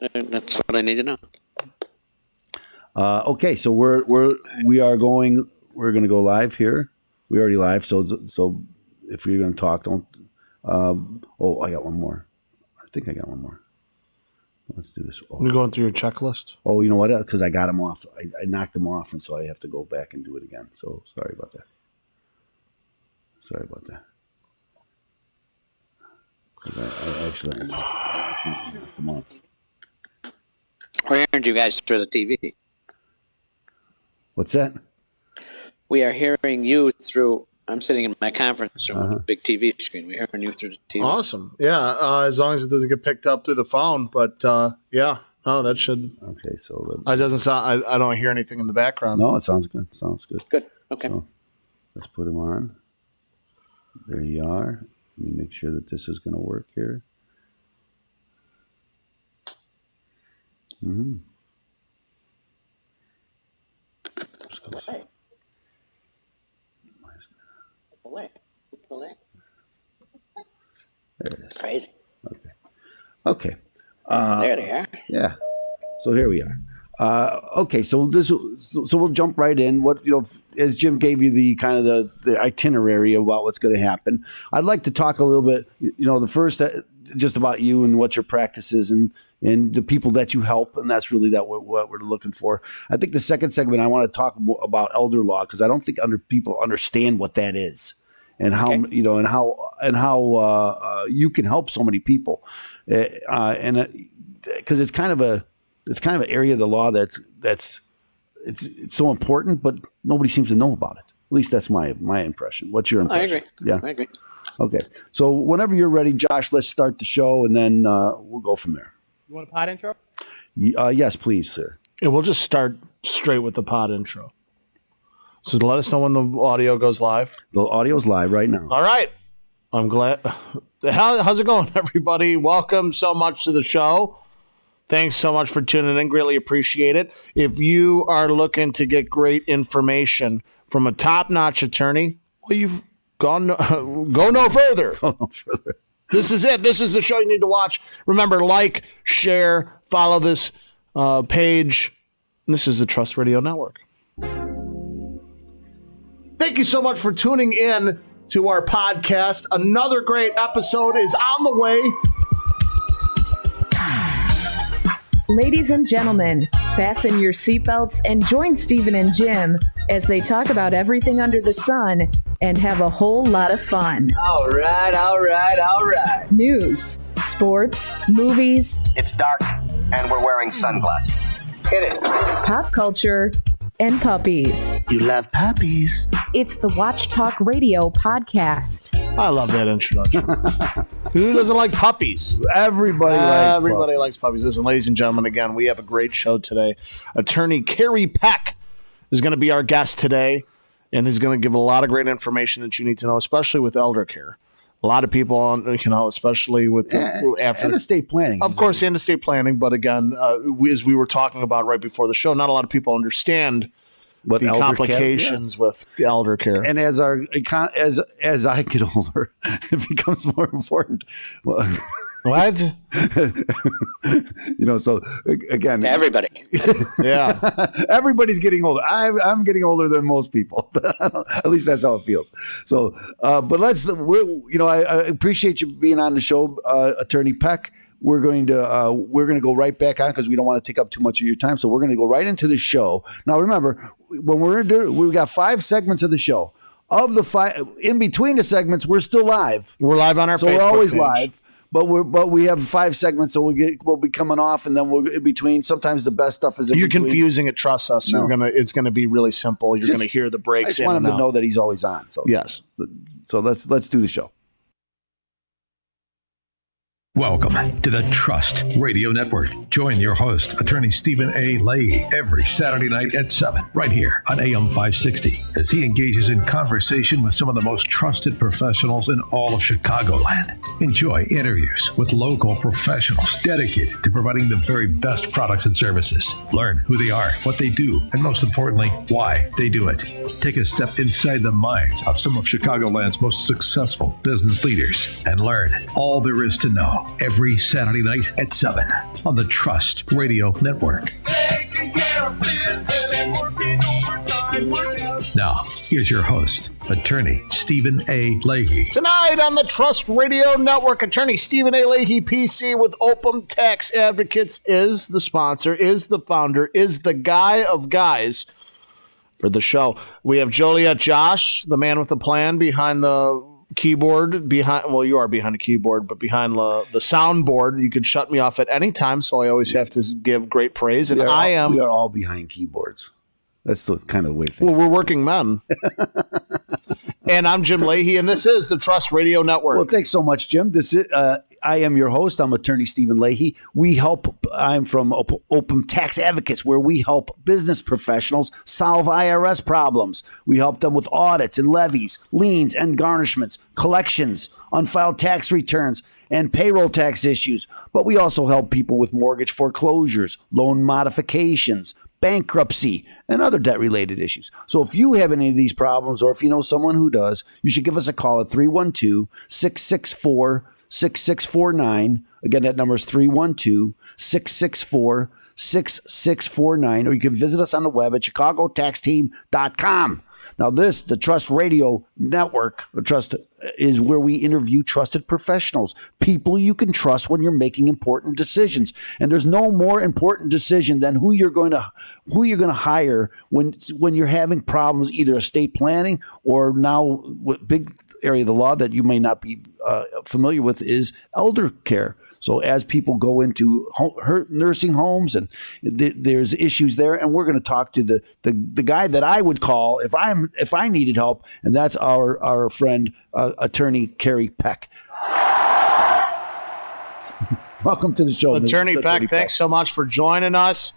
That's what I need to know. Okay, so we're going to go live here. We're already live, so if you're going to talk, don't. I got one more. I think I got one more. Let's do this. You're going through your checklist? Oh, you know what? Because I got them off. I knocked them off, and so I have to go back and do it again. So sorry about that. I actually knocked them off. We're hearing you guys through the TV. What's that? We are hearing you through. I'm sitting in my conference room with a big TV screen. We're hearing you through the TV. Awesome. Yeah, as long as it doesn't get picked up through the phone. But, yeah. No, that should. Okay, so. It doesn't sound. I don't hear anything in the background. No, it sounds good. Good. Okay. So let's put them on. There you are. Let me make sure that this is going to work here. Mm-hmm. There it is. Crazy. Okay. There they are. Yeah. So here we are. Okay. So we'll jump right in. As Jim gave you the kind of the itinerary about what's going to happen, I'd like to talk a little bit. The first just about you and what your practice is and the people that you help, and that's really what we're looking for. I think the second segment I want to talk about elder law because I don't think people understand what that is. And how and how you can help so many people, and because it's kind of an area of the law that's it's so important, but nobody seems to know about it. At least that's my impression. What's your impression? I agree. Yeah, I agree. Okay, so whenever you're ready, Josh, let's start the show, and then we'll go from there. You want a pod intro? Yes, please, sir. Yeah, we'll just start straight with the pod intro. So let us know when the audio goes live. The audio's live right now. All right. I'm glad. How's it going, everybody? Welcome so much to the show. Thanks so much for tuning in. Greatly appreciate it. If you are looking to get great information from a top-notch attorney, well, you've go no further. Go no further. This is it. This is the show you need to watch. Remember, like, share, follow this page. This is the Trust Radio Network. Thank you so much for tuning in to our podcast. Another great episode is on the way. Ladies and gentlemen, fasten your seatbelts and join Stephen and Jim as they talk about everything under the sun and have a whole lot of fun. All right. News, sports, movies. It's dark, and we're wearing sunglasses. Hit it. Pop culture, and puppies. You love puppies. It's the Watch Talk Radio podcast. I love that introduction. Who doesn't like puppies? Everybody likes puppies. Listen, ladies and gentlemen, again, we have a great show today. Attorney Kerry Peck is going to be our guest today, and he's going to give a lot of great information that you need to know, especially with elder care. A lot of people, especially with after and estate planning. Of course, and estate planning. But again, as we were talking about right before the show, not a lot of people understand the complications with elder care. And as I get older, it becomes more important. What? So again, everybody. Yeah. Everybody's getting older. I'm getting older than most people. At least that's how it feels. So, but I appreciate you being on the show, Attorney Peck. We're going to go right back on because we don't want to take up too much of your time. So we're going to go right into the show. Now, remember, when we've got 5 segments of the show. Of the 5, in between the segments, we're still live. We're live on our Facebook we're always page. Live. But we have 5 segments, so we'll be coming off, and then we'll in between. Sometimes the best stuff is in You're between. confusing it. Trust us. No. It's gonna be really simple. You're gonna hear the breaks. I just want him to know that he's always on. So yes. So let's do the show. Welcome to the Trust Radio Network. Join your host, Attorney Stephen A. Leahy, every Saturday night at 7, right here on AM 560, as he engages in conversation with some of the most trusted professionals in all of Chicagoland. Enjoy interviews with local professionals dedicated to providing the very best products and services. Learn who they are, what they do, and most importantly, why they do it. Take a step inside the minds of some of Chicagoland's most successful business leaders and learn all there is to know every Saturday night at 7 on the Trust Radio Network. Taking care of business and working overtime. Now, here's your host, attorney Stephen A. Leahy. Tonight on the Trust Radio Network, attorney Stephen A. Leahy, PC with Open Tax Advocates, is the sponsor, is the founder, is the guy of guys for the show. We have Joliet Josh, the man with the plan behind the keyboard, well, you are behind the keyboard, but behind the soundboard. You could shut me off at any time, so I always have to give great praise. And we are all behind keyboards. That's the kind of way. Well, we're working men. And I'm Jim Leahy, and this is the Trust Radio Network. Well, thanks so much, Jim. This is I am your host. I'm attorney Stephen Leahy. I'm from Open Tax Advocates, where we help business professionals solve IRS problems. We help them with audits and levies, liens and garnishments, collections, unfiled tax returns, and payroll tax issues. But we also help people with mortgage foreclosures, loan modifications, bankruptcy, and other debt-related issues. So if you have any of these problems, or if you know someone who does, you should give us a call at 312-664-6649. Again, that number is 312-664-6649. Or you can visit us on the web at chicagotaxteam.com. Now the Trust Radio Network, Trust, is where we interview trusted professionals, people you can trust when you're making important decisions. And there's no more important decision than who you're going to hire when you're having problems, either estate planning or now big area of the law that you may not be familiar with is elder care. So as people go into nursing homes and there's issues there, and we're going to talk to the guy that I would call if I needed help, and that's our friend attorney Kerry Peck. Welcome to the show, Attorney Peck. Thanks so much for joining us.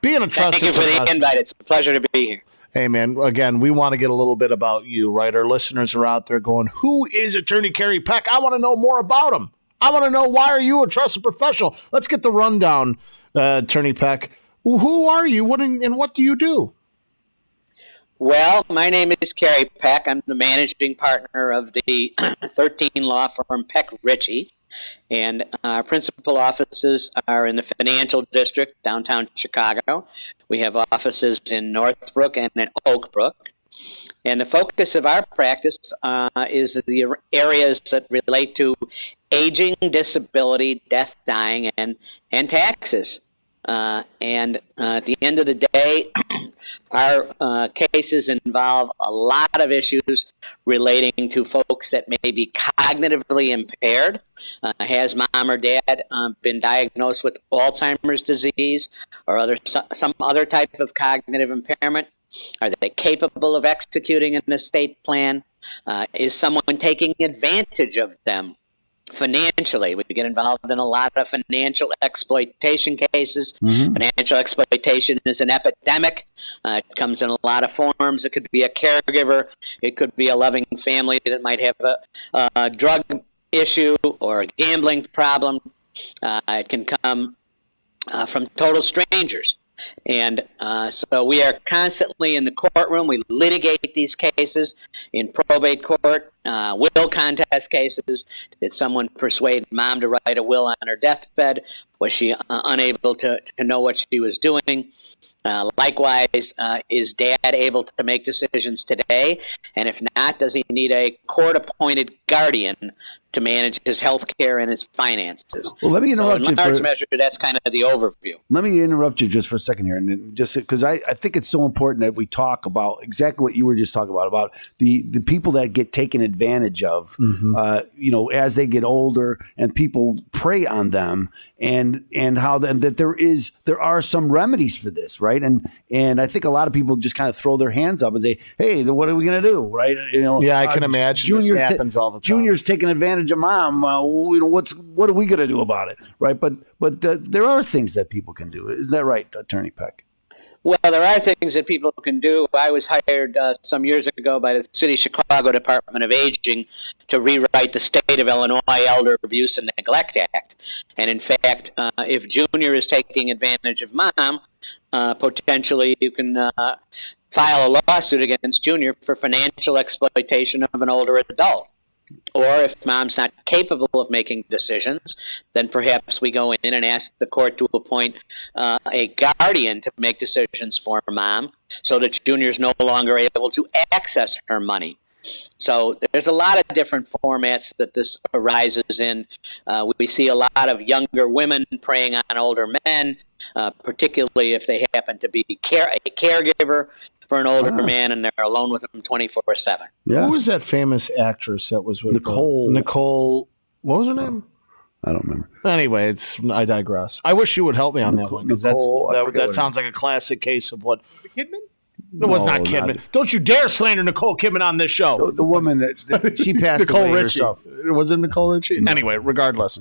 Being a trusted Thank you for the invite. It's a pleasure to be here. Hey, man, again, we want to get a little bit about you, right? Our listeners are out there going, who is attorney Kerry Peck? I want to know more about him. I want to know, why are you a trusted professional? Let's get the rundown, attorney Peck. Who are you? And what do you do? Well, my name is Kerry Peck. I'm the managing partner of the 13 law firm Peck Ritchie, and our principal offices are in the Financial District, downtown Chicago. We have offices in Northbrook and in Oakbrook. And the focus of our practice is the areas that relate to aging, disability, death, dying, and taxes. And at the end of the day, our cases involve a lot of issues relating to folks that may be cognitively impaired. Has mom or dad been diagnosed with Alzheimer's disease or some other type of cognitive impairment? Are they capable of executing an estate plan? Is someone taking advantage of them financially? We get involved in a lot of financial exploitation cases. Mm-hmm. Financial exploitation is an epidemic. It comes in a lot of forms. It could be a caregiver. It could be a loving family that might have a drug issue or a gambling problem. It can come from total strangers. And so we are constantly in the courtroom. We litigate these cases in probate court, will contest cases. Did someone persuade mom to write a will on her deathbed? Was she unable to know what she was doing? Likewise, is dad able to make decisions today? And if not, does he need a court-appointed guardian to manage his health care and his finances? Well, let me interrupt you. In large measure, that's kind of the overview. Let me interrupt you just for a second here, and just because I think it's so important that we talk about exactly what you were just talking about the people that get taken advantage of, as they get older, and people prey on them, and how that there are some remedies for this, right? And I think a lot of people just kind of throw their hands up and say, "Hey, what are we going to do?" Right? Yeah, I can imagine this happens all the time. Junior's taking advantage of mom. What are we going to do about it, right? But there are things that people can do. Is that right, Attorney Peck? Well, there are things that people can do. I was hired some years ago by the City of Chicago Department of Aging to rewrite the State of Illinois Elder Abuse and Neglect Act. And in fact, if Junior is taking advantage of mom, potentially you can file a lawsuit against Junior for financial exploitation of an older adult. Or if mom's not capable of making decisions, then perhaps we go in and ask the court to appoint a guardian to make decisions for mom so that Junior's no longer able to access her money. So there's a lot of different formats that this arises in. We see a lot of younger women preying on older men, particularly if they happen to be a caregiver for an older man and they're alone with him 24/7. Yeah. Who was that famous actress that was with Nicole? What was her name? I don't remember. Anyway, I digress. I wish you would help me on that one, because that that sounds like a classic case of what. Kidman? It was not Kidman. Don't you dare slander Nicole Kidman on this show. The woman that she passed Nicole away Richie. herself. Was it Nicole Richie? No. Anyway, regardless.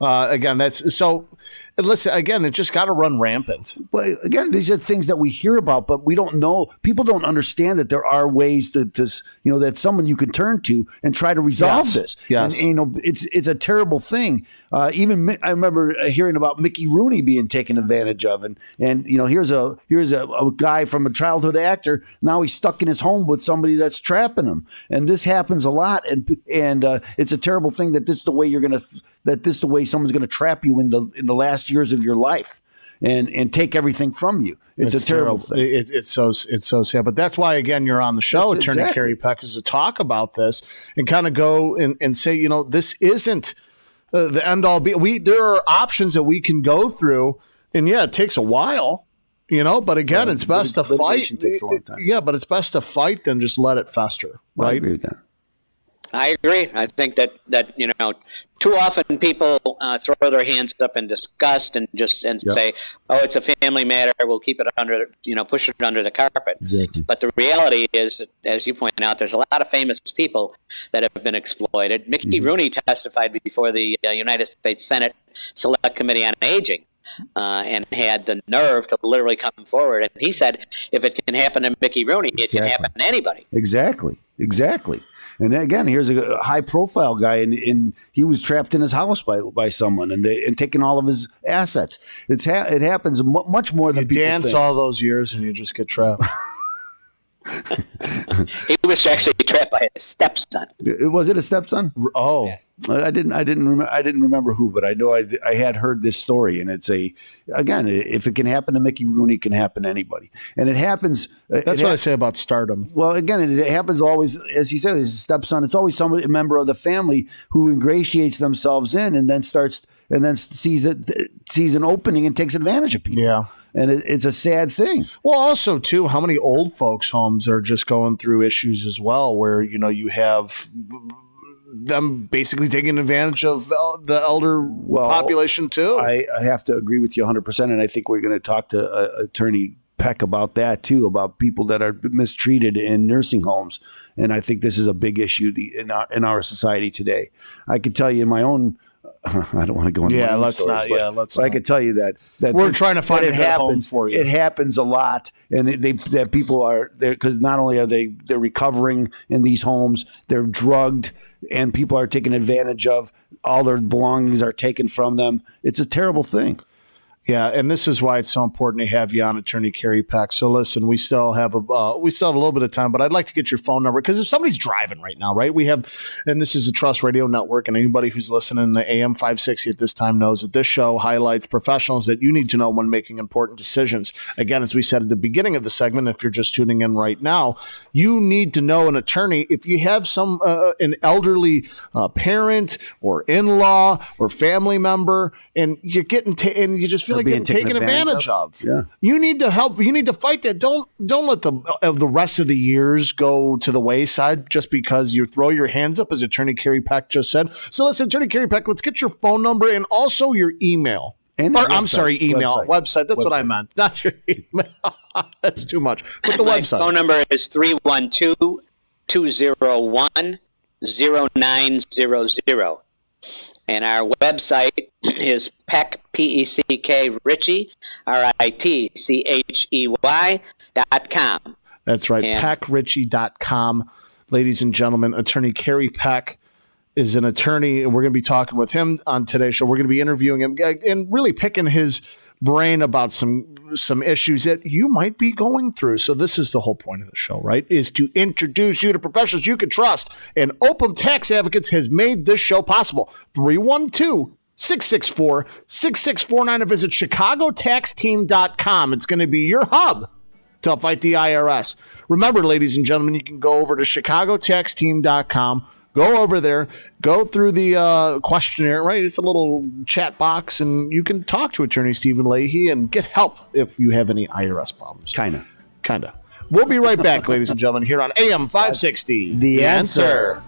Again, that's so. Listen, again, it just got to run rampant. But again, these are things that we hear about, but we don't know. People don't understand that there are ways to that someone you can turn to and try to resolve this. Yes. And it's a terrible thing. Even I remember hearing about Mickey Rooney being taken advantage of, and here's a guy from a childhood actor. Now he's stuck in his home with somebody that's trapping him, and this happens a lot. And it's a terrible thing that this is the way someone's gonna trap you in the last years of your life and take everything from you. It's a terrible thing. It's so sad. But that's why, again, you're on the show, Attorney Kerry Peck, is to talk about this and kind of go and say, this isn't the end all be. There are options that we can go through, and it takes a while. But again, it's best to fight. Takes a long time. Yeah, but it's best to fight than just let it fester. Right? I agree with that. I agree. I think that too often people throw their hands up in disgust and say, "Oh, it's a family matter. We'll keep it under, push it under the carpet." Exactly. But the reality is that, as you point out, there's a lot of famous people that have been exploited. Mickey Rooney testified before the United States Senate Select Committee on Aging. And had the nerve to literally come forward. And he said, if it can happen to Mickey Rooney, it can happen to anybody. Exactly. And again, here's a high-profile guy, and he was trapped in his house by someone, and taking all of his assets. It happens much more than people dance think. all those years, and you just get trapped. He was actually trapped by his stepson. Was it a stepson? Oh. Yeah. I didn't remember who, but I know I had heard this story, and it's again, if it can happen to Mickey Rooney, it can happen to anybody, and it happens. That's what I say about stardom. Well, again, it happens always, as he said, his stepson. It's always a member of the family who ingratiates themselves in, and then sees an opening and takes advantage of people. Yeah. And it's a sad thing. Well, also, too, how many old folks' homes are just going through issues as well, where, you have them basically taking advantage of the elder population, too. I have to agree with you 100%, and I think we're going to talk to Attorney Peck about that, too, about people that are mistreated in nursing homes. And I think this is a big issue in our society today. I can tell you in my own I don't want to go into my own stories, but I can tell you that we're trying to find a good home for you. It happens a lot, and that people are there because not only are they're recovering in these homes, they're drugged, and people are taken advantage of. All their belongings are taken from them. It's a terrible thing. Yeah, and this is why it's so important to have you on, Attorney Kerry Peck. So listen, we still have a little bit of time, but I'd like to get your phone number because if somebody's driving right now, right? We have, and this is the Trust Radio Network, and anybody who's listening to AM 560 at this time knows that this show highlights professionals that you need to know when making important decisions. Again, as we said at the beginning of the segment, if you're just tuning in right now, you need to know an attorney. If you have an elderly parent or in-law or family member, and you're getting and you just feel like getting taken advantage of. Yeah. You need to help. You need to fight that. Don't let the rest of the years go to the wayside just because you throw your hands up, as Attorney Kerry Peck just said. So listen, Attorney Kerry Peck, let's get your phone number and also your email. Email. Website. That's what I meant. Not your email. That's too much. But the website. My phone number is 312-201-0900. And our website is Peck, P-E-C-K, Ritchie, RITCHEY.com. That's right, PeckRitchie.com. Ladies and gentlemen, Attorney Kerry Peck is an attorney, and we're going to be talking with him on today's show. We're going to be interviewing him and really picking his brain about some issues that you might be going through. So this is the whole point of the show, right? Is to introduce you to professionals you can trust. And Open Tax Advocates has made this show possible. 312-664-6649 or visit chicagotaxteam.com. It's going to be your hub to fight the IRS. Remember, ladies and gentlemen, you can go over to chicagotaxteam.com. Go over there, go through the questionnaire, right? It's a little chat box, and you can talk to Attorney Stephen Leahy and get help if you have any IRS problems. Kind of. We'll be right back, ladies and gentlemen, here on AM 560. The Answer.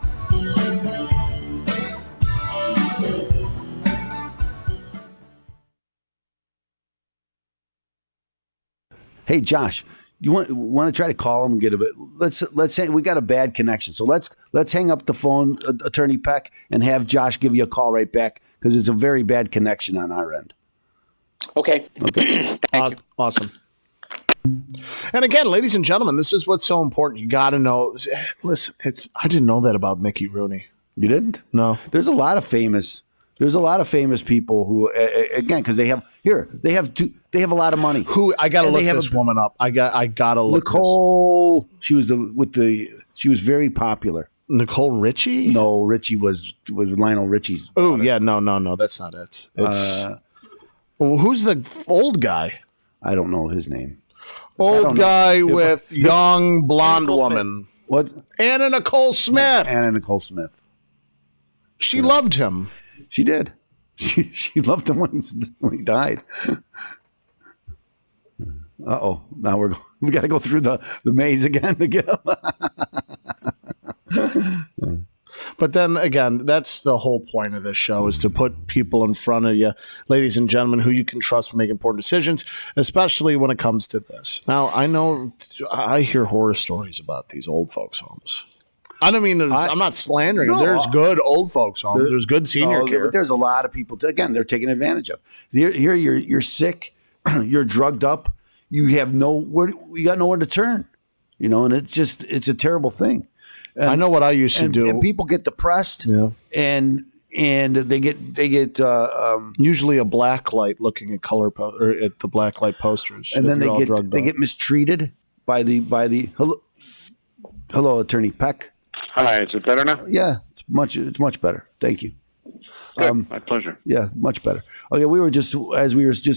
Hey, Josh. You want to try to call him and get a bit? Let's say we got a bad connection, so let's hang up the phone, Attorney Peck, and have Josh give you a call right back because it's a very bad connection on our end. Okay. Awesome. And again, ladies and gentlemen, this is what's so important. You got to know. Listen, I didn't know that about Mickey Rooney. You didn't? No. There's a lot of famous people who, again, because they have a lot of money. Who I gotta look this woman up. I gotta look. Nicole. She was she was very popular. Nicole Richie? No, Richie was Lionel Richie's. Oh yeah, no, that's not it. It's who's the old guy? I don't know his name. Old guy with young blonde woman. What? Anna Nicole Smith. Anna Nicole Smith. She loved him. She did. She loved him when he died. Uh-oh. Now we got to go through the maze again to get him. But then again, that's the whole point of this show is to put people in front of you, ladies and gentlemen, who you can trust to make important decisions, especially when it comes to this. Now, I know I hear horror stories about these old folks' homes. I don't mean, I'm not slandering them. There's good old folks homes. There's good senior care. But there's a lot of people, again, they're taking advantage of. Here you're sick, you're drugged up, you got nowhere to turn, and it's a terrible thing. And, I know what I used to do. And people get depressed, and they get usually a black light looking at or at the black light posters, and then they get mistreated by the hello, Attorney Peck. Hi, is it better now? Yeah, it's much better. Thank you. Good, my pleasure. Yeah, much better. Okay, we were just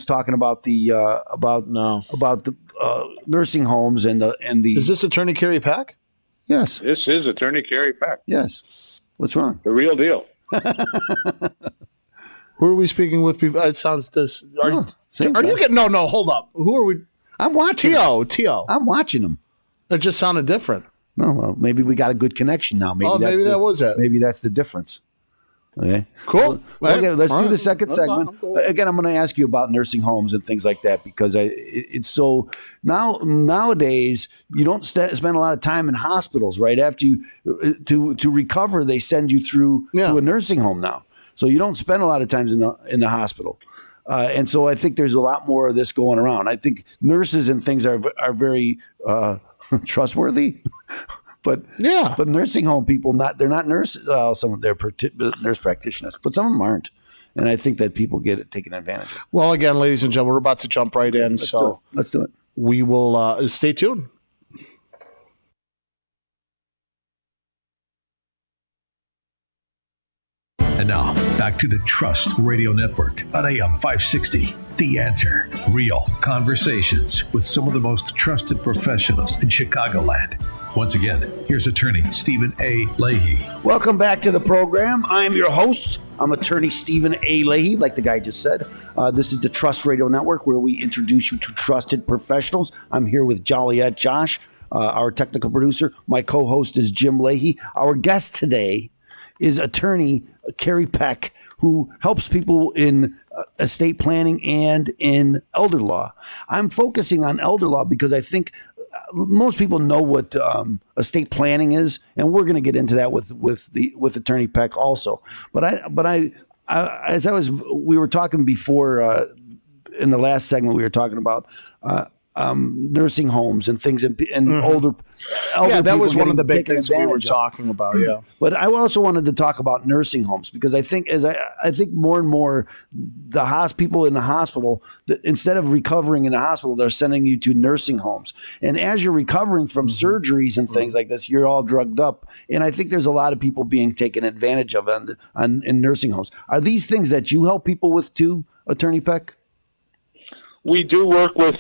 talking about the nursing homes and the. Is this Attorney Kerry Peck? Yes. This is Attorney Kerry Peck. Yes. What's wrong? The real deal. Who are we speaking with? It sounds this. Are you getting? No. Hold up. Who are we? I'm watching. T.O. I'm watching them. It just sounded different. No, well, maybe we got a good connection now. Maybe that was it. Maybe that's the difference. Okay. Cool. Okay, let's do the second segment. Again, I'm going to ask you about nursing homes and things like that because it's so nowadays you don't spend a lot of time in hospitals. Right after you to recover, they send you through to a nursing home now. So you don't spend a lot of times in the hospital. And so I think there's a lot more of this going around. I think nurses and things are very trustworthy, but nursing home people they're not nurses. Some of them are nurse practitioners, but some of them aren't. And I think that people get it taken advantage of. Well, again, ladies and gentlemen, we're about to jump right in. Let's do it. We will stay tuned. And now, back to the Trust Radio Network on AM 560. The Answer. Real conversations with some of the most trusted professionals in Chicagoland. Once again, here's attorney Stephen A. Leahy. Welcome back to the program. I'm your host. I'm attorney Stephen A. Leahy, like the guy just said. This is the Trust Radio Network, where we introduce you to trusted professionals. I'm here with Joliet Josh, our technical producer. My co-host is Jim Leahy. Our guest today is attorney Kerry Peck, who helps people in estate planning and in elder law. I'm focusing on elder law because I think most people know what estate planning is, and we're going to get into that with Attorney Peck also. But we were talking before in the last segment, we were talking about nursing homes and things, and older that was people one of the big taken things we were advantage of. talking about. Yeah. But I also wanted to talk about nursing homes, because I think I think more and more people in the hospital, instead of recovering in the hospital, they're sending you to nursing homes. And as you're recovering from surgeries and things like this, you're all drugged up. And I think there's a lot of people being taken advantage of in nursing homes. Are these things that you help people with too, Attorney Peck? We do work with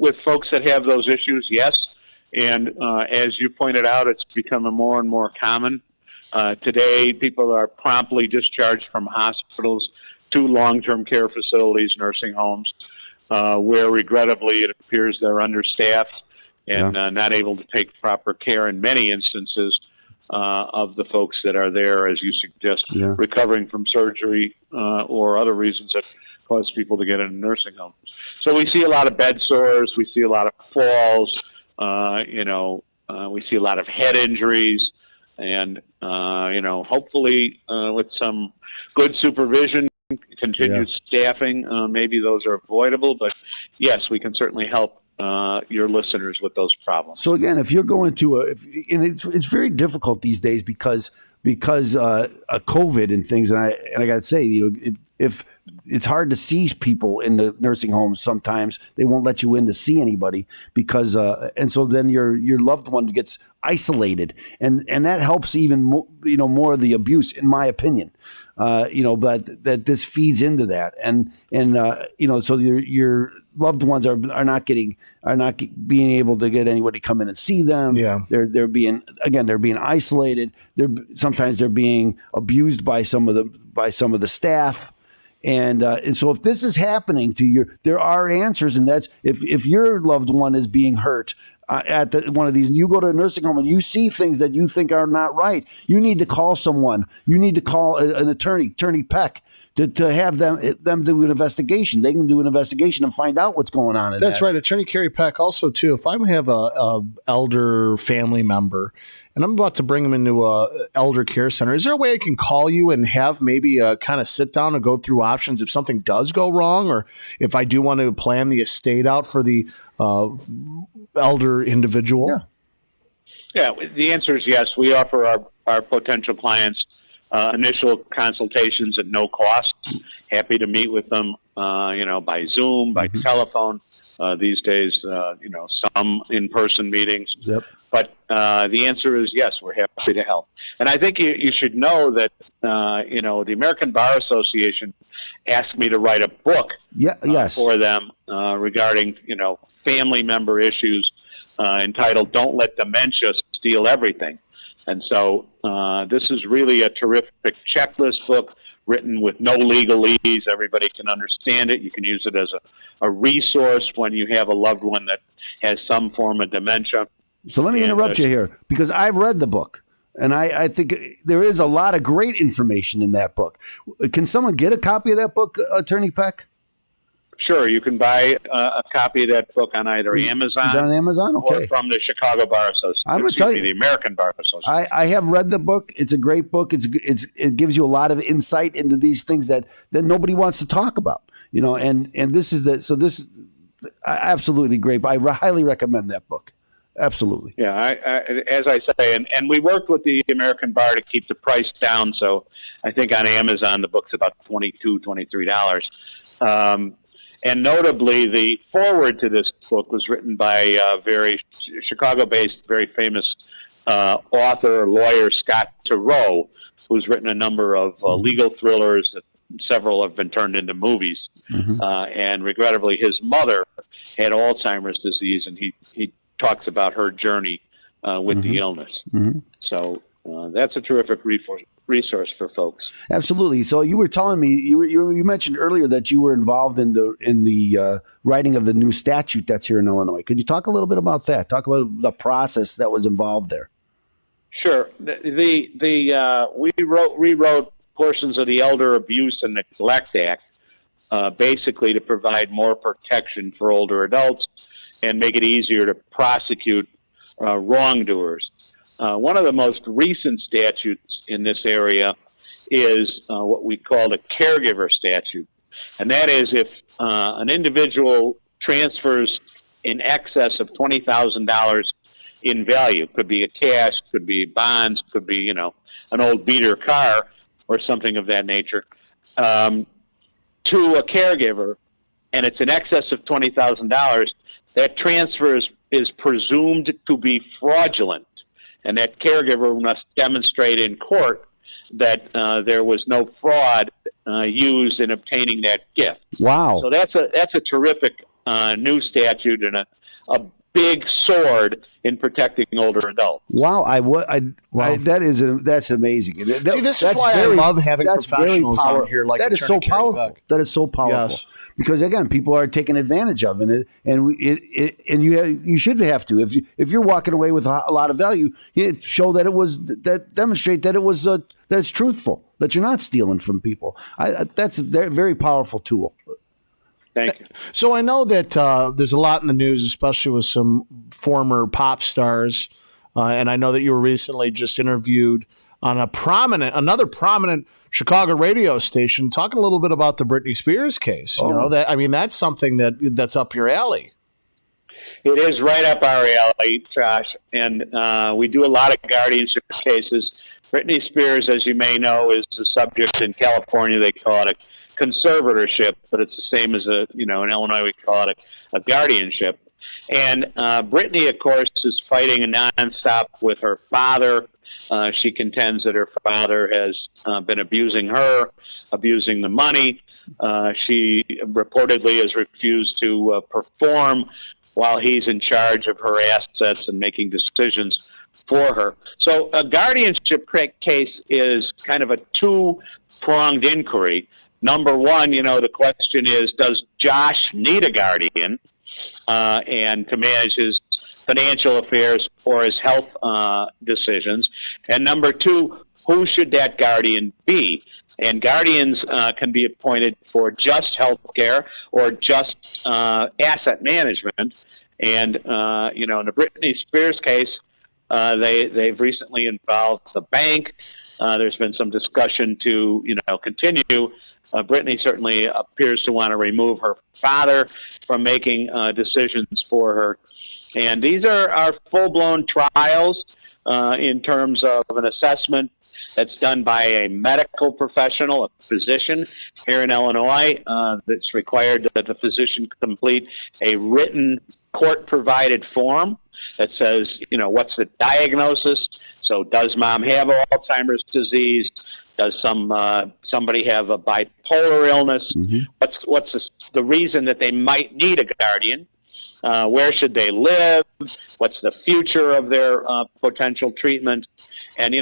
with folks that have those issues, yes. And as you pointed out, it's becoming more and more common. Today, people are promptly discharged from hospitals to long-term care facilities, nursing homes, where regrettably it appears they're understaffed and not able to take proper care in many instances of the folks that are there, as you suggest, recovering from surgery or other reasons that cause people to get in a nursing home. So we see a lot of bed sores, we see a lot of falls, we see a lot of head injuries, and hopefully with some good supervision, continued staffing, maybe those are avoidable. But yes, we can certainly help your listeners with those problems. So again, if you're going to and it's very difficult these days because of COVID and things, and I got to say, if it's hard to see people in the nursing homes, sometimes they won't let you in to see anybody because and so then your loved one gets isolated, and that helps even more of the abuse, in my opinion. But that this feeds into that, and so your loved ones are not being able to get anybody come in and see them. Yeah, they're being isolated. Sometimes they're being abused by some of the staff. And so if this is happening to you, there are answers, and that's if your loved one is being hurt at one of these, you go to a nursing home and you see things that you think are not right, you need to call someone. You need to call an attorney Peck, to have them do an investigation. They can do an investigation and find out what's going on. That's right. Attorney Kerry Peck also, too, if I have a elder family member and I'm about to bring them into a elder care center, is there a way I can call you and have maybe a kind of sit down and go through options if something does go wrong, or if I do want to plan the estate out for the elder individual? Yeah, the answer is yes. We offer our potential clients initial consultations at no cost. Happy to meet with them, by Zoom, by telephone. These days, some in-person meetings. Yep. But the answer is yes, we're happy to help. And I think you should know that, the American Bar Association asked me to write a book for them regarding, family member issues entitled "Don't Let Dementia Steal Everything." And so this is really a terrific checklist book written with no legalese. Everybody can understand it. You can use it as a resource when you have a loved one that has some form of dementia. So let me interrupt you here, because I've read the book, and I think there is a lot of great information in that book. Can someone get a copy of that book, Attorney Peck? Sure, you can buy a copy of that book on either Amazon. Is that on Amazon? Okay. Or from the Chicago Bar Association. I'm going to tell you, the American Bar Association. I have read the book. It's a great book. It gives you a lot of insight into these things that nobody wants to talk about. And this is this is absolutely great. I highly recommend that book. Absolutely. Yeah, as I say, and we worked with the American Bar to keep the price down. So I think on Amazon the book's about $23. And notably, the foreword to this book was written by a very Chicago-based, very famous author, lawyer, Scott Turow, who's written a number of legal thrillers that several have been turned into movies. And regrettably, his mother had Alzheimer's disease, and he talks about her journey with the illness. So that's a terrific resource for folks. Absolutely. So you were telling me, you mentioned earlier that you were involved in the writing of the new statute that's here in Illinois. Could you talk a little bit about that? Talk about the process that was involved there. Sure. We rewrote portions of the Elder Abuse and Neglect Act, basically to provide more protection for older adults and make it easier to prosecute wrongdoers. One of the most recent statutes in this area is what we call the caregiver statute. And that is if an individual transfers in excess of $20,000 in value. Could be a cash, could be bonds, could be, an old beater car or something of that nature, to a caregiver, and it's in excess of $20,000, that transfer is presumed to be fraudulent, and that caregiver must demonstrate in court that there was no fraud used in obtaining that gift. Wow. So that's a terrific new statute and a big sword in protecting older adults. Wow, that's amazing. See, this is why I love having professionals on here like that is so Attorney Kerry powerful. Peck. That is so powerful. Yes. Because again, people are taking advantage of it, and you should have to. If you're walking away with a lot of value, you show that demonstrate that that it's truthful, that you're not stealing from people. That's a very powerful tool. Thank you. So I know that there's a lot in the news, especially with some former pop stars, and I know that you were recently just interviewed on another prominent Chicago radio station, talking a little bit about the Britney Spears case. Oh. That's something that's up your alley. It is right up our alley, Josh, and we do a lot of guardianship cases. Britney Spears, as you may know, is the subject in California. They call it a conservatorship, but it's the same as in Illinois we call it a guardianship. And Britney, of course, is fighting nonstop with her father. She contends that her father has been abusing her, abusing the money. She reportedly has refused to perform while he's in charge of her assets and making decisions for her. So a guardianship case is kind of a two-pronged inquiry. Number one, the question is, does Josh need a guardian and to manage his financial affairs or his health decisions? And number two, who should that guardian be? And guardians can be appointed for just health care or just asset management. And, in the Britney Spears case, they've recently involved the bank. There's been some discussion to, continue. Britney certainly appears to want to remove her father from making decisions for her. And these are full-blown trials in terms of an assessment that's done by a medical professional, a physician here in Illinois. That's required that the physician complete a written court-provided form that says, what's the diagnosis? So does mom have Alzheimer's disease? Does somebody have a bipolar illness? Mm-hmm. What's the reason that they might need a guardian? Where should they live? What's the future of their potential treatment? And,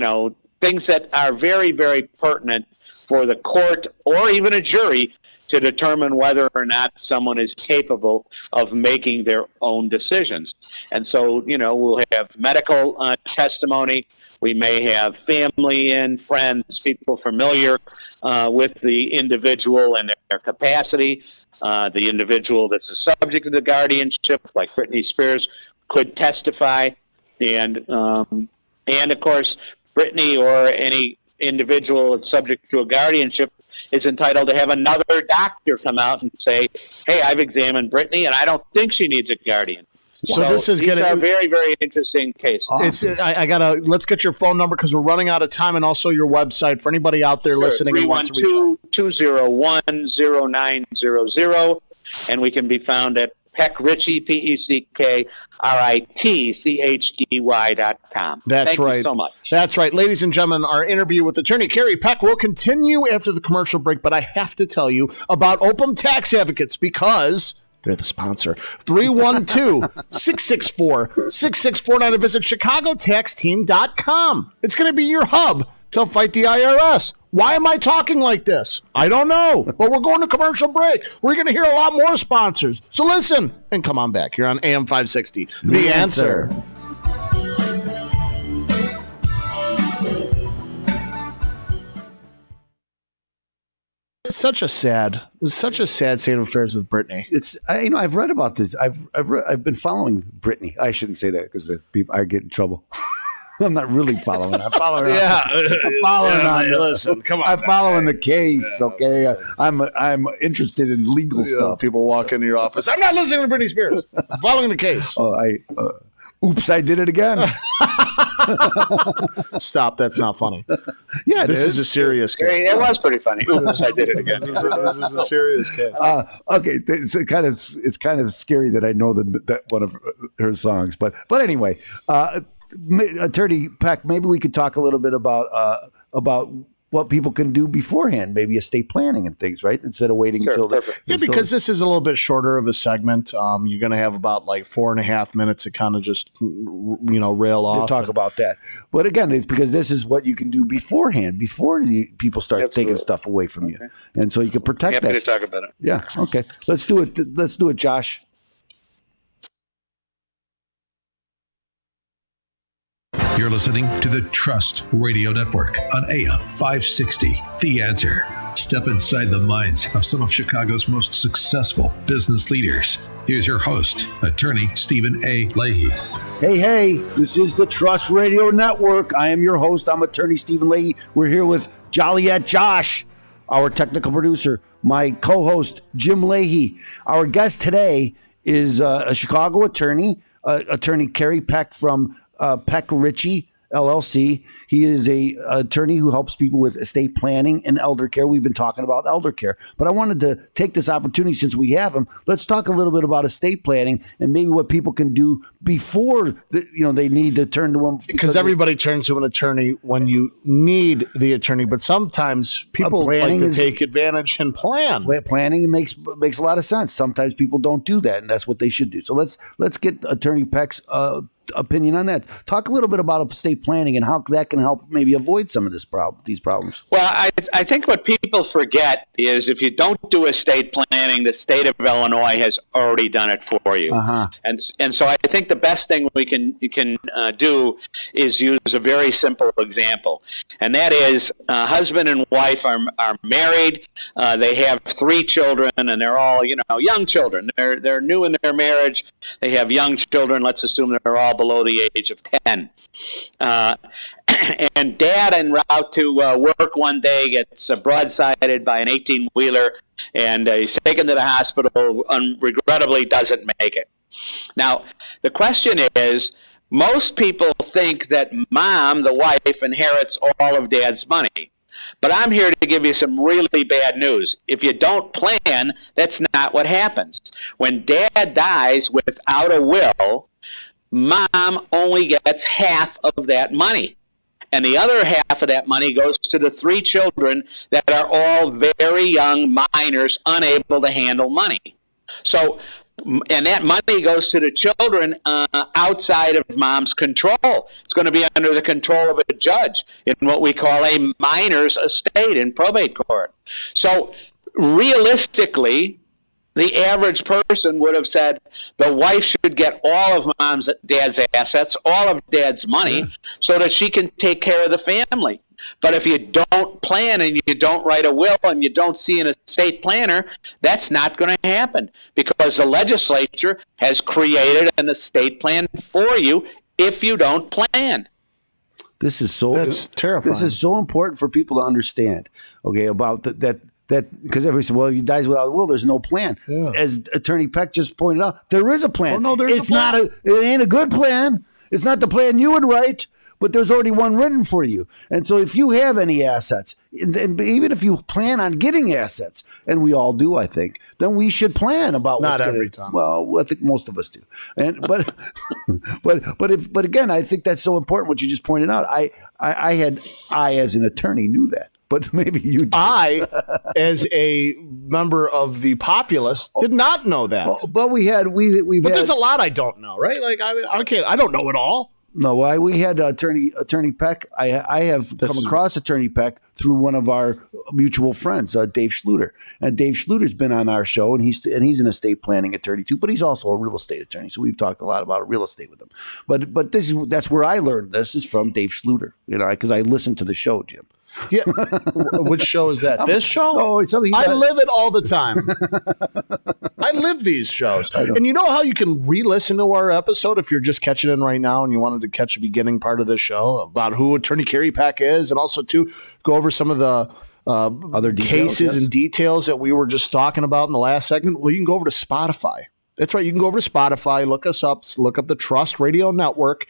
things that are very, very pertinent for the court or even a jury to determine whether or not someone is capable of making their own decisions. And so, we'll have medical testimony. We may have family and friends, people familiar with the individual and their capacity. The individual that's the subject of the guardianship, like Britney Spears, could testify. And of course, Britney or any individual that's subject to a guardianship is entitled to have another doctor come out and say, hey, I've examined Britney, and I don't think she needs a guardian. So this is these are very, very interesting cases. Awesome. Let's get your phone number because we're running out of time, and also your website for anybody out there listening who wants to reach out. 312-201-0900, and we can be found at Peck Ritchie, PeckRitchey.com. That's right. Thank you so much. That's right. Ladies and gentlemen, our interview with attorney Kerry Peck will continue after the commercial break, but I have to tell you about Opum Tax Advocates because they're the sponsor. 312-664-6649 and visit ChicagoTaxTeam.com. It's going to be your hub to fight the IRS. Why am I talking like this? I don't know, but we're going to commercial break. We're going to hear a lot more sponsors. So listen and come on back here on AM 560. The Answer. It's such a sad state of affairs with Britney. It's I've read about this. I've been following Britney. I shouldn't say that because I get in trouble. I'm not really following. I'm following. Yeah, I'm following on. Listen, come on. I'm following the case. Okay, I'm interested in legal stuff. People walk into your office. I'm not listening to Britney Spears. I'm following the case. Oh, oops! I did it again. Stop. That's not funny. Yeah, this is a serious case. It was pretty funny. Oops, I did it again. This is a serious case. Okay, it's kind of scary that I know that one of her songs, but anyway, Attorney Peck, maybe we could talk a little bit about what people can do beforehand, maybe estate planning and things, right? Instead of waiting until because this is a little bit shorter of a segment. You're going to have about like 4.5 minutes to kind of just rail off. We'll talk about that, but again, it's because this is what you can do beforehand, before people start taking stuff away from you, and so you can protect that. Happy to talk about it. Yeah. Okay. Let's do it. Let's do it, Josh. You're listening to the Trust Radio Network on AM 560. The Answer. Step inside the minds of some of Chicago's most successful business leaders. Here's your host, Attorney Stephen A. Leahy. Hey, this is the Trust Radio Network. I am your host. I'm Attorney Stephen Leahy. We're here with Joliet Josh, our technical producer, my co-host, Jim Leahy. Our guest today is a Chicago attorney, Attorney Kerry Peck from Peck Ritchie LLC. He is a attorney who helps people with estate planning and elder care. We've been talking about elder care, but I wanted to take this opportunity since we have him. Let's talk a little bit about estate planning and maybe what people can do before they need to turn to him. Because everybody turns to an attorney when you need the attorney, but sometimes people like to take advantage and plan. Planning makes a lot of sense. Sometimes people don't do that, and that's what they should do. So let's get Attorney Peck's opinion on that. Talk a little bit about estate planning and how that can help maybe avoid some of these problems. Well, I think what people forget is if you don't do estate planning, the state of Illinois has already done it for you. And so I think the best thing you can do is use a very simple example, and that is husband and wife are married. They have 3 children, and they're all young children. They're new in their marriage. They have young children. Let's assume they're all below the age of 10. And Dad, en route to work one day, gets broadsided by an 18-wheeler, and he's taken to the hospital. Regrettably, doesn't make it. Now, the question is, most people think that Mom, the wife, inherits all of Dad's money. But I'm here to give you some really bad news. If you don't plan, that's not what happens. When Dad dies without a will, Mom only gets half of that money. And the other half of that money goes to the 3 children that are all very young minors, unable to handle money. So, and that money goes to the children outside of Mom's control. It's going to be under the control of a judge in what we call a minor's estate in probate court. So realistically, the average person would have said the wife should get all of Dad's assets, all of Dad's money, so that she can take care of the family. But if you don't plan and you don't write a will and you don't see an estate planner, that's not going to happen because the legislature has created an estate plan for you if you don't plan. That's terrifying. This is so important for people to understand, okay, about that because everybody said, well, he dies without a will, there's no plan. Yeah. As Attorney Peck just pointed out, there is a plan. Oh, no, there's a plan. It ain't a good plan. It's not the plan you would write, but there's already one written for you. And so if you have any assets, and even if you plan on getting assets, and we all do, I think, then we should plan about what's not every time. Well, I think most of us do. And but again, I think that's so important what you just pointed out. I as an attorney knew that. But maybe you did. I, as a member of the populace, did not know that. But But there's a lot I don't know, right? Like I don't know it all. No, we had Attorney Peck. I have come across Attorney Peck through one of our mutual friends, Dave Schluter. And Dave Schluter's been on our show, and he's an estate planning attorney too. But he's also a real estate attorney, so we've talked a lot about real estate with him. But that's where I learned this is from Dave Schluter, because I listened to the show, Jim. Yeah, which show is that? This show? Oh, it's something. I live it all the time. I live these shows. And you know how you can re-listen to our episode if you're just catching in right now and you wanted to catch the beginning part of the show about who Attorney Kerry Peck is, and also to go over some of the other details, cases and details that we were just talking about in the last segment. Well, you can go over to Spotify. That's right. You can go over to Spotify, look us up, look up the Trust Radio Network,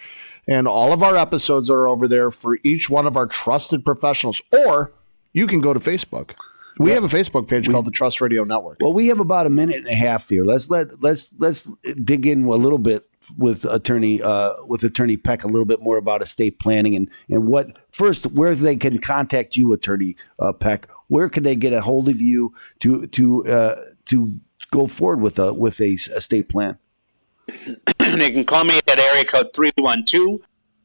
and all of our episodes are over there for each one of our trusted professionals. Or you can go to Facebook. We have a Facebook page called the Trust Radio Network. Well, we have about a minute and a half here. Let's dig in a little bit with Attorney Peck, a little bit more about estate planning and what first where they can contact you, Attorney Peck. Where can they get a hold of you to go forward with a estate plan? They can call me at area code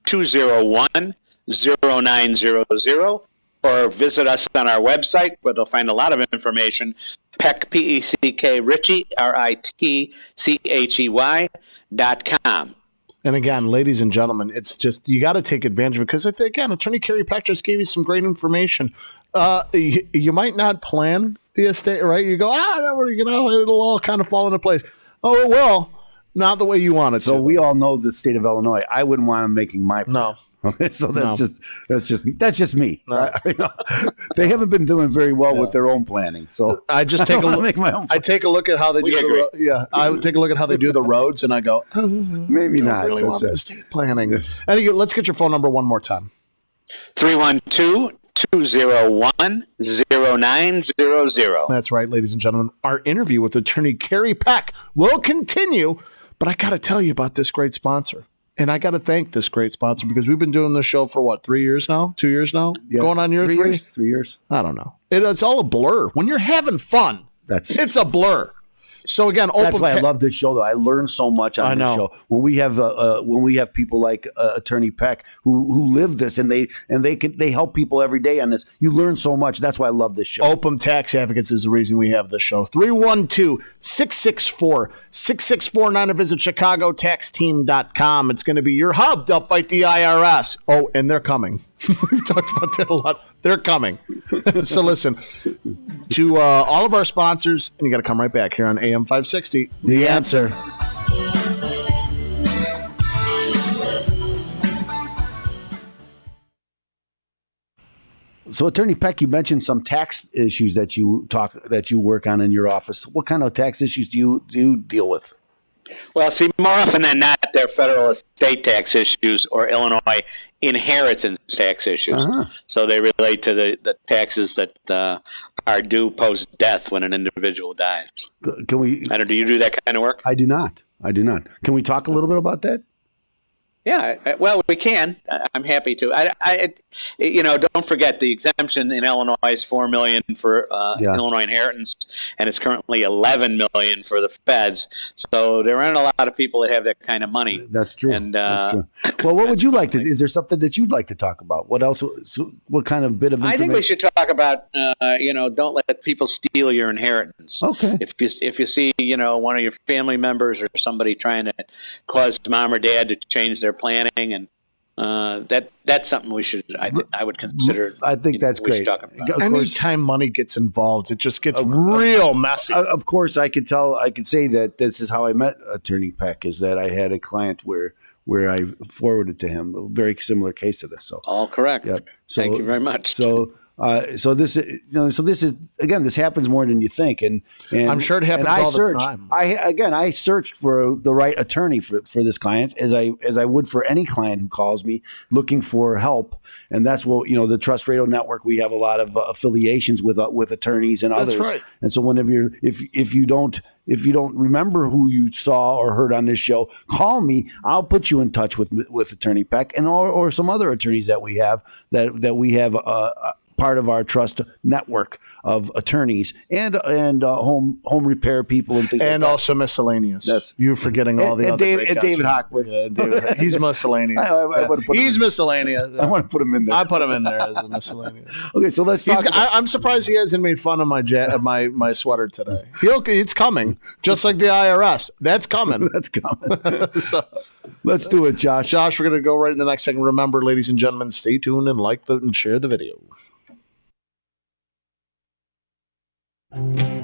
312-201-0900 or visit us on our website where they'll find a lot of information. Peck, P-E-C-K, Ritchie, RITCHEY.com. And again, ladies and gentlemen, it's just, you got to take advantage of it because, again, Attorney Kerry Peck just gave you some great information. You might not plan the estate, right? You go, it'll all kind of fall into place. Oh, it will. Not the way you want it. So we all know the state of Illinois. I wouldn't want them making my plan. No. Okay, so that's just me. No. They haven't been doing very well with their own planning. So I just take a look. Make my own. I take a look at how they do. I would take a look at how they do the roads, and I go, maybe not. Really want estate planning. Anyway, let's get your phone number one more time. 312-201-0900. That's right, ladies and gentlemen. Our interview with Attorney Kerry Peck will continue, but I got to tell you about this great sponsor. And I got to thank this great sponsor because we've been doing this show for what, 3 years now? 2 years now? Yes. Going on year 3? 3 years. I don't know. It's all a blur. When you're having fun, it's a blur. So again, that's why I love this show. Though I learn so much on this show. When we have people like Attorney Peck who live this and they help people every day on this, you learn so much. That's why I love this show. Open Tax Advocates is the reason we have this show. 312-664-6649 or visit ChicagoTaxTeam.com. It's going to be your hub to fight the IRS. Oh, and they're coming. We've talked about that a lot. They're coming. So listen, to all of our sponsors, and you got to come right back here on AM 560. The Answer. So, Attorney Peck, you mentioned some tax issues that you work on in your office. What kind of tax issues do you deal with? Well, see, more often than not, they're federal estate tax issues or Illinois inheritance tax issues. Uh-huh. So they relate to the taxes that are due post-death when an individual dies. Can we? Do you do that kind of work? I do not. Can we talk a little bit about that? Yeah, well, we can. I'm happy to. Don't forget the exemption in Illinois is $4 million for Illinois inheritance, and it's currently $11 million for the feds. So there aren't a lot of people that have that kind of money. That's true. That's true. Well, what would you like to? Is there something that you'd like to talk about? What else? What kind of bit of information? I think we should talk about. Don't let people steal your inheritance. Okay. If you see one of your family members or somebody trying to cause mom or dad to change their planning, and that's something we should. I would consider. I think that's great. Anytime money gets involved, it just gets real messy. Of course, I could say that this is how I met Attorney Peck. Is that I had a client where I forwarded to him a very similar case to this. So all correct. Yep. So, thank you very much. So this is again, this happens more than you think, and I'm sure it happens all the time. I searched for the right attorney for this client as I would for any client who calls me looking for help, and that's what the Trust Radio Network. We have a lot of affiliations with attorneys and others, that's right. And so whenever if you don't remember who you saw or heard on this show, call me. I'll put you in touch with Attorney Peck and or some other attorneys that we have that we have part of our trust network of attorneys and home repair people and things like that. And also miscellaneous. Yes. You're forgetting all the other great guys. David Hockwood. He's miscellaneous. He's miscellaneous. I want to put him in there. I put him in there as a miscellaneous. Okay, so let's talk. I'm surprised he hasn't made fun of my sweater today. It's coming, just like the IRS. That's coming. That's coming. So, let's do it, Josh. Josh, we're going to go right in the next second. Remember, ladies and gentlemen, stay tuned and and share the video.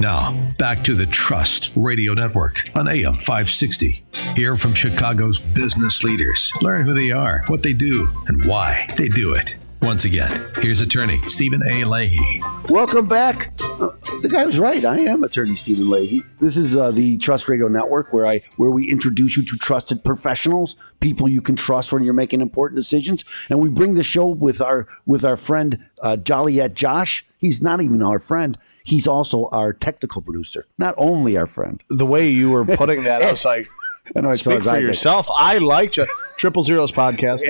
Now, back to the Trust Radio Network on AM 560. Hear from Chicago's business leaders. Learn who they are, what they do, and why they do it. Once again, here's attorney Stephen A. Leahy. Welcome back. The guy was right. I am attorney Stephen Leahy. This is the Trust Radio Network, where we introduce you to trusted professionals, people you can trust when you're making important decisions. And we bring the show with our friend Joliet Josh. He's not even our friend. He's also our technical producer. Not only our friend. The way you were putting that, I was like, I know, speak for yourself. I like Triple Zero's podcast.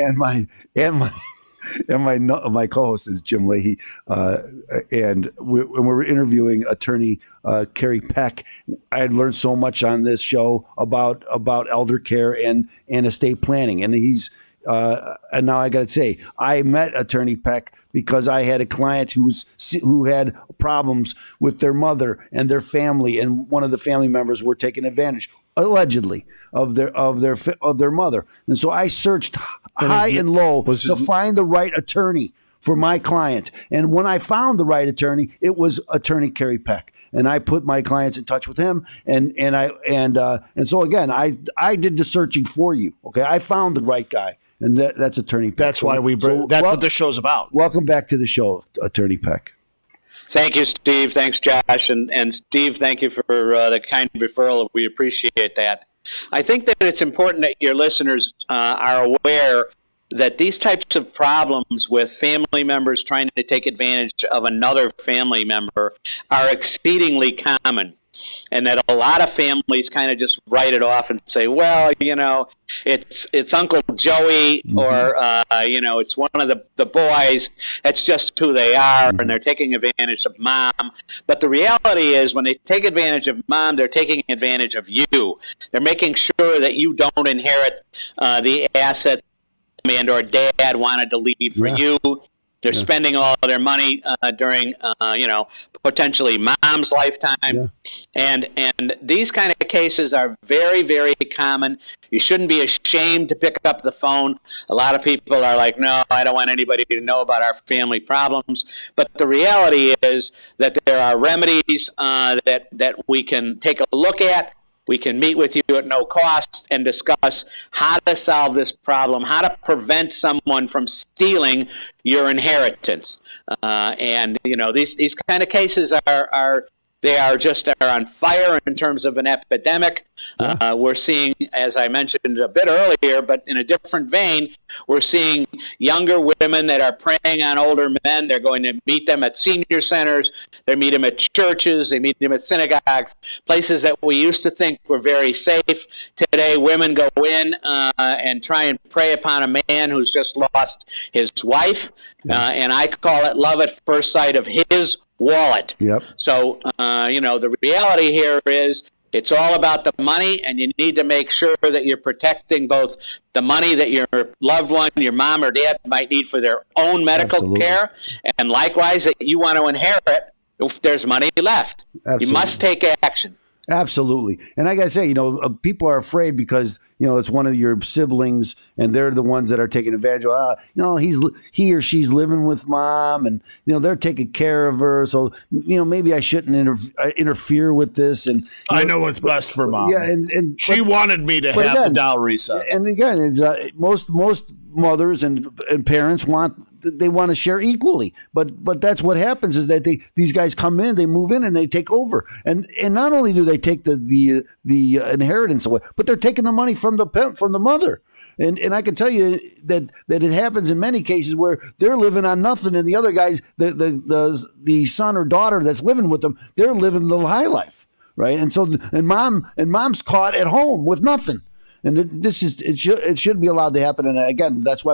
And my co-host is Jim Leahy, and when we were interviewing attorney Kerry Peck, I had learned so much on this show about elder care and estate planning, and and now I got to say, I met attorney Peck because I had a client who had problems with their mother and their family, and one of the family members were taking advantage, allegedly, of their mother, and so I searched high and low to find the right attorney for my client. And when I found the right attorney, it was attorney Kerry Peck, and I put my clients in touch with him. And so again, I did the searching for you. Okay, I found the right guy, and that's attorney Peck. That's why that's what this show's about. Welcome back to the show, attorney Peck. Thank you, Steve. Thanks, Josh. And Steve, thank you for the kind referral. We appreciate that. I think that it's important that your listeners are aware that these types of problems with family members trying to take advantage of another family member are exceedingly common, and that a lot of families kind of just write it off and say, well, it's Uncle Joey, or it's one of the boys. That's just who they are, and they're taking advantage of mom. But the reality is, when they take advantage of mom, they're taking advantage of you. They're making sure that you don't inherit the assets and or dad wanted to leave for you. They're spending all of their money during, potentially mom's lifetime. And these kind of cases are very, very common. You shouldn't be ashamed to pick up the phone. A lot of people are like, no, I don't want anybody to know about our family problems. But the reality is that there are remedies that we can take a look at. We can meet with you at no cost and discuss how to solve this problem, how to prevent someone from stealing your inheritance. These kind of cases are on fire in terms of an epidemic. We're seeing, as I mentioned a bit earlier, but in a different vein, we're seeing younger women that are preying on older men. They're going to meet them at senior centers. They meet them at churches. They meet them at synagogues, places that we used to think were very safe. Today, women go in and try and prey upon a man who's just lost his wife. And I call it love at first sight of his wallet. Yep. So, the reality here is it's all about the money, and you need to make sure that you're protecting both the money that your loved one, your mom or dad, might need for their own medical care, and likewise that you want to inherit if there's money left. Absolutely. You must take action. Absolutely. And I got to say, people are afraid because, it's one of your siblings and they're the ones that are taking advantage of, he or she's living with mom and, they're taking care of her. So, maybe I shouldn't interfere with this. And I know what's best for mom. Yeah. And she wanted me to have the dowry set. And again, it's most mothers and parents want to share equally, but that's what happens is that these guys come in, they move in, and they take over, and not only do they take the inheritance away, but they're taking the money from the mother, and I can tell you that it happens in many cases where they're living on nothing, and the other guys, the son or daughter that's living with them, they're living the high life, right? And so mom's caught at home with nothing. And it should be allowed to happen. And again, that's why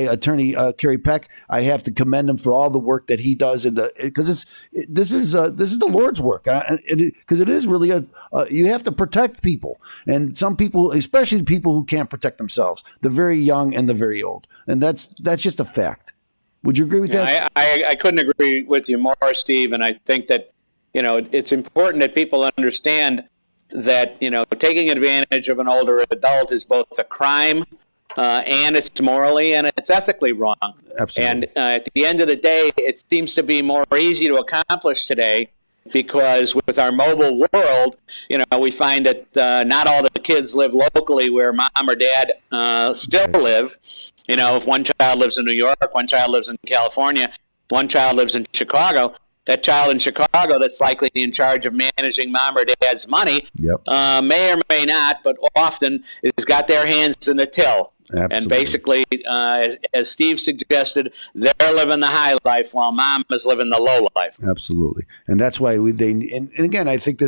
attorney Kerry Peck, I have to commend him for all the work that he does, because this is the Lord's work, because it is really you have to protect people, and some people, especially people who can't protect themselves, the very young and the very old, and that's just a fact. Would you agree with that? I couldn't agree with you more, Steve. And I think that it's important that people understand that taking advantage of an older adult is both a crime and it's morally and it's ethically wrong. Absolutely. And at the end of the day, it seems to be more easy to accomplish today because with our mobile world, we find that not all the kids live locally where mom or dad still live. If one child lives in New York, one child lives in California, one child lives in Chicago, that child in Chicago that's likely in charge of managing mom or dad's money may or may not, but often has got their hands in the till. Absolutely. And basically, as Steve suggested, they're living the high life while mom is living the low life. Absolutely. And that's why and again, I think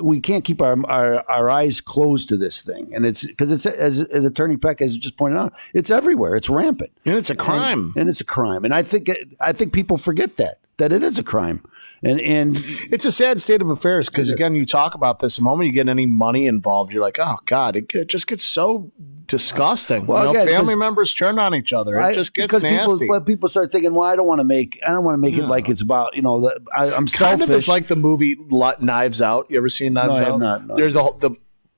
we can't keep our eyes closed to this thing. And it's because it's, as Attorney Peck has just pointed out, it's everywhere. It's rampant. And it's a crime. And it's a crime. And I think people forget that it is a crime. And it's a sad state of affairs because, again, you talk about this, the moment you get any money involved, you're like, oh, God, it just gets so disgusting. Well, again, family members turn on each other. It just gets nasty. People start thinking, well, I don't want to make it like it's about, I'm selfish. Kind of it's like the movie Knives Out. You ever seen Knives Out? I have not. No. There's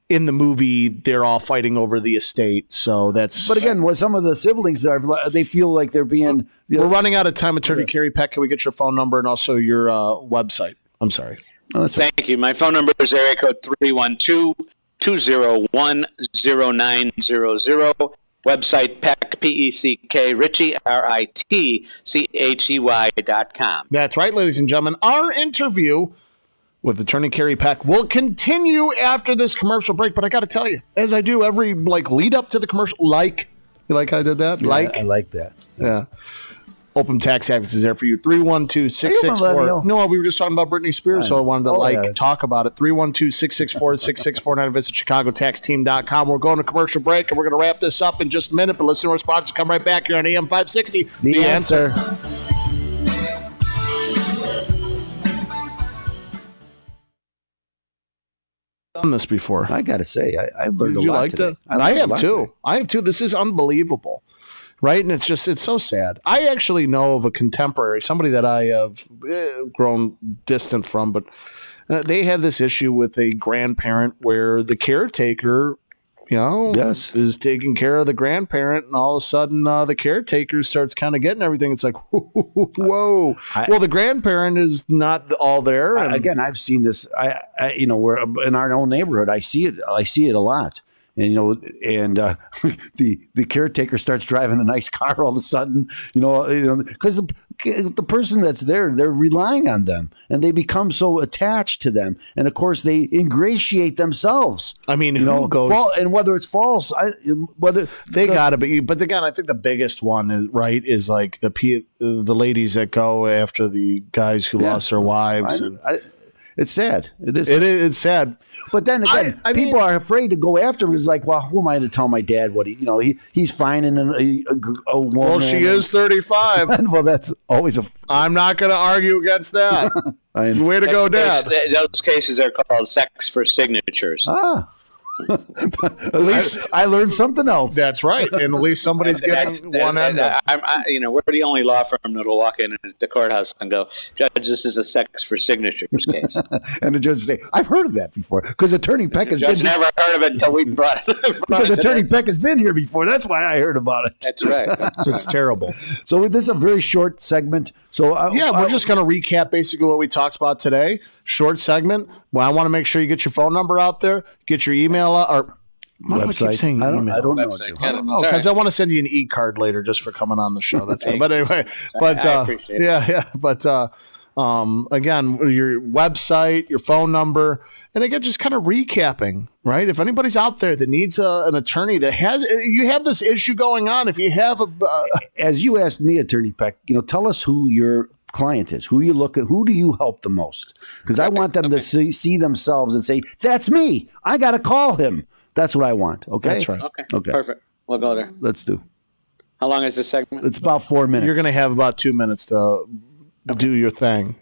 in the movie, they're all fighting over the estate. So that's. But again, what some of the siblings they feel like they're being. We're running out of time, Attorney Kerry Peck. Can we get your phone number and also your website? I'm sorry. Oh, that's right. Thank you. My phone number is area code 312-201-0900. Website Peck, P-E-C-K, Ritchie, RITCHEY.com. That's right, ladies and gentlemen. Our interview with Attorney Kerry Peck will continue after this commercial break. But I got to tell you, as I do every lead up to the commercial, you like how I did that? Yeah, I like that. Yeah. Open Tax Audits is there for you. 312-664. No, we were just talking about Britney Spears, so I wanted to talk about it. 312-664-6649. Visit ChicagoTaxTeam.com. We're going to commercial break, and we're going to wrap this up in just a minute. But listen to our sponsors. Come right back here on AM 560. The answer. Done this before. I got to say, I learned a lot. Did you like today. that? I have too. This is unbelievable. Right? And it's so sad. I actually know of a contemporary, somebody that I have grown distant from, but they had this issue with a grandparent where the caretaker, is taking care of the grandparent, and all of a sudden the caretaker starts kind of getting everything. It's like, whoa. Well, the grandparent is not all there. And again, I've seen this. We're in our own neighborhood. I see it a lot. And the caretaker starts driving a nice car all of a sudden, because the person that's there, they're relying on them, and they become so attached to them, and of course they ingratiate themselves. I mean, who goes and whether it's false, whether they gotta be. But again, I think the biggest one is like the ladies that go after the guys who lost their wives. It's sad. It is. It's sad. But then again, people are afraid to go after him. It's like, well, who am I to tell my dad what he's finding a woman? Well, she is 35. Well, that's always I'm not going to argue against that. Way to go, Dad. Those cases are called sex for signatures. At least I learned something else. That's right, and at least somebody's getting one end. We're the only law firm that'll walk in the courthouse and go, "Judge, this is a sex for signatures case." And the judge will say, "I've heard of that before," because Attorney Peck has been. Never heard of it until we brought it. Because Attorney Peck has been here before. That's why I heard about it. That's right. It's terrible. So this is a very short segment. So we're just going to recap basically what we talked about today. Short segment. Well, I want to make sure you get your phone number out there, get your email or website. I don't know. I don't know because I want to send you an e-card later just for coming on the show. That's right. But anyway, I appreciate it. But again, your website, your phone number, and again, just kind of recapping. Right? If anybody's out there that needs an attorney that you have this issue going on, if you have as you asked me, Attorney Peck, tell us who your client is, who you look at, who do you help the most? Because I want them to see themselves and say, "That's me. I got to call him." That's what I want. Okay. That's right. Okay. Perfect. We'll go there. Let's do. How long is this segment? It's about 4 minutes. You're going to have about 2 minutes to do your thing.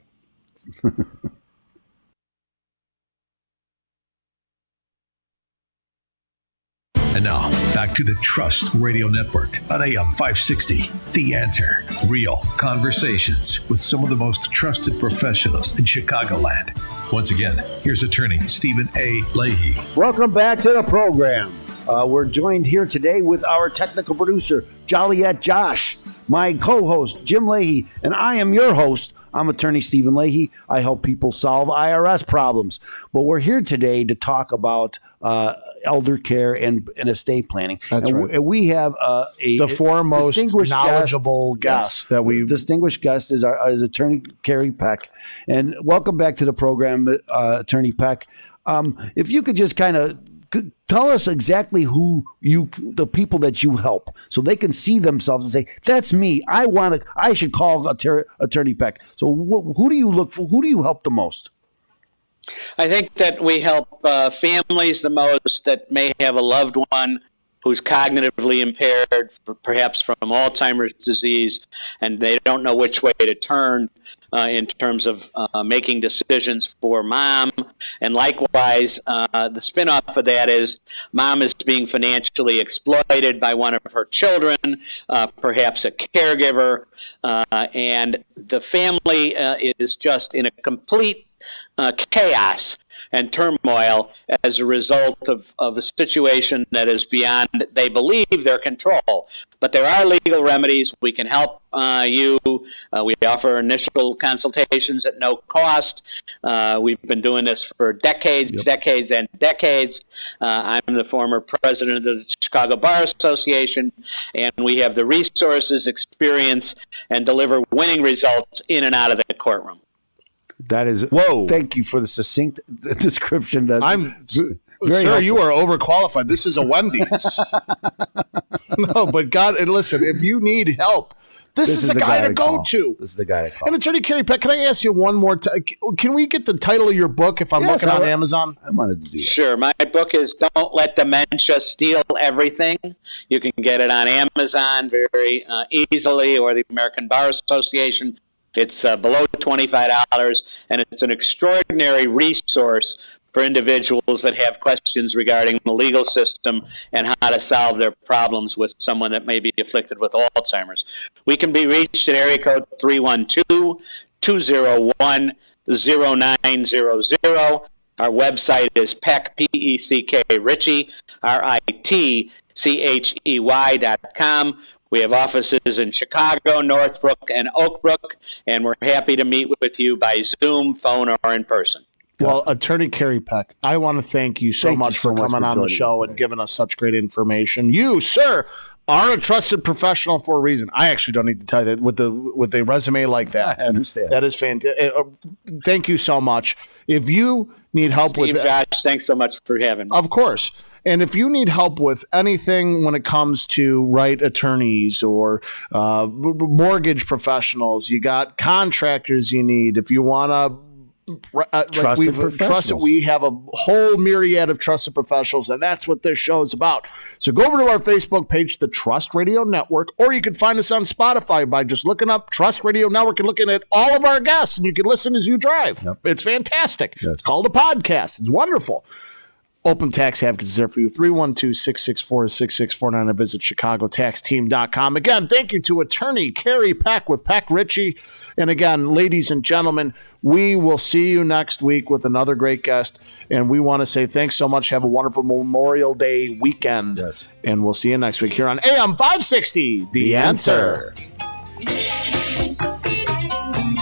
And now, back to the Trust Radio Network on AM 560. The Answer. Real conversations with some of the most trusted professionals in Chicagoland. Once again, here's attorney Stephen A. Leahy. Welcome back to the program. We're joined here today with our technical producer, Joliet Josh. my co-host, Jim Leahy, and I am your host. I'm attorney Stephen Leahy. I help people solve IRS problems. But we're here today to talk about elder care and estate planning. That's right. And we have the foremost knowledgeable guest that we distinguished guest is attorney Kerry Peck. And welcome back to the program, attorney Peck. If you could just kind of tell us exactly the people that you help, so they can see themselves and say, "That's me. I should call attorney Peck." So, who do you look for? Who do you help the most? I think that we help families the most that may have a loved one who's cognitively impaired, perhaps from Alzheimer's disease, and they don't know which way to turn in terms of making decisions for mom. And likewise, the spin-off of that is mom is being financially exploited by one of her children, perhaps a caregiver, and the family is just in a complete chaos and turmoil as a result of a situation that is beyond, they believe, their control. But there are legal remedies. We can help you. We offer initial consultations at no cost. We've been doing this for decades and decades. I'm the former president of the Chicago Bar Association, and we have the resources, experience, and deliver winning results in and out of the courtroom. That is, whoa! Thank you for the succinct description. That I'm very sir, helpful. you are overqualified. This is a Wendy's. No, but God, and listen, if you need help, this is the guy to go to. This is the guy to call. And attorney Kerry Peck, can I ask you one more time? Can we get the title of your book if I'm looking on Amazon? I wanted to do that. Sure. My book is Don't Let Dementia Steal Everything. You can get it on Amazon very easily, or the American Bar Association. It's below $25, and it's an extraordinary resource for individuals that have questions regarding the legal system and how to solve their problems with someone that may be afflicted with Alzheimer's. We can be reached at area code 312-201-0900. Our website is Peck, P-E-C-K, Ritchie, RITCHEY.com. We have offices in Chicago, Northbrook, and Oakbrook, and we're happy to meet with you by Zoom, phone, or in person. Well, attorney Kerry Peck, I want to thank you so much for coming on the show and giving us such great information. You, sir, are a trusted professional for a reason. I actually don't need to tell you that with a resume like that. I understand. That is fantastic. Thank you so much. If you need help with Josh, thanks so much for having me. Of course. And if you need help with anything when it comes to attorneys or mortgage professionals, you got contractors you need. If you want to we have a whole myriad of trusted professionals, and that's what this show is about. So go over to our Facebook page, the Trust Radio Network, or you can find us on Spotify by just looking up Trust Radio Network and looking at all of our guests, and you can listen as you drive. Yep. It's fantastic. Yes. It's called a podcast. It's wonderful. Open Tax Advocates is there for you, 312-664-6649, and visit chicagotaxteam.com. Again, thank you to attorney Kerry Peck with Peck Ritchie. And again, ladies and gentlemen, we will see you next week with another great guest. And we want to say thanks so much. Have a wonderful Memorial Day weekend. Yes. And we'll see you next week here on AM 560, The Answer.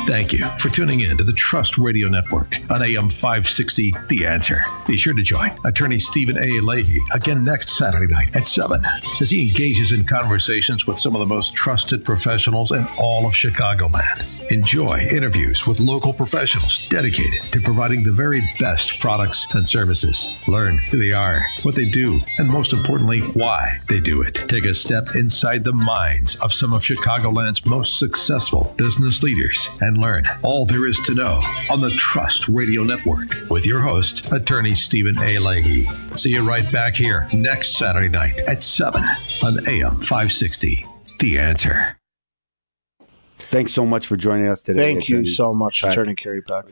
Thank you for tuning in to the Trust Radio Network on AM 560, The Answer. Be sure to join attorney Stephen A. Leahy again next Saturday night at 7 as he engages in conversations with some of the most trusted professionals in all of Chicagoland. Enjoy interviews with local professionals dedicated to providing the very best products and services. Learn who they are, what they do, and most importantly, why they do it. Take a step inside the minds of some of Chicagoland's most successful business leaders and learn all there is to know on the Trust Radio Network with your host, attorney Stephen A. Leahy. See you right back here next Saturday night at 7 on AM 560, The Answer. Thanks so much for joining us today. Thank you so much, attorney Kerry Peck.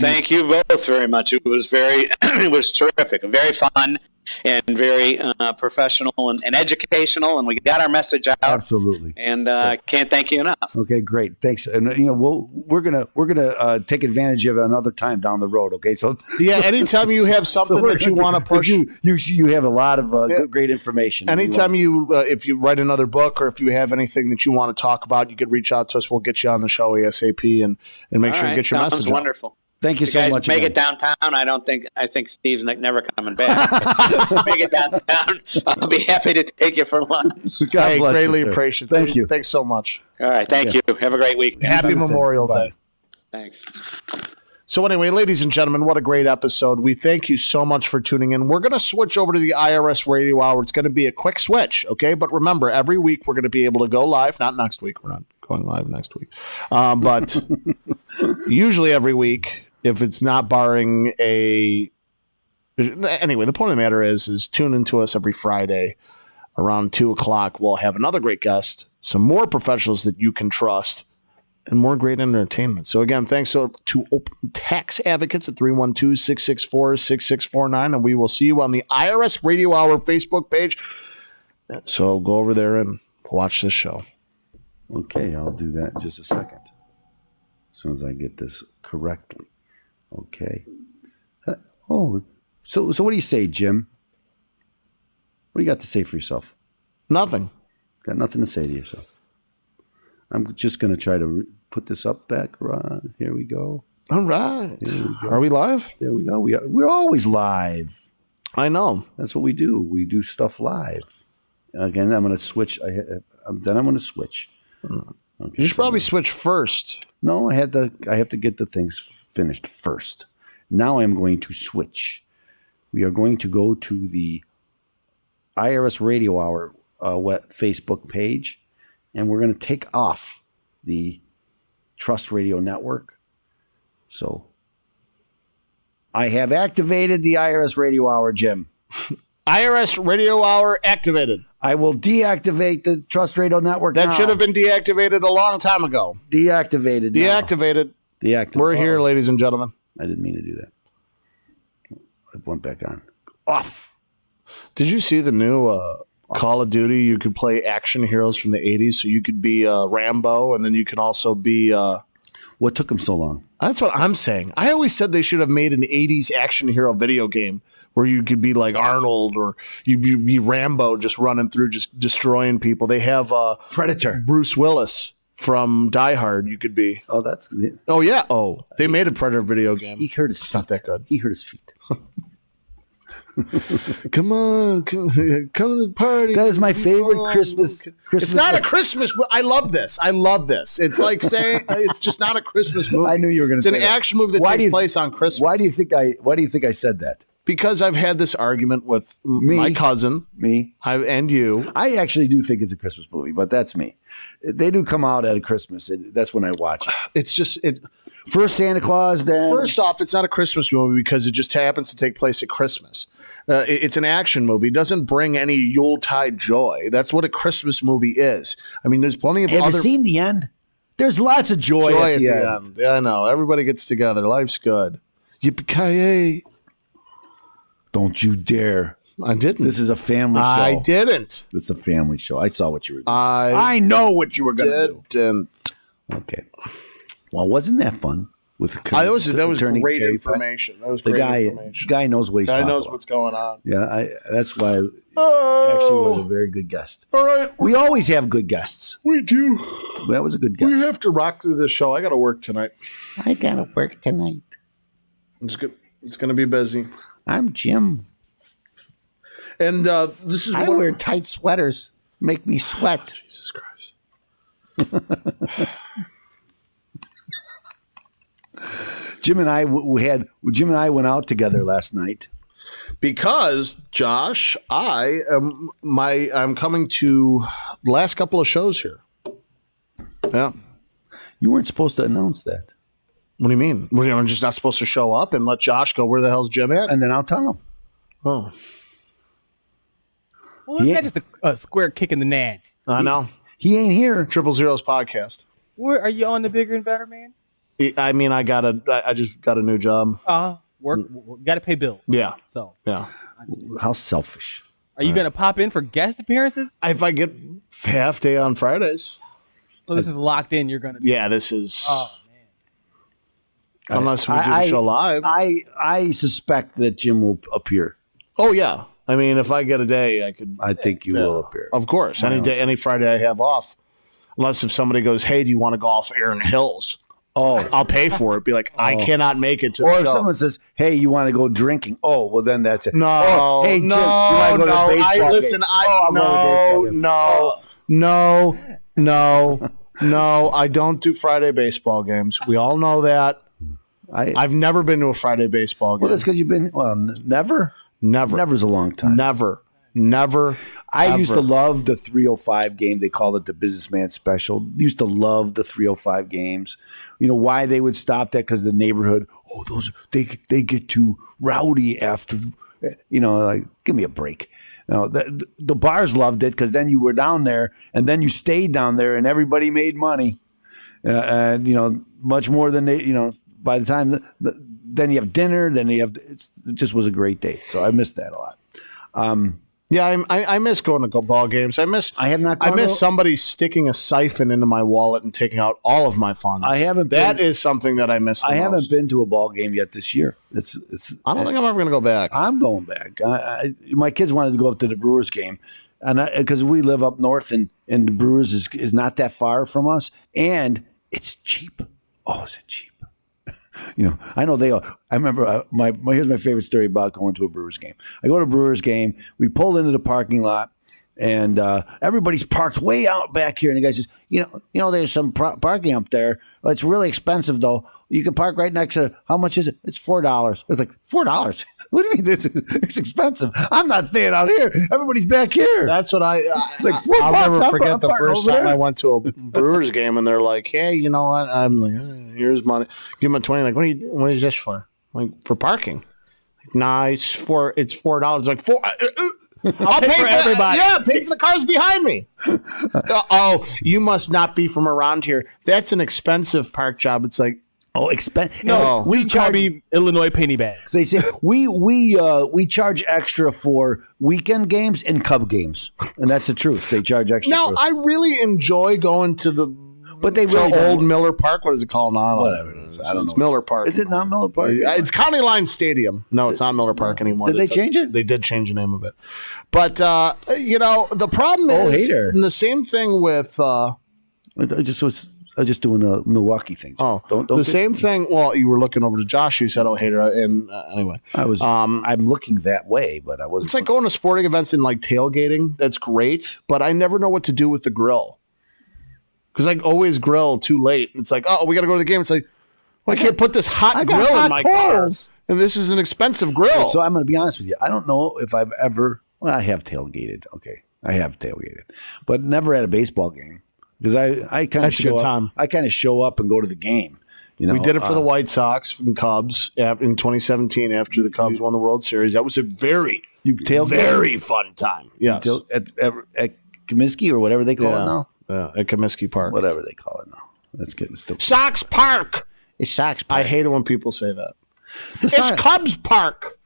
Thank you both very much. It was it was terrific, very fun, and very professional and educational, and we got our message out. Absolutely. And can't thank you enough. Okay, great. Thanks. And we're gonna take advantage of it another time down the road. Okay, so yeah, anytime you have something that you want to push, you have a lot of great information. Anytime if you write another book or if you have anything that you want to talk about, you could reach out to us. We'll get you on the show ASAP and make sure you get your message out. Wonderful. Thank you so much. Make it downtown. I think Steve's never coming back. Make it downtown. I'll be happy to take you for lunch. God bless greatly you, appreciate it. Thank you. Thanks so much. All right. Thank you. Have a great week. Happy Memorial Day. Thanks. So anyway, ladies and gentlemen, what a great episode. We thank you so much for tuning in. We're going to switch over to the IRS Radio Hour. It's going to be a quick switch, okay? But remember, every week we're going to be able to go live. Not next week. We're not going live next week. But usually every week, if it's not barring a... Anyway, the point of the matter is tune into us every Friday around 2 o'clock. We'll have another great guest, some more professionals that you can trust, and more great entertainment. So again, thanks to Open Tax Advocates at 312-664-6649, and we will see you on the IRS Radio Hour Facebook page. So go over there and watch this show. Okay, I'll do that in just a second. As soon as I get this correctly. Okay. So what do you say, Jim? What do you got to say for yourself? Nothing. Got nothing to say to yourself. I'm just going to try to put this up back, Ron. Here we go. All right. Are we live? There we go. We're always live. I know. That's what we do. We do stuff live. Again, I'm going to switch. Then I'm going to switch. Okay, you should probably switch first. No, I have to get the things finished first. Now I'm going to switch. We are going to go to the IRS Radio Hour Facebook page, and we're going to take off the Trust Radio Network. So I have activated the IRS Radio Hour, Jim. IRS Radio Hour activated. I will deactivate the Trust Radio Network That now. should have been deactivated a long time ago. Deactivated. Deactivated. Deactivated. We're here, ladies and gentlemen. I didn't mean to do that. It went back on. Off. Did you see the new Call of Duty? You could play action heroes from the 80s, so you could be Rambo, and then you can also be... What took them so long? That's what I'm saying. I always said they should have made an 80s action hero video game where you could be like Arnold or you'd be Rambo just running through, just destroying people. They have Predator. Bruce Willis from Die Hard. You could be. Oh, that's... Oh, yeah. Oh, they made a Predator video game. He hurt his feet. It's not that good. He hurt his feet. Come on, come to the party. That is my favorite Christmas. It's not a Christmas movie. I love this. It's like saying it's just not a Christmas movie. I knew you were going to say It's an action movie that takes place on Christmas. Why do you think I said that? Because I've had this argument with my cousin, and you. I actually do think it's a Christmas movie, but that's me. They do come out at Christmas. That's when I watch it. It's just First Santa Claus, then. First off, it's not a Christmas movie because it just happens to take place at Christmas. It's an action movie. It doesn't bring any Yuletide joy. That's what a Christmas movie is. I mean, there's plenty of Have you seen the end? There's lots of joy at the end. Yeah, I know. Everybody gets together. Life's good. Yippee-ki-yay. Don't you dare. I didn't. This is a family show. I didn't. It's a family show. I saw what you were doing. I know what you were going to do. Okay. Well, wasn't that fun? That was great Kerry information. That was great information. The guy knows what he's talking about. Guy knows what's going on. Yeah, that's why he actually was a very good guest. All right. We always have good guests. We do. That was a good guest. We have to rock through this show. I got to work tonight. I got to work tonight. It's good. It's going to be busy. I'm Jim. And this is I wear tight sweaters. Make me sweat. Jesus Christ. Jim and I went out together last night because Josh, I'm coming to the last couple of shows here. Yeah, you weren't supposed to announce that. What do you mean? I'm just not supposed to show up and let Josh go, where the hell's Jim at? And then I'll tell him. Oh, well, isn't that just a square kick in the nads? I know. He ain't here. 000's podcast. Where are you on the Bigger and Better, man? I mean, I just got a new job. work. You got to pay bills. Yeah. So Yeah. How selfish. are you going to pop in for guest appearances? If I get half day on Fridays. So this is locked in. You're going to. Yeah, this is. Oh man. Unless we do the show live. I suspect that Jim will appear. Oh yeah. I mean, if I get a day, I could. I think you will appear. Of course, any day, any Friday I have off. Unless if somebody goes, hey, do you want to golf Erin Hills? Oh, I'll pay for it. Be like, I cannot make it to or the if show. someone says, "Hey, you want to go drinking?" Oh, well, then that's it. No, oh, hey, Jim, no, you want to go to no. the baseball game? No. I don't do Friday baseball games. We all know that. I've never been to a Friday baseball game. Well, that's because you've been never. Never's a long time. Never. I used to love the 305 game. They called it the businessman special. Used to love the 305 games. You know why they would stop that? Because the neighborhood. Oh, those they get too rowdy after. You know, like give me a break. You know, the bars loved it because then you were down there and then you stayed down there and everybody made money. And you know much more than they. You know, by the time then you have dinner. Then you have. It just was a great day. So I missed that a lot. Yeah, I miss going to ball games. I miss somebody sticking a siphon into my wallet and taking out all of my funds. That is something that I miss. I haven't been to a ball game yet this year. I don't think I'm ever going to go back. I'm going back. My kids wanted to go up to the Brewers game, and because we live up north, and the Brewers is not that far from us, and it's cheap. Oh, is it cheap? You know, I know they all. I remember here's my favorite story about going to a Brewers game. I go to a Brewers game. We pull into the parking lot, and everybody's parked way out back here. And the guy says, "You know, there's some parking up there. Well, it's really expensive, though. You can park right next to it. How much is it? It's $4. It's like $4. What do you mean it's expensive? I'm not staying out here. Everybody's back here. That's what it's like $4. I'll never forget the first time I went to a Brewers game and they're like, "Hey, you know what?" I'm like, "Here's money. Give them a 20." Like, what is this for? Like for parking? Like, nah, it's $4. Like $4. I'll pay for everybody. Yeah, pay for the cars behind me. Oh, you must not be from around here. That's an expensive park job. It's like. Oh, expensive! No, we charge Illinois penny bags. They say we charge extra for weekend games and Cub games, and that's the truth. They charge extra. Now, I really enjoy going to the old Miller Park. What is it called now? Whatever it is, I don't know. It's Miller Park. Is it not Miller Park? It's County Line Stadium. No, it's not Miller Park anymore. Did they change it? They did change the name of it, but you know the problem is, and the same thing with. I was just doing a Milwaukee thing. So don't same thing. Well, you were looking over to Josh. You said, "Oh, hater." And anyway, I was. I'm looking that way, but I wasn't. It's like going to sporting events and like tailgating. That's great, but I never know what to do with the grill because I always grill too late. It's like, oh, we got to go to the game. It's like, well, I can't put this hot grill in my car, and this is an expensive grill. So I'm going to be honest with you. I don't know if I've ever. Well, I have tailgated. Okay, I have tailgated, but never at a baseball game. Because I kind of show up. I kind of show up and go to the game. You know, we did it for the White Sox and Cubs in 2017 after the Cubs won the World Series. That was a very fun time. Yes, at Comiskey or whatever they call it now. Yeah, at Comiskey Park, whatever they call it now. That's good. It's still Sox Park. It's Sox Park. I hate it when people say that. It's Cubs Park.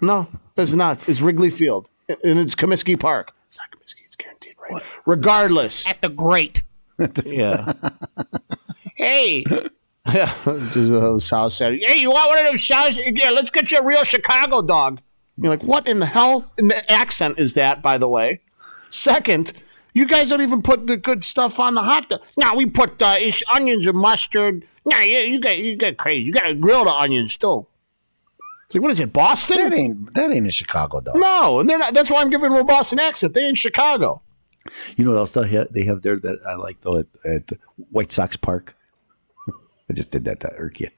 No, it's not. It's Wrigley Field and it's Comiskey Park. It's not Comiskey. What? Regardless. At the great. Yeah. Hey. Yeah. Just South Saturday. Hey, you want one of those South? Yeah, let's get you a real Chicago dog. You're like, what in the hell? And the accent is that, by the way. Second, you guys don't even put the good stuff on the hot dog. No, we put onions and mustard. No, you got crazy. You got to grill the onions too. It's like, what is it, Boston? That ain't a Chicago dog. No, and they're not. That's why I'm giving them a Boston accent. They ain't Chicago. You know what else they have there that I like though at White Sox Park? I just did that to irk you.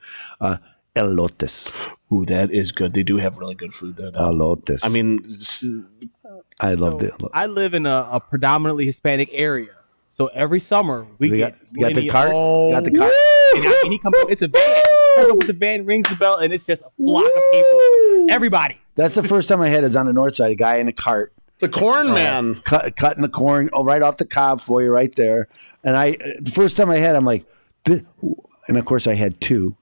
Elotes. Ooh, that is good. They do have really good food there. Though. Elotes. I mean, I love it. I live in a predominantly Hispanic area, so every summer we got the cart. Got the cart. And he comes up. It's a van. Comes up with the van, rings the bell, and it's just a flock of people. Everybody. That's the first time I had it on the north side. A guy in a cart. The corn man. Cutting the corn right off the cob for you right there. And the first time I had, I'm like, and of course I had two.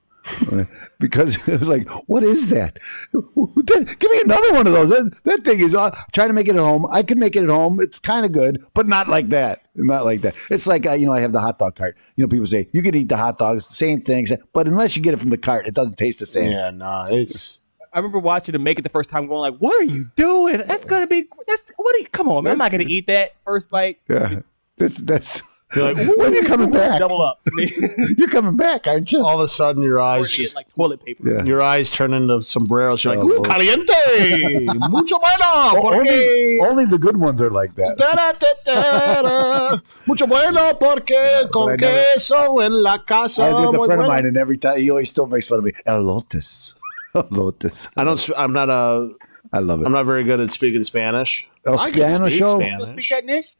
Because it was like, what is that? Give me another one of those. That thing is trying to make it at home. I can make it at home. It's kind of good, but not like that. Not like that. It's like, I have the hot dog cart. People say, you can eat the hot dogs, same things, but unless you get it from the cart, it doesn't taste the same. Yeah, no, it's... I remember watching him make it the first time, going like, "What are you doing? That's gonna be. Come on, man! I'm not gonna eat that first bite." Yeah, that's. You're like, when are you coming back? Double up. You're coming back, aren't you? All of a sudden, your eyes just like toilet paper. Yeah. Your eyes turn into sombreros. You're like, Oh, ooh, caliente, mucho bueno. Only the good ones are like that. Mucho bueno porque con queso en la casa. I was with a muy friend of bueno. mine, and every time he always still makes fun of me. Elotes. Elotes. I love it. I'm not very good at speaking Spanish. El I can Spanish speak show? You don't speak that niche?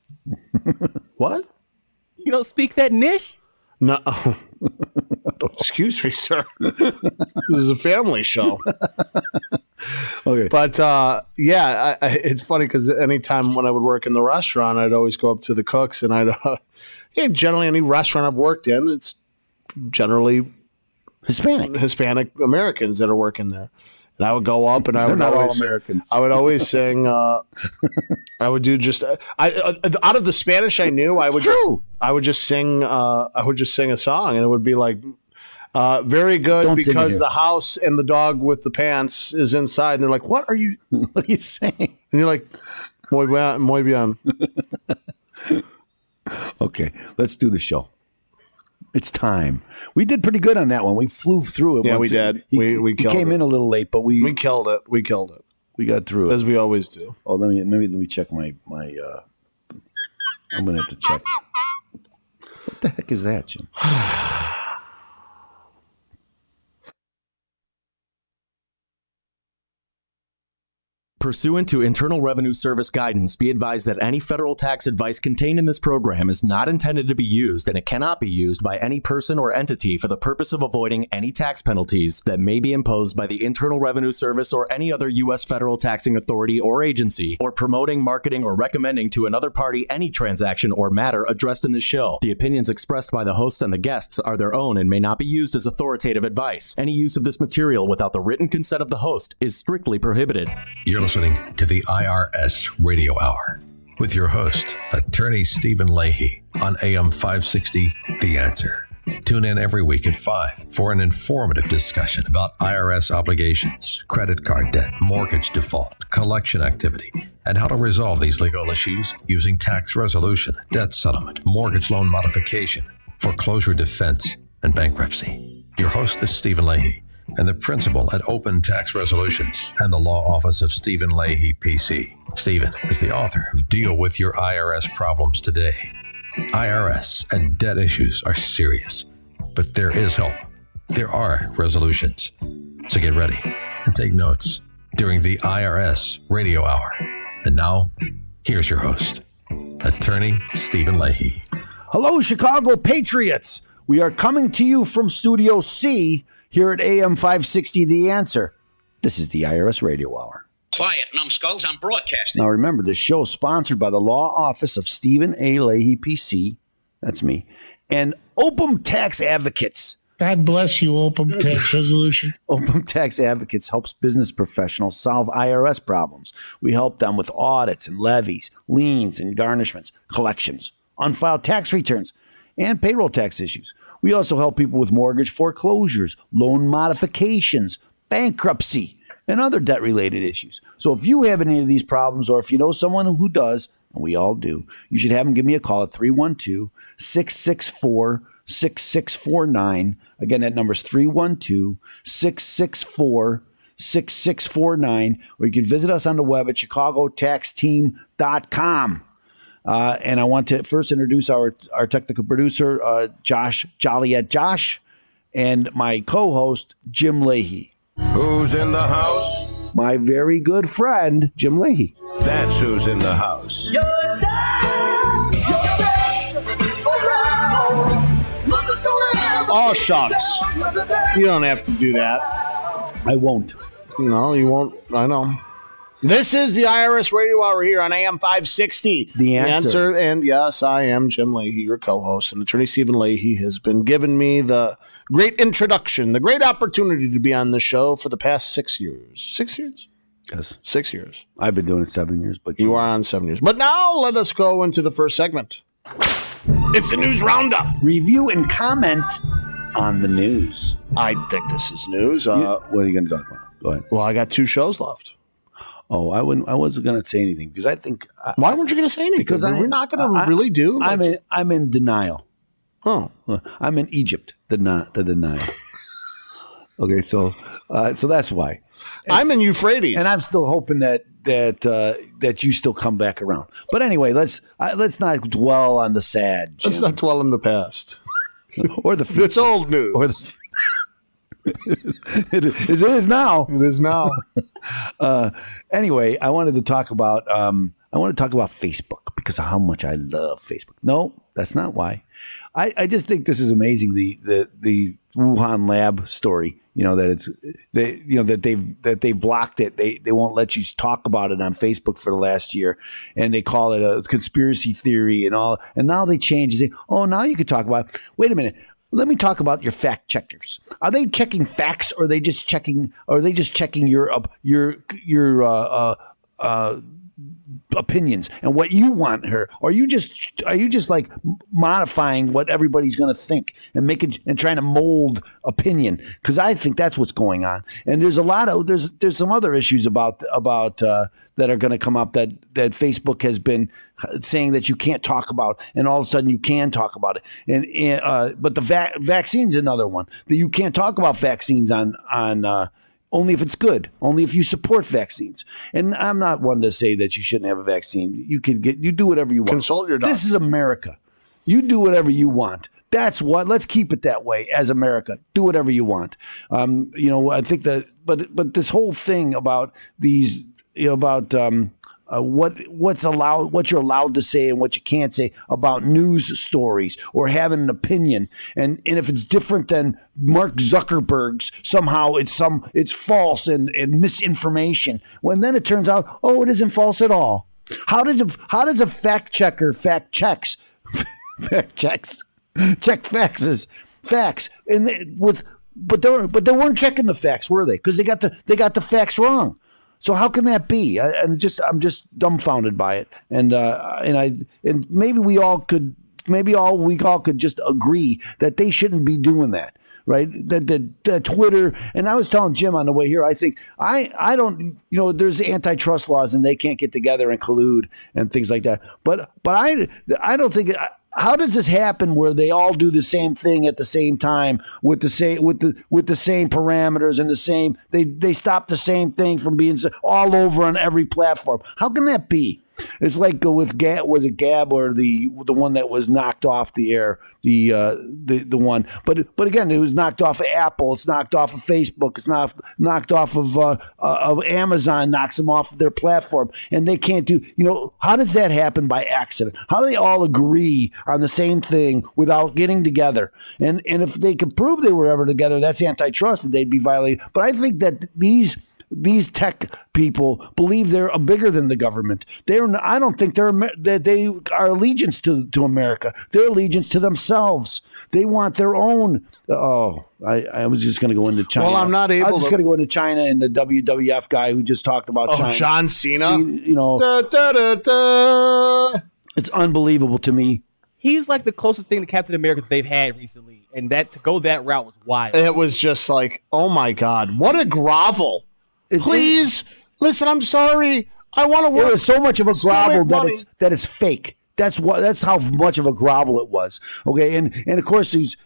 What? You don't speak that niche? No. Excuse me, sir. This is a family show. Okay. But it's funny because anytime when I would work in the restaurant, I'd always go up to the cooks and generally any restaurant I've worked in, it's generally Hispanic Americans that are working there. And I would go up and They're not all Americans. I would always sing. I would do just out of the Spanish I knew. I would just sing a song, and it would be like very good. Don't sing because it. the house and the dog with the pants is inside. And they're like, "What are you saying?" And you're like, "Muy bien, muy bien." Okay, let's do the show. It's time. We did pretty good on that one. We flew through it. Yeah, we did. We he came in a little late, but we killed it. We killed it. We got through it as we always do. Oh, let me check my. I'm gonna have to check. What the heck is that, Jim? Pursuant to Internal Revenue Service guidance, be advised that any federal tax advice contained in this program is not intended to be used, and it cannot be used by any person or entity for the purpose of avoiding any tax penalties that may be imposed by the Internal Revenue Service or any other U.S. federal taxing authority or agency, or promoting, marketing, or recommending to another party any transaction or matter addressed in this show. The opinions expressed by the host and the guests are their own and may not be used as authoritative advice. Any use of this material without the written consent of the host is strictly prohibited. You're listening to the IRS Radio Hour with your host, Attorney Stephen Leahy, on AM 560, The Answer. Tune in every week at 5 for an informative discussion about IRS obligations, credit card debt, mortgage default, collection activity, and how to resolve these legal issues using tax resolution, debt settlement, mortgage loan modification, foreclosure defense, and bankruptcy. Your host is Stephen Leahy, and the principal at Open Tax Resolutions and the law office of Stephen Leahy, PC. Stephen is the author of Deal with Your IRS Problems Today. IRS and debt issues are serious, but there is help. There are resolutions. So get ready and take notes during the IRS Radio Hour. And now, here's your host, Attorney Stephen Leahy. Hello, Chicago Patriots. We are coming to you from Studio C here at AM 560, The Answer. This is the IRS Radio Hour. Quiet, numbskulls, I'm broadcasting. Now remember, this show is sponsored by the law office of Stephen A. Leahy, PC, that's me, and Opum Tax Advocates. God bless you, Opum Tax Resolution. Opum Tax Advocates helps business professionals solve IRS problems. We help them with audits and levies, liens and garnishments, collections, unfiled tax returns, and payroll tax issues. We also help people with mortgage foreclosures, loan modifications, bankruptcy, and other debt-related issues. So if you have any of these problems, or if you know someone who does, and we all do, you should have them give me a call at 312-664-6649. Again, that number is 312-664-6649. Or you can visit us on the web at chicagotaxteam.com. And I want to first introduce our technical producer, Josh Joliet Josh, and my co-host, Jim Leahy. Who's in the house? My very good friend, Jim Leahy. That's who's in the house. Oh, shucks. You don't have to do that. I won't. No, you won't. I know. This is the IRS Radio Hour here on AM 560. The answer. And yes, I am Jim Leahy, your co-host, and Attorney Stephen Leahy has been giving me the great introduction, the great opportunity to be on the show for the past 6 years. 6 years? Yes. 6 years. I've been doing it 7 years, but you are on 7 years. But now let us go into the first segment. It's the news roundup. Review and comment on the news. I think this is news. What are you going to talk about? Go ahead. Well, I got 2 shows left. Oh, I wasn't going to say anything because I think. Why weren't you going to say anything? Because we're not going to really do. I'm in denial. Oh, I'm in Egypt. The denial. Okay, so that's why. I'm in Euphrates, and I'm still hoping that you still come back around. But anyway, let's not dwell on the sad. Jim. Let's not dwell in the past or the future. It's old news. Or the it is now. It is now. Anyway, I wanted to talk about Facebook because of how much I love Facebook. No, that's not why. I just think this is amazing. The Wuhan lab story. That they've blocked it. They won't let you talk about it on Facebook for the last year, and they call it a conspiracy theory and all. And now they change and say, "Oh, now you can talk about it." Wait a minute. Let me talk about your fact checkers. Are they checking facts, or are they just checking? Or are they just checking your opinions and what you want her? Or are you just like modifying what everybody's going to think and trying to mold opinion? Because I think that's what's going on. And there's there's some other issues about that are going to come up that Facebook has been saying that you can't talk about, and all of a sudden you can talk about it. And but the vaccine's another one that you can't talk about vaccines on only if it's good, only if you support vaccines. And I'm not one to say that you shouldn't have a vaccine. You do whatever you want. Consult your doctor. This is America. You do whatever you want. That's what. Let's keep it that way as America. Do whatever you want. I think that. But this whole thing about these, what's allowed, what you're allowed to say and what you can't say about news stories or having an opinion, and if it's different than Mark Zuckerberg's, somehow it's false and misinformation. When then it turns out, it isn't false at all. How does a fact checker check facts but they weren't checking the facts, were they? Because they got the facts wrong. So how can that be? I'm just dumbfounded by it, and maybe we all could just agree that they shouldn't be doing that, right? That Twitter, and I was telling Jim on the way here, I think I don't, there's antitrust laws and they can't get together and collude and things like that. But I don't think. How does this happen where they all do the same thing at the same time with the same parameters and the same they stop the same thing from being all over on every platform? How can that be? It's like with Gab, was it Gab or the one that was knocked off the air, the one. But again, it was knocked off of Apple. It's knocked off of Facebook. It's not knocked off of Amazon. Knocks them off of their platform, and they can't do. How does that happen by accident? How do they all agree on the same thing without getting together? And if they could prove they were ever together, that's antitrust, and they'd be violated. But I think that these tech people believe they're bigger than the government. I don't think that they are allegiance to America. They're allegiance to themselves. They want their own. I was just going to go into China. Well, I'm not able. I was just going to go into China and the WWF guy who just talked about China. John Cena. It's unbelievable to me. He's like the closest thing to Captain America that they've had recently, and that to go that route was wild. It was just like, oh my God, what a grovel. Please, listen, I'm sorry. I want to work. It was so much of a grovel that it's fake. That's how much of a grovel it was. Okay, and of course it's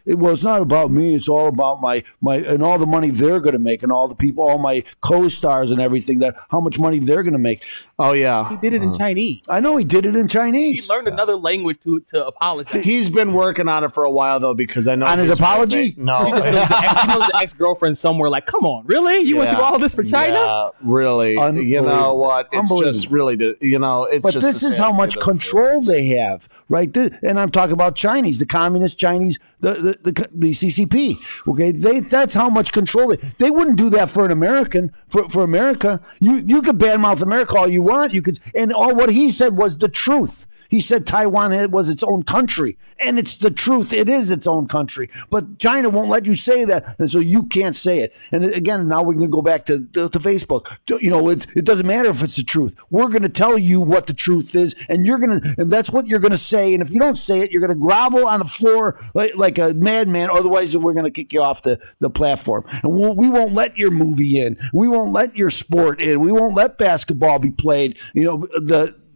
not about me. It's all about my and all the money they're going to make, and all the people, all my co-stars and everything. That how much money they're going to make. Oh yeah, he did it in Chinese. I know he did it in Chinese. He learned another language to apologize. He's been working on it for a while though, because I know on his apology. No, he knows the ex-girlfriend somewhere. Like, come on, really? You went through all this for China? Yeah, really? You know what? It's just really, it's. But just this is how much control they they have, right? And I'm talking about Chinese, the communist Chinese, the CCP. Okay, that's how much control they wouldn't do that for an American. For America, you could badmouth America all you want. You could, and all what he said was the truth. He said Taiwan was its own country, and it's the truth. It is its own country, but China won't let you say that, and so you can't say it. And again, now we're going to go back to Facebook. It doesn't matter if it's the truth. We're going to tell you what the truth is, and and that's what you're going to say. And if you don't say it, you're going to grovel on the floor like a madman. Otherwise, we're going to kick you off the platform, and we won't let your movie in. We won't let your sport in. We won't let basketball be played.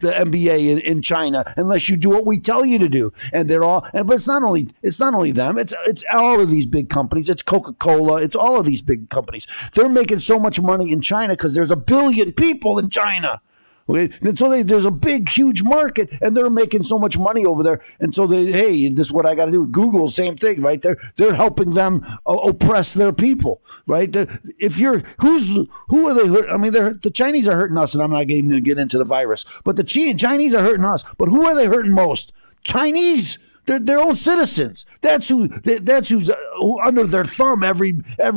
The NBA in China unless you do what we tell you to do. And but it's not only them. It's all of these big companies. It's Coca-Cola. It's all of these big companies. They're making so much money in China because there's 1 billion people in China. Okay, and so there's a big, huge market, and they're making so much money over there. And so this is what I got to do. Google, same thing, right? They're helping them oppress their people, right? Who are they hurting? I mean, the Chinese are hurting us, and I'm not even going to get into the virus. But the Chinese are hurting us. But who are they hurting most? Chinese. They're their own citizens. That's who's under their thumb every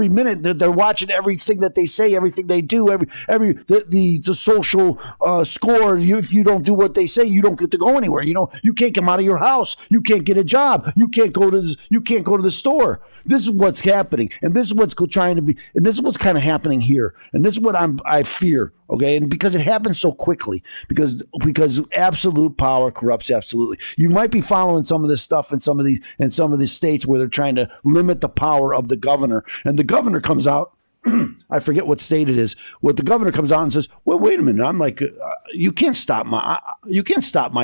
minute. They're watching everything that they say, everything they do, the social score. If you don't do what they say, you don't get to go anywhere. You can't come out of your house. You can't get a job. You can't go to the store. This is what's happening, and this is what's trying to be, and this is what's kind of happening here, and this is what I fear. Okay, and because it happens so quickly, because absolute power corrupts absolutely. You might be following some of this stuff in some of these states where they're trying to limit the power of the governor, and the governor comes out. I forget what state it is. What the governor comes out and says, "Well, wait a minute." I'm like, "You can't stop my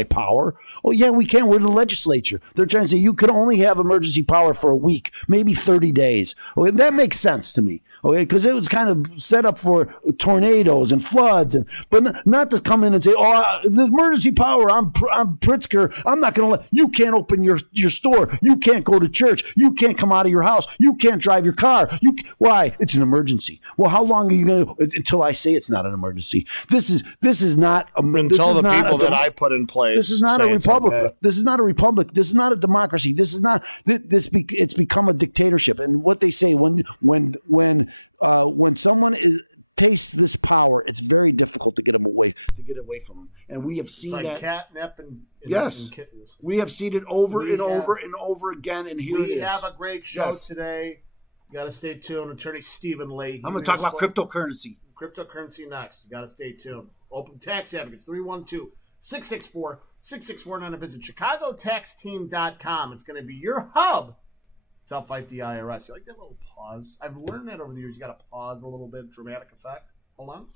power." Oh, yeah, we can. We're the legislature. They're trying to say you can only have emergency power for a week, maybe 30 days. Okay, that makes sense to me. Okay, because it was kind of set up for tornadoes and floods, but not to come in and say, "Oh, the emergency power. I'm Pritzker. I'm not going to let you can't open your store. You can't go to church. You can't come out of your house. You can't drive your car. Why? It's an emergency." Well, how long are you going to until I say it's not an emergency? This is not until the people that I put in place. This is not a republic. Okay. This is not a republic. This is not a democracy. This is not this. It's become a dictatorship. And what they say when someone tastes this power, it's very difficult to get away from them. And we have seen that catnip and kittens. We have seen it over and over again. And here it is. We have a great show today. You got to stay tuned. Attorney Stephen Leahy. I'm going to talk about cryptocurrency. Cryptocurrency next. You got to stay tuned. Open Tax Advocates, 312-664-6649. And visit ChicagoTaxTeam.com. It's going to be your hub to help fight the IRS. You like that little pause? I've learned that over the years. You got to pause a little bit. Dramatic effect. Hold on.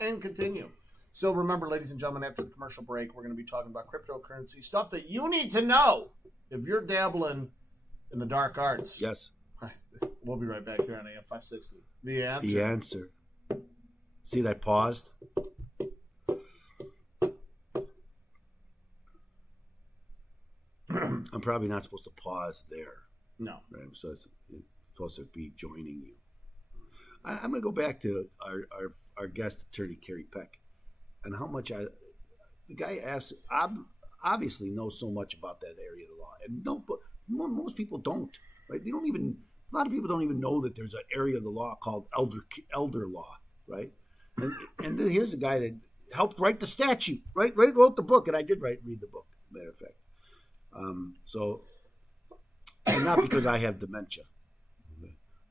And continue. So remember, ladies and gentlemen, after the commercial break, we're going to be talking about cryptocurrency, stuff that you need to know if you're dabbling in the dark arts. Yes. We'll be right back here on AM 560. The answer. The answer. See that paused? I'm probably not supposed to pause there. No. Right? So it's supposed to be joining you. I'm going to go back to our guest attorney, Kerry Peck, and how much the guy obviously knows so much about that area of the law, and most people don't. Right? A lot of people don't even know that there's an area of the law called elder law, right? And here's a guy that helped write the statute, right? Wrote the book, and I did read the book, matter of fact. And not because I have dementia,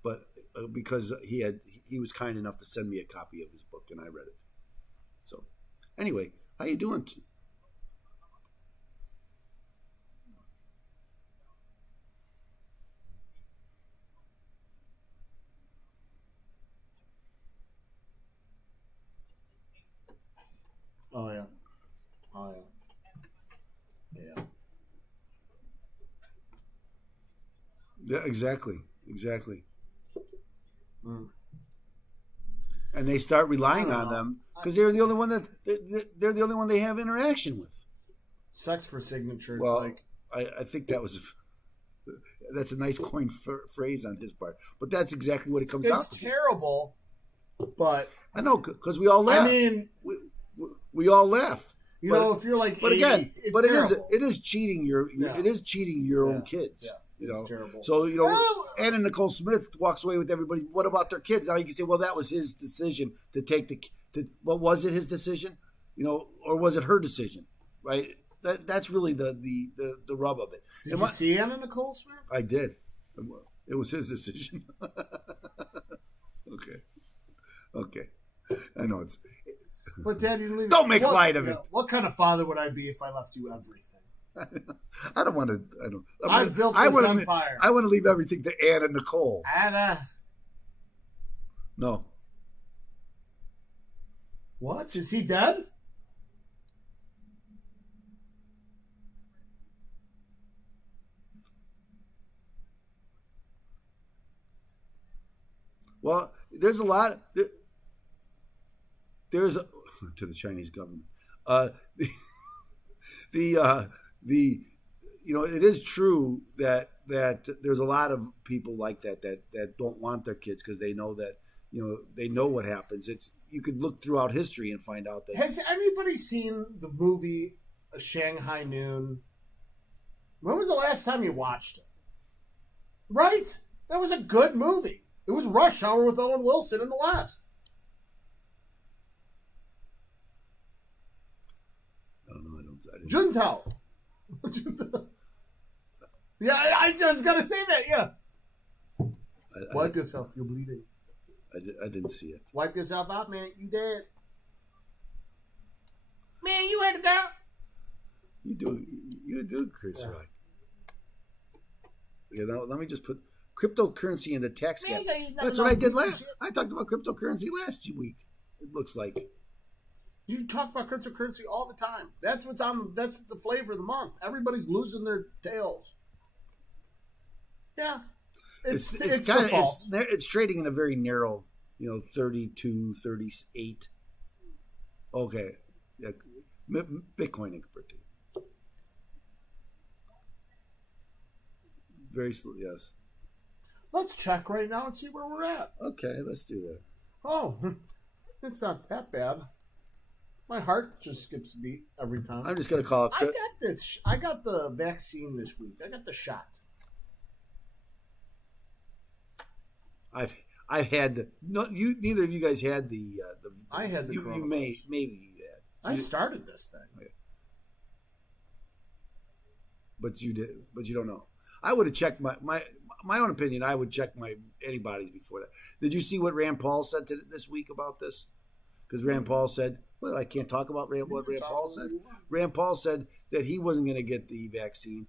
but because he was kind enough to send me a copy of his book, and I read it. So, anyway, how you doing? Oh, yeah. Yeah, exactly. Mm. And they start relying on them because they're the only one they have interaction with. Sex for signature. Well, I think that's a nice coined phrase on his part, but that's exactly what it comes out to. It's terrible, but I know because we all laugh. I mean, we all laugh. You know, if you're like, but 80, again, it's but terrible. it is cheating it is cheating your own kids. Yeah, you know, terrible. So Anna Nicole Smith walks away with everybody. What about their kids? Now you can say, well, that was his decision to take but was it his decision? You know, or was it her decision? Right. That's really the rub of it. Did you see Anna Nicole Smith? I did. It was his decision. Okay. I know it's. But Dad, you leave. Don't make light of it. What kind of father would I be if I left you everything? I don't want to. I've built this empire. I want to leave everything to Anna Nicole. Anna. No. What? Is he dead? Well, there's a lot. There's to the Chinese government. It is true that there's a lot of people like that don't want their kids because they know that they know what happens. You could look throughout history and find out that. Has anybody seen the movie Shanghai Noon? When was the last time you watched it? Right? That was a good movie. It was Rush Hour with Owen Wilson in the West. I don't know. I didn't. Juntao. Yeah, I just gotta say that. Yeah. Wipe yourself. You're bleeding. I didn't see it. Wipe yourself out, man. You dead. Man, you heard the girl. You do, Chris. Right. Let me just put cryptocurrency in the tax gap. That's what I did last. I talked about cryptocurrency last week. It looks like. You talk about cryptocurrency all the time. That's what's on. That's the flavor of the month. Everybody's losing their tails. Yeah, it's kind the of fault. it's trading in a very narrow, 32, 38. Okay, yeah, Bitcoin in particular. Very slow. Yes. Let's check right now and see where we're at. Okay, let's do that. Oh, it's not that bad. My heart just skips a beat every time. I'm just gonna call it. I got this. I got the vaccine this week. I got the shot. I've had neither of you guys had the. I had the. You maybe you had. I started this thing. Okay. But you did. But you don't know. I would have checked my own opinion. I would check my antibodies before that. Did you see what Rand Paul said this week about this? Because Rand Paul said, well, I can't talk about what Rand Paul said. Rand Paul said that he wasn't going to get the vaccine.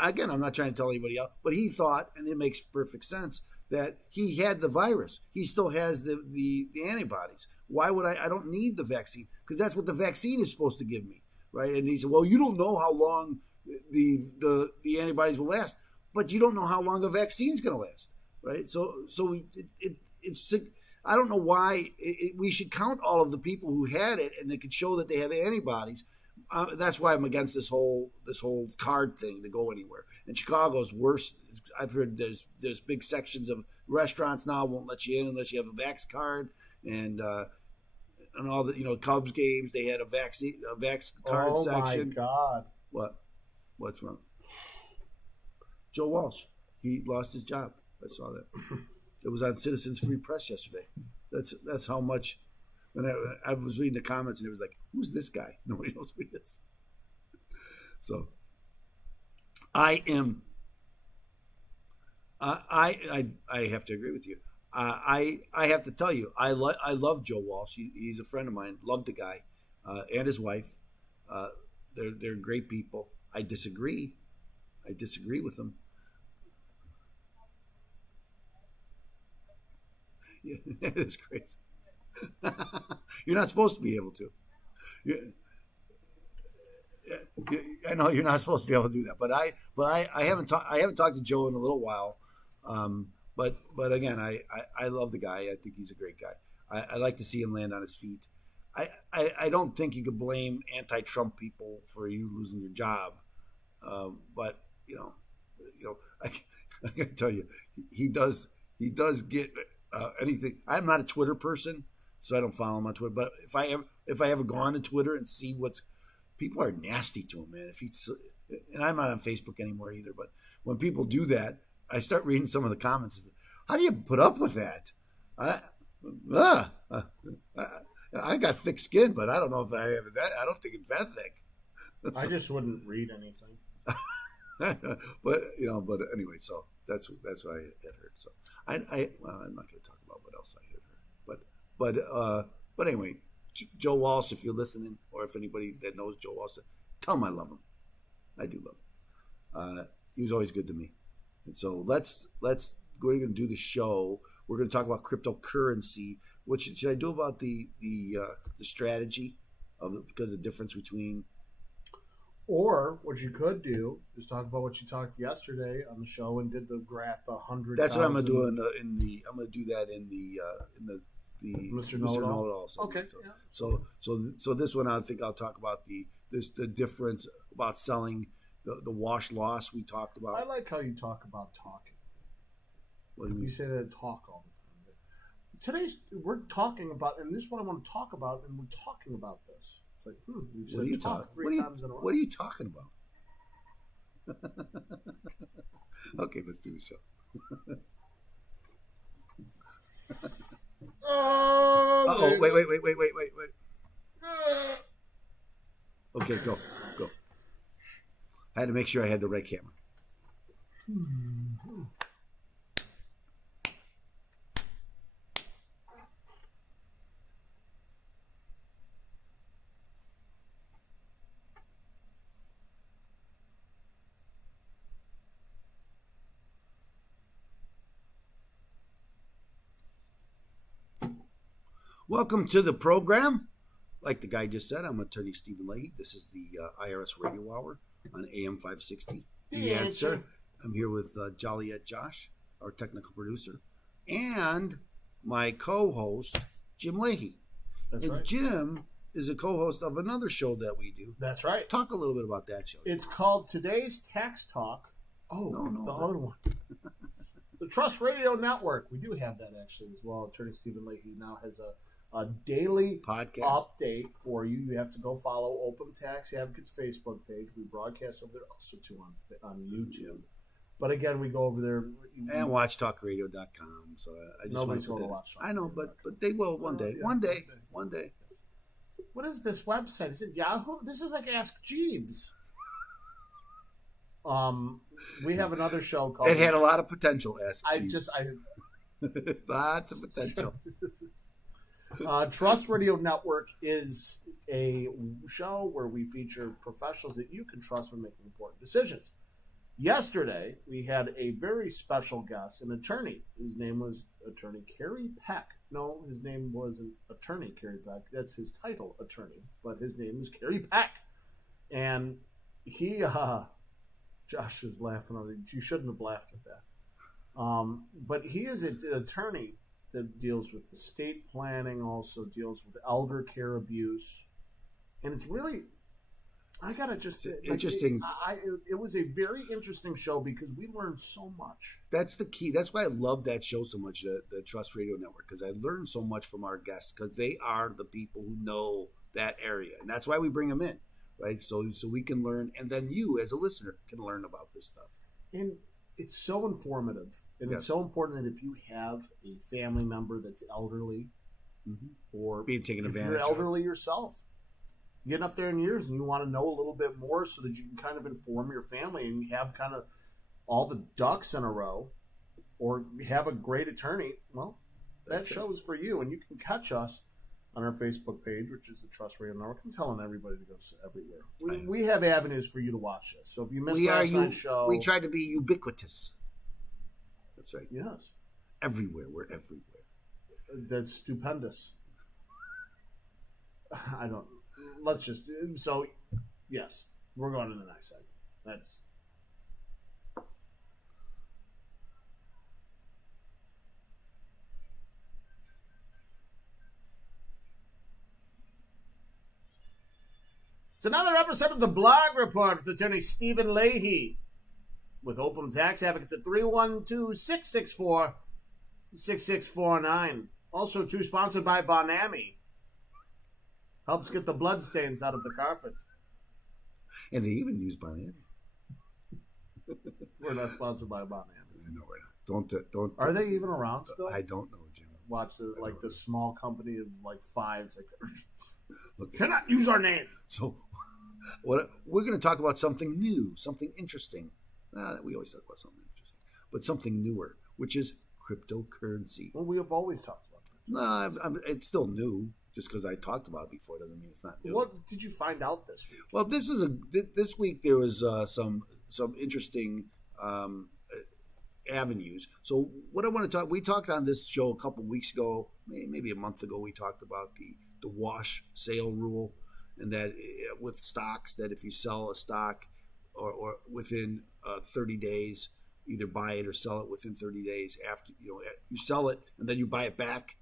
Again, I'm not trying to tell anybody else, but he thought, and it makes perfect sense, that he had the virus. He still has the antibodies. Why would I don't need the vaccine? Because that's what the vaccine is supposed to give me, right? And he said, well, you don't know how long the antibodies will last, but you don't know how long a vaccine is going to last, right? So it's I don't know why we should count all of the people who had it and they could show that they have antibodies. That's why I'm against this whole card thing to go anywhere. And Chicago's worse. I've heard there's big sections of restaurants now won't let you in unless you have a Vax card, and all the Cubs games they had a Vax card section. Oh my God! What's wrong? Joe Walsh, he lost his job. I saw that. It was on Citizens Free Press yesterday. That's how much. When I was reading the comments and it was like, who's this guy? Nobody knows who he is. So I have to agree with you. I have to tell you, I love Joe Walsh. He's a friend of mine. Love the guy and his wife. They're great people. I disagree with them. Yeah, it's crazy. You're not supposed to be able to. I know you're not supposed to be able to do that, but I haven't talked to Joe in a little while. But again, I love the guy. I think he's a great guy. I like to see him land on his feet. I don't think you could blame anti-Trump people for you losing your job. But I can tell you, he does get anything. I'm not a Twitter person, so I don't follow him on Twitter. But if I ever go on to Twitter and see people are nasty to him, man. And I'm not on Facebook anymore either, but when people do that, I start reading some of the comments. How do you put up with that? I got thick skin, but I don't know if I have that. I don't think it's that thick. I just wouldn't read anything. but anyway, so that's what I had heard. So I'm not going to talk about what else I had heard. But anyway, Joe Walsh, if you're listening, or if anybody that knows Joe Walsh, tell him I love him. I do love him. He was always good to me. And so let's we're going to do the show. We're going to talk about cryptocurrency. What should I do about the strategy because the difference between. Or what you could do is talk about what you talked yesterday on the show and did the graph 100. That's what I'm going to do I'm going to do that in the Mr. Know-It-All. Okay. So this one I think I'll talk about the difference about selling the wash loss we talked about. I like how you talk about talking. What do you mean? You say that talk all the time. We're talking about, and this is what I want to talk about, and we're talking about this. It's like, we've said talk three times in a row. What are you talking about? Okay, let's do the show. Wait. Okay, go. I had to make sure I had the right camera. Welcome to the program. Like the guy just said, I'm attorney Stephen Leahy. This is the IRS Radio Hour on AM 560. The Answer. I'm here with Joliet Josh, our technical producer, and my co-host, Jim Leahy. That's right. Jim is a co-host of another show that we do. That's right. Talk a little bit about that show. It's called Today's Tax Talk. Other one. The Trust Radio Network. We do have that actually as well. Attorney Stephen Leahy now has a daily podcast update for you. You have to go follow Open Tax Advocates Facebook page. We broadcast over there also too on YouTube. But again, we go over there and watchtalkradio.com. So I just nobody's going to watch. I know, but they will one day. One day. What is this website? Is it Yahoo? This is like Ask Jeeves. We have another show called. It had a lot of potential. Ask Jeeves. Lots of potential. Trust Radio Network is a show where we feature professionals that you can trust when making important decisions. Yesterday, we had a very special guest, an attorney. His name was Attorney Kerry Peck. No, his name wasn't Attorney Kerry Peck. That's his title, attorney. But his name is Kerry Peck. And he, Josh is laughing. You shouldn't have laughed at that. But he is an attorney that deals with estate planning, also deals with elder care abuse. And it's really, I got to just... Interesting. It was a very interesting show because we learned so much. That's the key. That's why I love that show so much, the Trust Radio Network, because I learned so much from our guests because they are the people who know that area. And that's why we bring them in, right? So we can learn, and then you as a listener can learn about this stuff. And it's so informative, and it's so important that if you have a family member that's elderly, or being taken advantage of, you're elderly yourself, getting up there in years, and you want to know a little bit more so that you can kind of inform your family and have kind of all the ducks in a row, or have a great attorney. Well, that show is for you, and you can catch us on our Facebook page, which is the Trust Radio Network. I'm telling everybody to go everywhere. We have avenues for you to watch this. So if you missed last night's show... We try to be ubiquitous. That's right. Yes. Everywhere. We're everywhere. That's stupendous. I don't... Let's just... So, yes. We're going to the next segment. That's... It's another episode of the Blog Report with attorney Stephen Leahy with Open Tax Advocates at 312-664-6649. Also, too, sponsored by Bonami. Helps get the bloodstains out of the carpet. And they even use Bonnie. We're not sponsored by Bonnie. No, we're not. Don't. Are they even around still? I don't know, Jim. Watch the small company of like 5. It's like, cannot use our name. So, what we're going to talk about something new, something interesting. We always talk about something interesting, but something newer, which is cryptocurrency. Well, we have always talked about that. No, it's still new. Just because I talked about it before doesn't mean it's not new. What did you find out this week? Well, this week there was some interesting avenues. So what I want to talk, we talked on this show a couple weeks ago, maybe a month ago. We talked about the wash sale rule, and that with stocks, that if you sell a stock or within 30 days, either buy it or sell it within 30 days after you sell it and then you buy it back.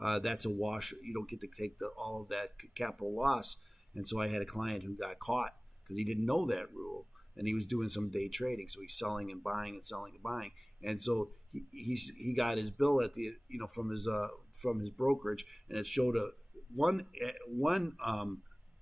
That's a wash. You don't get to take all of that capital loss. And so I had a client who got caught because he didn't know that rule, and he was doing some day trading. So he's selling and buying and selling and buying. And so he got his bill at the from his brokerage, and it showed one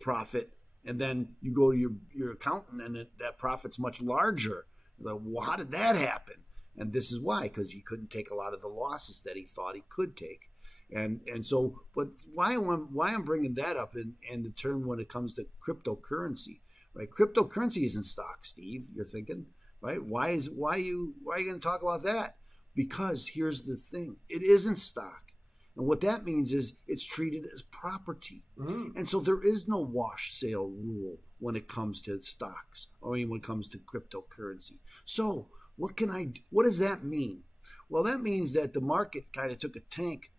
profit, and then you go to your accountant, and that profit's much larger. Like, well, how did that happen? And this is why, because he couldn't take a lot of the losses that he thought he could take. And so, but why I'm bringing that up in the term when it comes to cryptocurrency, right? Cryptocurrency isn't stock, Steve. You're thinking, right? Why are you going to talk about that? Because here's the thing: it isn't stock, and what that means is it's treated as property. And so there is no wash sale rule when it comes to stocks, or even when it comes to cryptocurrency. So what does that mean? Well, that means that the market kind of took a tank.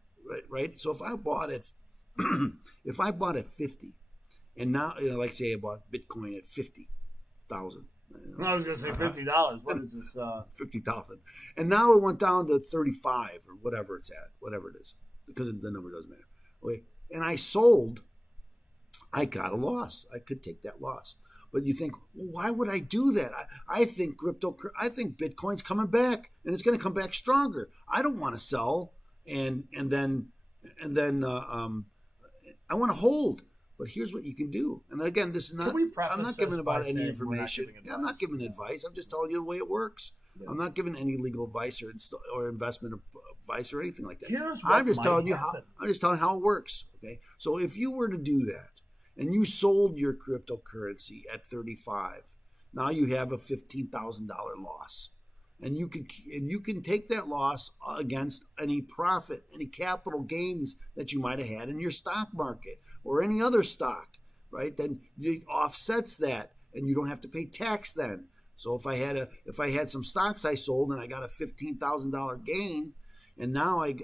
Right. So if I bought it, at 50, and now, like say I bought Bitcoin at 50,000. I was going to say $50. What is this? 50,000, and now it went down to 35 or whatever it's at, whatever it is, because the number doesn't matter. Okay, and I sold. I got a loss. I could take that loss. But you think, well, why would I do that? I think Bitcoin's coming back, and it's going to come back stronger. I don't want to sell. And then I want to hold. But here's what you can do. And again, this is not. I'm not giving about any information. I'm not giving advice. I'm just telling you the way it works. Yeah. I'm not giving any legal advice or investment advice or anything like that. I'm just telling you how it works. Okay. So if you were to do that, and you sold your cryptocurrency at 35, now you have a $15,000 loss. And you can take that loss against any profit, any capital gains that you might have had in your stock market or any other stock, right? Then it offsets that, and you don't have to pay tax then. So if I had some stocks I sold and I got a $15,000 gain, and now I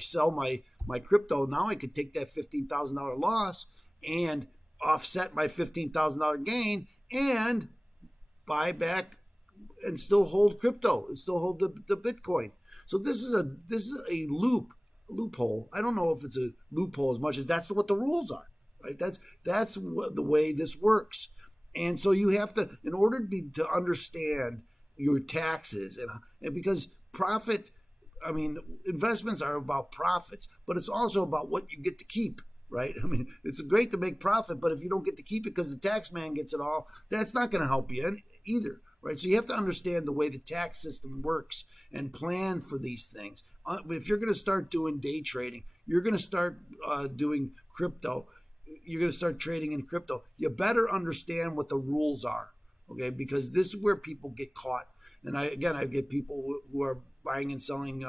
sell my crypto. Now I could take that $15,000 loss and offset my $15,000 gain and buy back. And still hold crypto, and still hold the Bitcoin. So this is a loophole. I don't know if it's a loophole as much as that's what the rules are, right? That's the way this works. And so you have to, in order to understand your taxes, and because investments are about profits, but it's also about what you get to keep. Right? I mean, it's great to make profit, but if you don't get to keep it because the tax man gets it all, that's not going to help you either. Right? So you have to understand the way the tax system works and plan for these things. If you're going to start doing day trading, you're going to start doing crypto, you're going to start trading in crypto, you better understand what the rules are, okay? Because this is where people get caught. And I get people who are buying and selling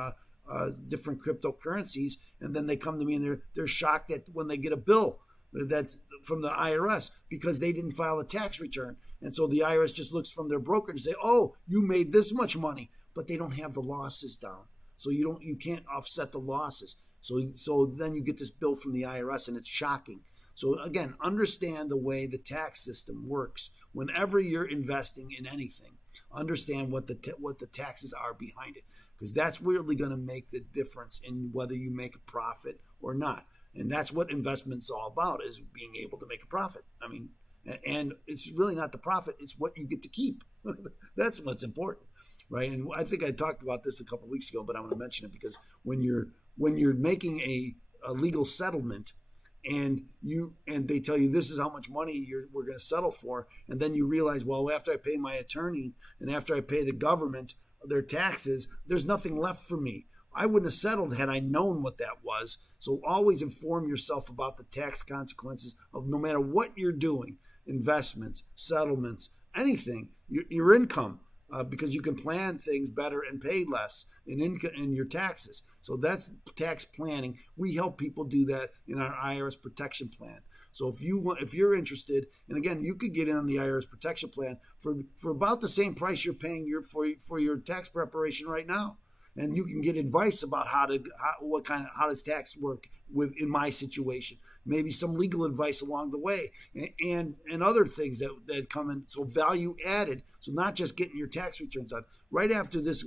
different cryptocurrencies, and then they come to me and they're shocked that when they get a bill that's from the IRS because they didn't file a tax return. And so the IRS just looks from their broker and say, oh, you made this much money, but they don't have the losses down. So you can't offset the losses. So then you get this bill from the IRS, and it's shocking. So again, understand the way the tax system works. Whenever you're investing in anything, understand what the taxes are behind it, because that's really going to make the difference in whether you make a profit or not. And that's what investment's all about, is being able to make a profit. I mean, and it's really not the profit, it's what you get to keep. That's what's important, right? And I think I talked about this a couple of weeks ago, but I want to mention it because when you're making a legal settlement and they tell you this is how much money we're going to settle for, and then you realize, well, after I pay my attorney and after I pay the government their taxes, there's nothing left for me. I wouldn't have settled had I known what that was. So always inform yourself about the tax consequences of no matter what you're doing, investments, settlements, anything, your income, because you can plan things better and pay less in your taxes. So that's tax planning. We help people do that in our Irs Protection Plan. So if you're interested, and again, you could get in on the Irs Protection Plan for about the same price you're paying for your tax preparation right now. And you can get advice about how does tax work in my situation. Maybe some legal advice along the way, and other things that come in. So value added. So not just getting your tax returns done. Right after this,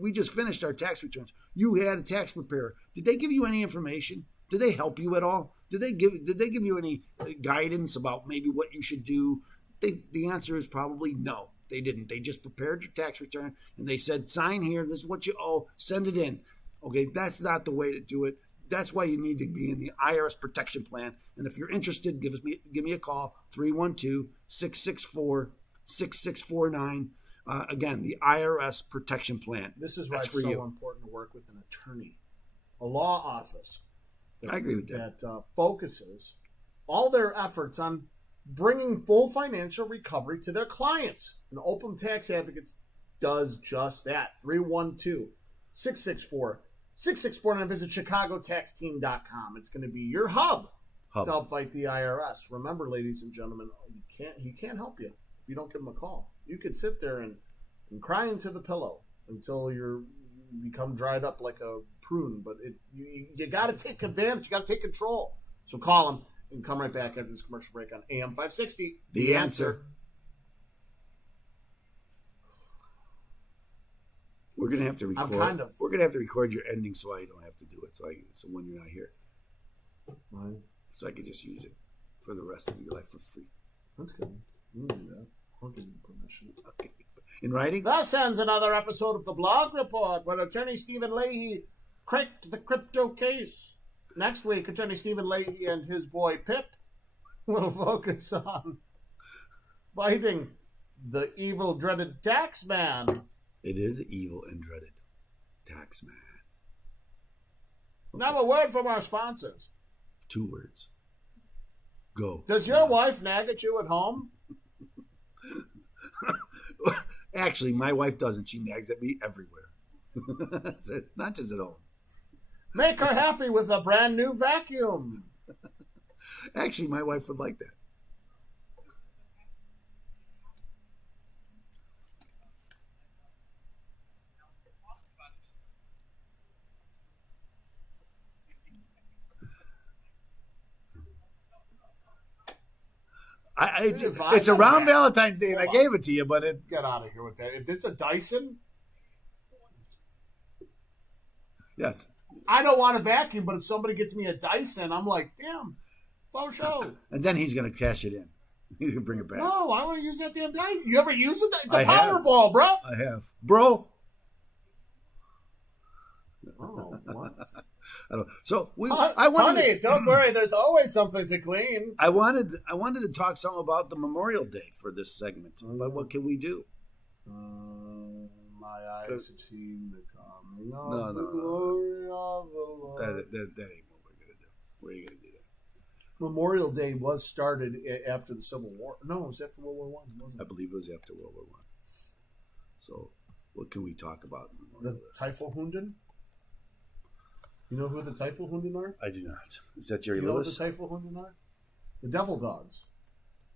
we just finished our tax returns. You had a tax preparer. Did they give you any information? Did they help you at all? Did they give you any guidance about maybe what you should do? The answer is probably no. They didn't. They just prepared your tax return and they said, sign here. This is what you owe. Send it in. Okay, that's not the way to do it. That's why you need to be in the Irs Protection Plan. And if you're interested, give me a call, 312-664-6649. Again, the Irs Protection Plan. This is why it's so important to work with an attorney, a law office. I agree with that. That focuses all their efforts on bringing full financial recovery to their clients. And Open Tax Advocates does just that. 312-664-6649. Visit chicagotaxteam.com. It's going to be your hub to help fight the IRS. Remember, ladies and gentlemen, he can't help you if you don't give him a call. You could sit there and cry into the pillow until you become dried up like a prune. But you got to take advantage. You got to take control. So call him. And come right back after this commercial break on AM 560. The Answer. We're gonna have to record. We're gonna have to record your ending, so I don't have to do it. So when you're not here, so I can just use it for the rest of your life for free. That's good. You can do that. I'll give you permission. Okay. In writing. Thus ends another episode of the Blog Report, where Attorney Stephen Leahy cracked the crypto case. Next week, Attorney Stephen Leahy and his boy Pip will focus on fighting the evil, dreaded tax man. It is evil and dreaded tax man. Now a word from our sponsors. 2 words. Go. Does your wife nag at you at home? Actually, my wife doesn't. She nags at me everywhere. Not just at home. Make her happy with a brand new vacuum. Actually, my wife would like that. It's around Valentine's Day, and I gave it to you, but it... Get out of here with that. If it's a Dyson? Yes. I don't want a vacuum, but if somebody gets me a Dyson, I'm like, damn, faux show. And then he's going to cash it in. He's going to bring it back. No, I want to use that damn Dyson. You ever use it? It's a Powerball, bro. I have. Bro. Oh, what? I don't. So honey, don't worry. There's always something to clean. I wanted to talk some about the Memorial Day for this segment, but what can we do? My eyes have seen the coming of No. the glory of the Lord. That ain't what we're gonna do. Where are you gonna do that? Memorial Day was started after the Civil War. No, it was after World War I, wasn't it? I believe it was after World War I. So, what can we talk about? The Teufelshunden? You know who the Teufelshunden are? I do not. Is that Jerry Lewis? You know Lewis? what the Teufelshunden are? The devil dogs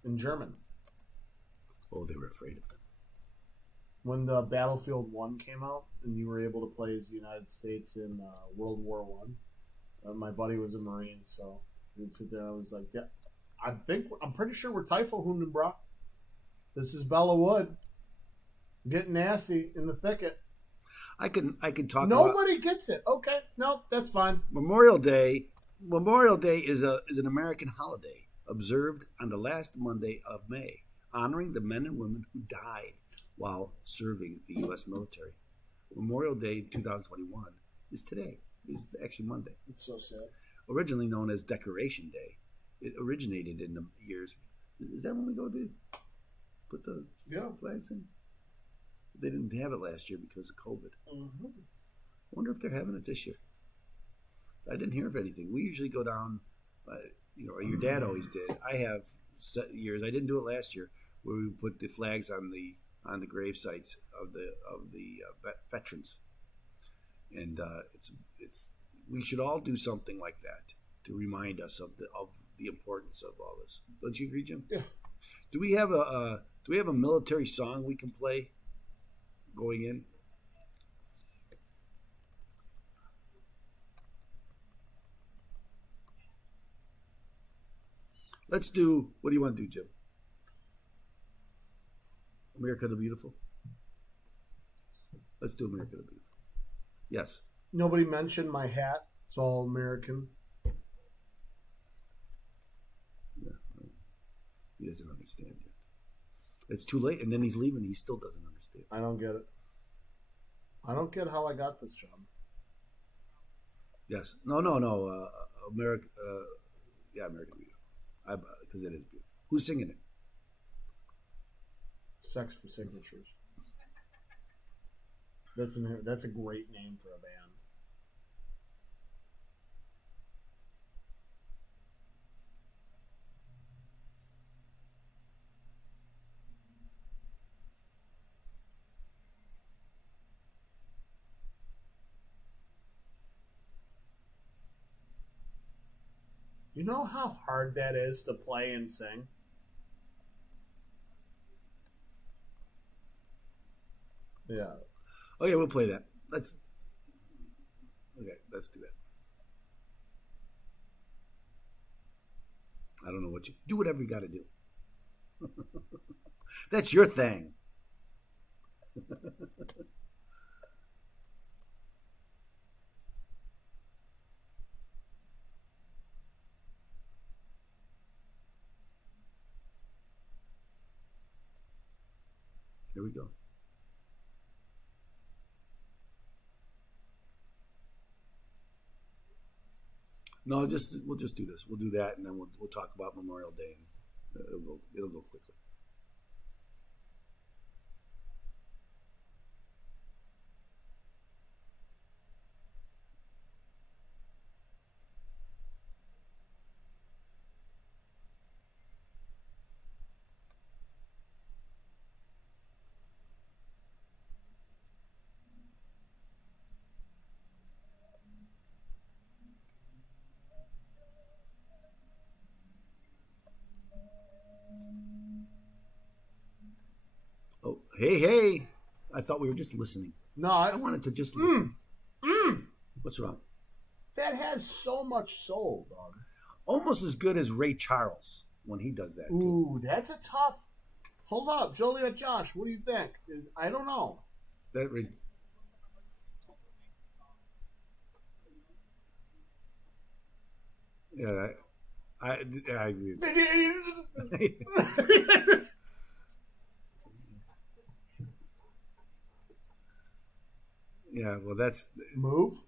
in German. Oh, they were afraid of them. When the Battlefield 1 came out and you were able to play as the United States in World War I, my buddy was a Marine, so we'd sit there and I was like, yeah, I'm pretty sure we're Teufelshunden, bro. This is Bella Wood. Getting nasty in the thicket. I can talk. Nobody gets it. Okay, no, that's fine. Memorial Day is an American holiday observed on the last Monday of May, honoring the men and women who died while serving the U.S. military. Memorial Day 2021 is today. It's actually Monday. It's so sad. Originally known as Decoration Day, it originated in the years. Is that when we go to put the flags in? They didn't have it last year because of COVID. Mm-hmm. I wonder if they're having it this year. I didn't hear of anything. We usually go down, or your dad always did. I have years. I didn't do it last year, where we put the flags on the grave sites of the veterans, and it's we should all do something like that to remind us of the importance of all this. Don't you agree, Jim? Yeah. Do we have a military song we can play going in? Let's do. What do you want to do, Jim? America the Beautiful? Let's do America the Beautiful. Yes. Nobody mentioned my hat. It's all American. Yeah. He doesn't understand yet. It's too late, and then he's leaving. He still doesn't understand. I don't get it. I don't get how I got this job. Yes. No. America. Yeah, America the Beautiful. Because it is beautiful. Who's singing it? Sex for Signatures. That's a great name for a band. You know how hard that is to play and sing? Yeah. Okay, we'll play that. Let's do that. I don't know what you do. Whatever you got to do. That's your thing. Here we go. No, we'll just do this. We'll do that, and then we'll talk about Memorial Day, and it'll go quickly. Oh, hey! I thought we were just listening. No, I wanted to just listen. What's wrong? That has so much soul, dog. Almost as good as Ray Charles when he does that. Ooh, that's a tough. Hold up, Joliet Josh. What do you think? I don't know. That yeah, I agree. Yeah, well, that's move.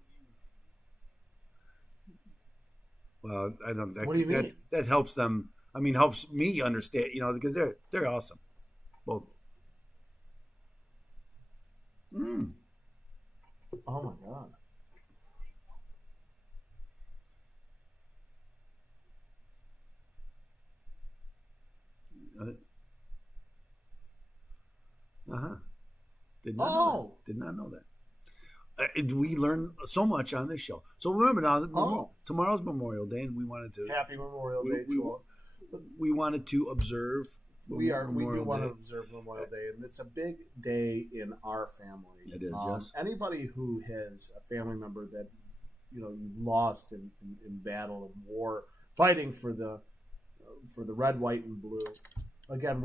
Well, I don't. What do you mean? That helps them. I mean, helps me understand. Because they're awesome, both. Oh my god. Did not know that. We learn so much on this show. So remember now, tomorrow's Memorial Day, and we wanted to Happy Memorial Day to all. We wanted to observe. We do want to observe Memorial Day, and it's a big day in our family. It is. Yes. Anybody who has a family member that you've lost in battle and war, fighting for the red, white, and blue. Again,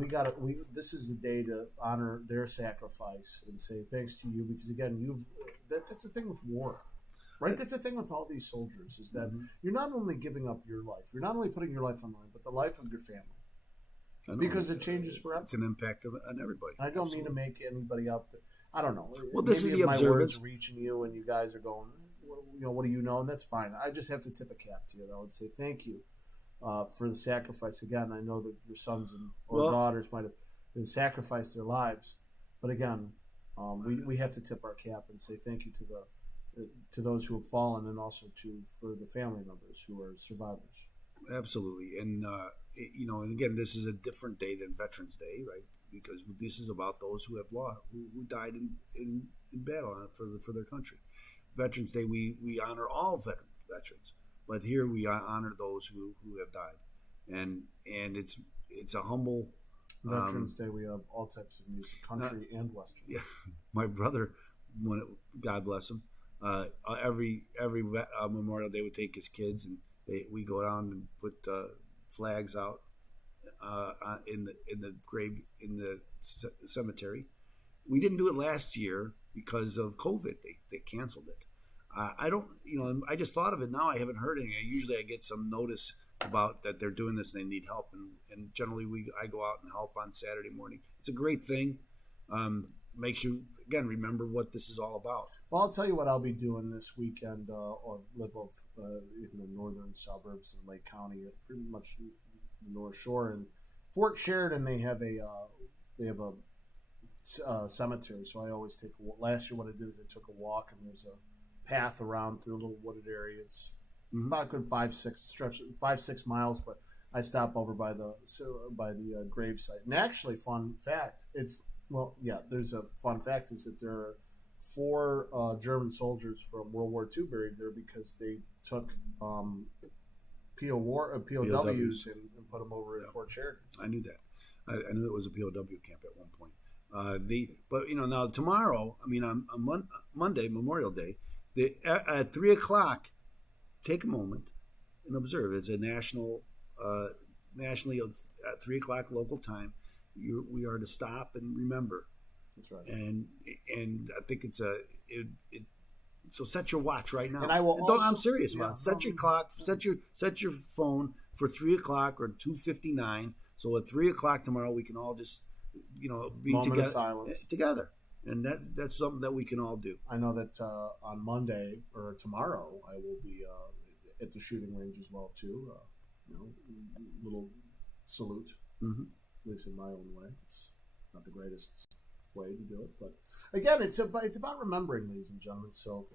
this is the day to honor their sacrifice and say thanks to you, because again, that's the thing with war, right? That's the thing with all these soldiers, is that you're not only giving up your life, you're not only putting your life on the line, but the life of your family, because it changes forever. It's an impact on everybody. I don't mean to make anybody out there. I don't know. Well, this maybe is the my observance. words reaching you, and you guys are going, what do you know? And that's fine. I just have to tip a cap to you though and say thank you. for the sacrifice. Again, I know that your sons or daughters might have sacrificed their lives, but again, we have to tip our cap and say thank you to those who have fallen, and also for the family members who are survivors. Absolutely, and and again, this is a different day than Veterans Day, right? Because this is about those who have lost, who died in battle for their country. Veterans Day, we honor all veterans, but here we honor those who have died, and it's a humble. Veterans Day, we have all types of music, country and western. Yeah, my brother, God bless him, every Memorial Day would take his kids and we go down and put flags out in the grave in the cemetery. We didn't do it last year because of COVID. They canceled it. I don't, I just thought of it now. I haven't heard anything. Usually I get some notice about that they're doing this and they need help, and generally I go out and help on Saturday morning. It's a great thing. Makes you again remember what this is all about. Well, I'll tell you what I'll be doing this weekend. I live in the northern suburbs in Lake County, pretty much the North Shore, and Fort Sheridan. They have a cemetery, so I always take. Last year, what I did is I took a walk, and there's a path around through a little wooded area. It's about a good 5-6 miles, but I stop over by the gravesite. And actually, fun fact, there's a fun fact is that there are 4 German soldiers from World War II buried there because they took POWs and put them over at Fort Sheridan. I knew that. I knew it was a POW camp at one point. Now tomorrow, on Monday, Memorial Day, at 3:00, take a moment and observe. It's a nationally at 3:00 local time. We are to stop and remember. That's right. And I think so set your watch right now. And I will. I'm serious about it. Set your clock. Set your phone for 3:00 or 2:59. So at 3:00 tomorrow, we can all just be together, and that's something that we can all do. I know that on Monday or tomorrow, I will be at the shooting range as well too. Little salute, at least in my own way. It's not the greatest way to do it, but again, it's about remembering, ladies and gentlemen. So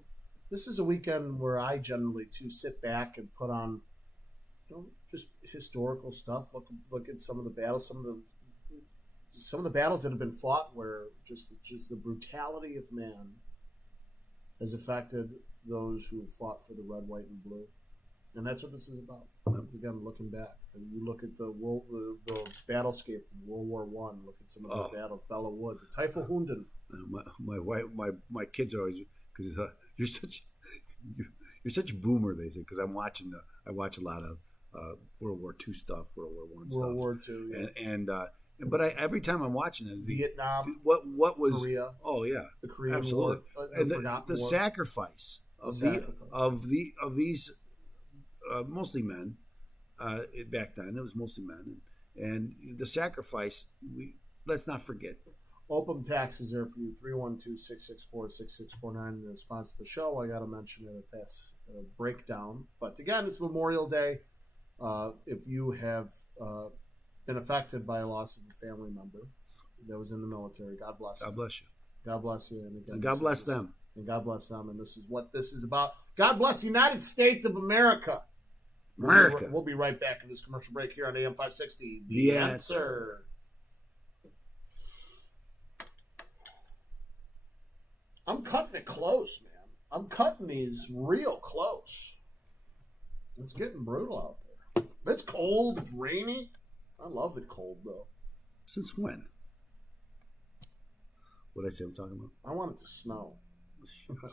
this is a weekend where I generally sit back and put on just historical stuff, look at some of the battles, some of the battles that have been fought where just the brutality of man has affected those who have fought for the red, white, and blue. And that's what this is about. Once again, looking back, and you look at the battlescape in World War I. Look at some of those battles, Bella Wood, the Typhohunden. My kids are always because you're such a boomer. They say because I watch a lot of World War II stuff, World War I stuff, World War II, yeah. But every time I'm watching it, Vietnam, what was Korea? Oh yeah, the Korean absolutely. War, and the sacrifice of these mostly men. Back then, it was mostly men, and the sacrifice. Let's not forget. Open Tax is there for you. 312-664-6649. In response to the show, I got to mention it at this breakdown. But again, it's Memorial Day. If you have been affected by a loss of a family member that was in the military, God bless you. God bless you. God bless you. And again, God bless them. And God bless them. And this is what this is about. God bless the United States of America. We'll be right back in this commercial break here on AM 560. The Answer. I'm cutting it close, man. I'm cutting these real close. It's getting brutal out there. It's cold. It's rainy. I love it cold, though. Since when? What did I say I'm talking about? I want it to snow. What did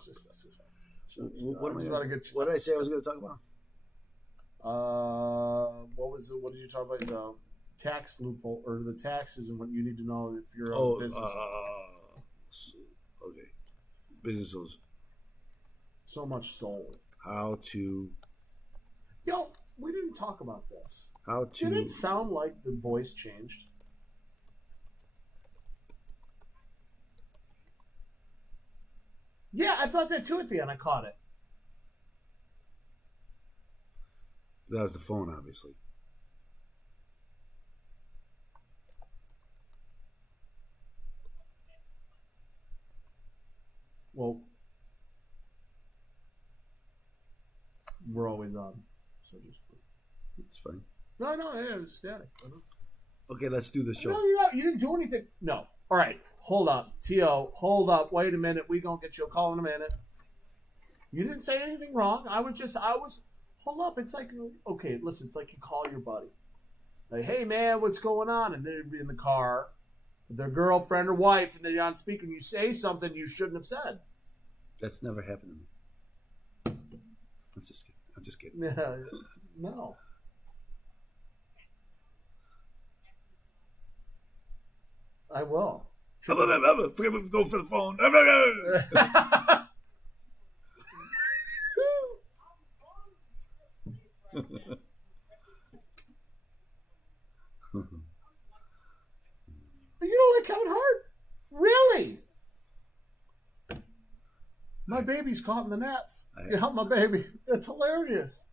I say I was going to talk about? What did you talk about? The tax loophole or the taxes and what you need to know if you're a business. Okay. Businesses. So much soul. How to. Yo, we didn't talk about this. How to. Did it sound like the voice changed? Yeah, I thought that too at the end. I caught it. That was the phone, obviously. Well, we're always on. So just. It's fine. No, yeah, it's static. Okay, let's do the show. No, you're not. You didn't do anything. No. All right. Hold up. T.O., hold up. Wait a minute. We going to get you a call in a minute. You didn't say anything wrong. Hold up. It's like, okay, listen, it's like you call your buddy. Like, hey, man, what's going on? And they're in the car with their girlfriend or wife, and then you're on speaker, and you say something you shouldn't have said. That's never happened to me. I'm just kidding. Yeah, no. I will. Go for the phone. You don't like Kevin Hart? Really? My baby's caught in the nets. You help my baby. That's hilarious.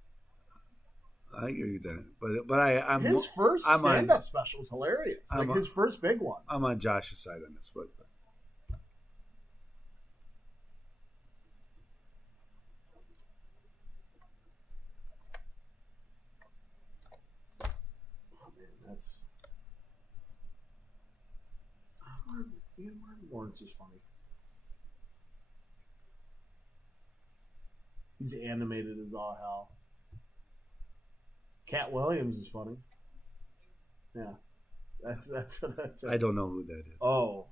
I hear you that, but I'm his first stand-up special was hilarious. His first big one. I'm on Josh's side on this, but that's Martin Lawrence is funny. He's animated as all hell. Cat Williams is funny. Yeah, that's what that's. I don't know who that is. Oh,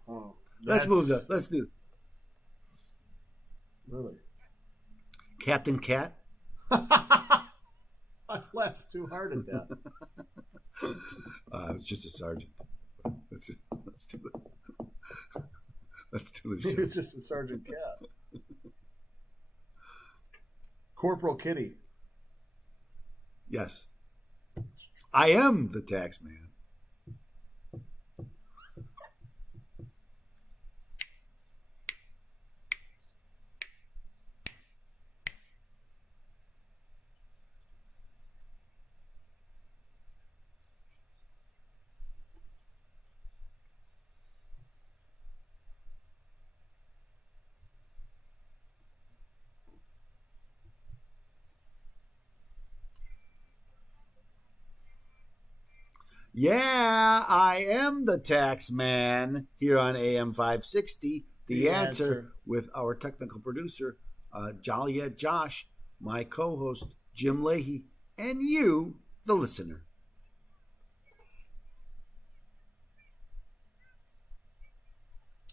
let's move that. Let's do. Really, Captain Cat. I laughed too hard at that. It's just a sergeant. Let's do the show. He was just a Sergeant Cat. Corporal Kitty. Yes. I am the tax man. Yeah, I am the tax man here on AM 560. The answer with our technical producer, Joliet Josh, my co-host, Jim Leahy, and you, the listener.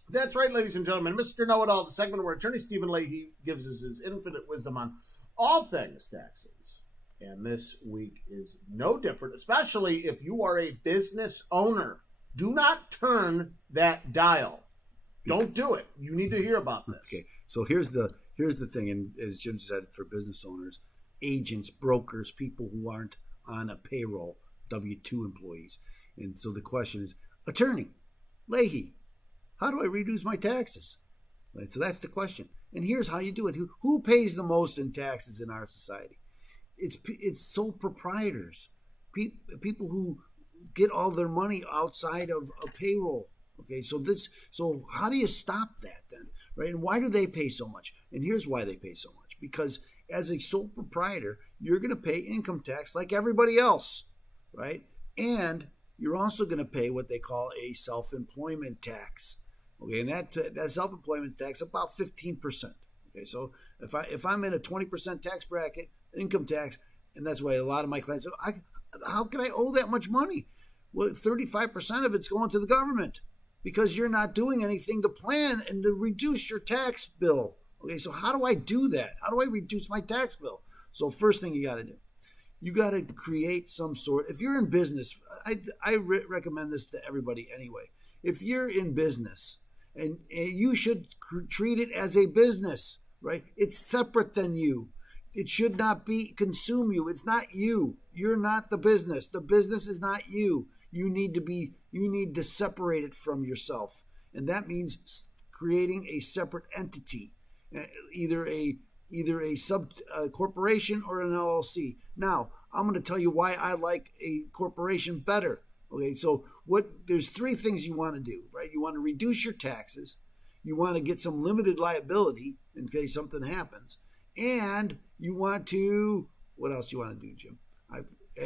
That's right, ladies and gentlemen. Mr. Know-It-All, the segment where attorney Stephen Leahy gives us his infinite wisdom on all things taxes. And this week is no different, especially if you are a business owner. Do not turn that dial. Don't do it. You need to hear about this. Okay, so here's the thing, and as Jim said, for business owners, agents, brokers, people who aren't on a payroll, W-2 employees. And so the question is, Attorney Leahy, how do I reduce my taxes? Right, so that's the question. And here's how you do it. Who pays the most in taxes in our society? It's sole proprietors, people who get all their money outside of a payroll. Okay, so how do you stop that then, right? And why do they pay so much? And here's why they pay so much: because as a sole proprietor, you're going to pay income tax like everybody else, right? And you're also going to pay what they call a self-employment tax. Okay, and that self-employment tax about 15%. Okay, so if I'm in a 20% tax bracket, income tax, and that's why a lot of my clients say, how can I owe that much money? Well, 35% of it's going to the government because you're not doing anything to plan and to reduce your tax bill. Okay, so how do I do that? How do I reduce my tax bill? So first thing you got to do, you got to create some sort. If you're in business, I recommend this to everybody anyway. If you're in business, and you should treat it as a business, right? It's separate than you. It should not consume you. It's not you. You're not the business. The business is not you. You need to separate it from yourself. And that means creating a separate entity, either a sub corporation or an LLC. Now, I'm going to tell you why I like a corporation better. Okay, so there's three things you want to do, right? You want to reduce your taxes, you want to get some limited liability in case something happens, and you want to, what else you want to do, Jim?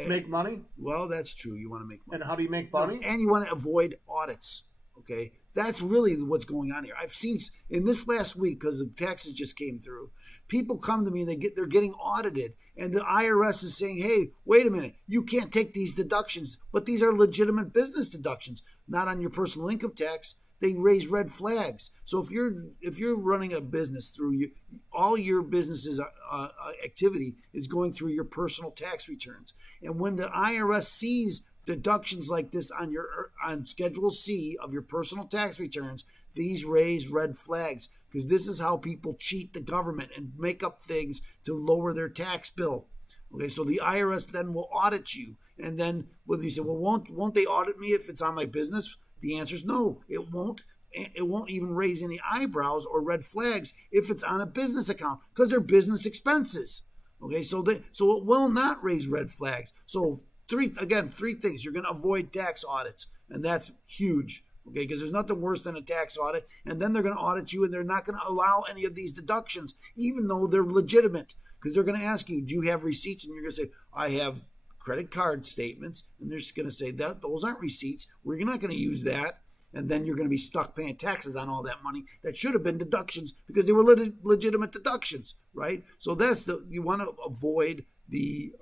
Make money? Well, that's true. You want to make money. And how do you make money? And you want to avoid audits. Okay, that's really what's going on here. I've seen in this last week, because the taxes just came through, people come to me and they're getting audited, and the IRS is saying, "Hey, wait a minute, you can't take these deductions, but these are legitimate business deductions, not on your personal income tax." They raise red flags. So if you're running a business through all your business's activity is going through your personal tax returns, and when the IRS sees deductions like this on Schedule C of your personal tax returns, these raise red flags, because this is how people cheat the government and make up things to lower their tax bill. Okay, so the IRS then will audit you, and then whether you say, well, won't they audit me if it's on my business? The answer is no, it won't. It won't even raise any eyebrows or red flags if it's on a business account, because they're business expenses. Okay, so it will not raise red flags. So three things. You're going to avoid tax audits, and that's huge. Okay, because there's nothing worse than a tax audit, and then they're going to audit you, and they're not going to allow any of these deductions, even though they're legitimate, because they're going to ask you, do you have receipts? And you're going to say, I have credit card statements, and they're just going to say that those aren't receipts. We're not going to use that, and then you're going to be stuck paying taxes on all that money that should have been deductions because they were legitimate deductions, right? So you want to avoid the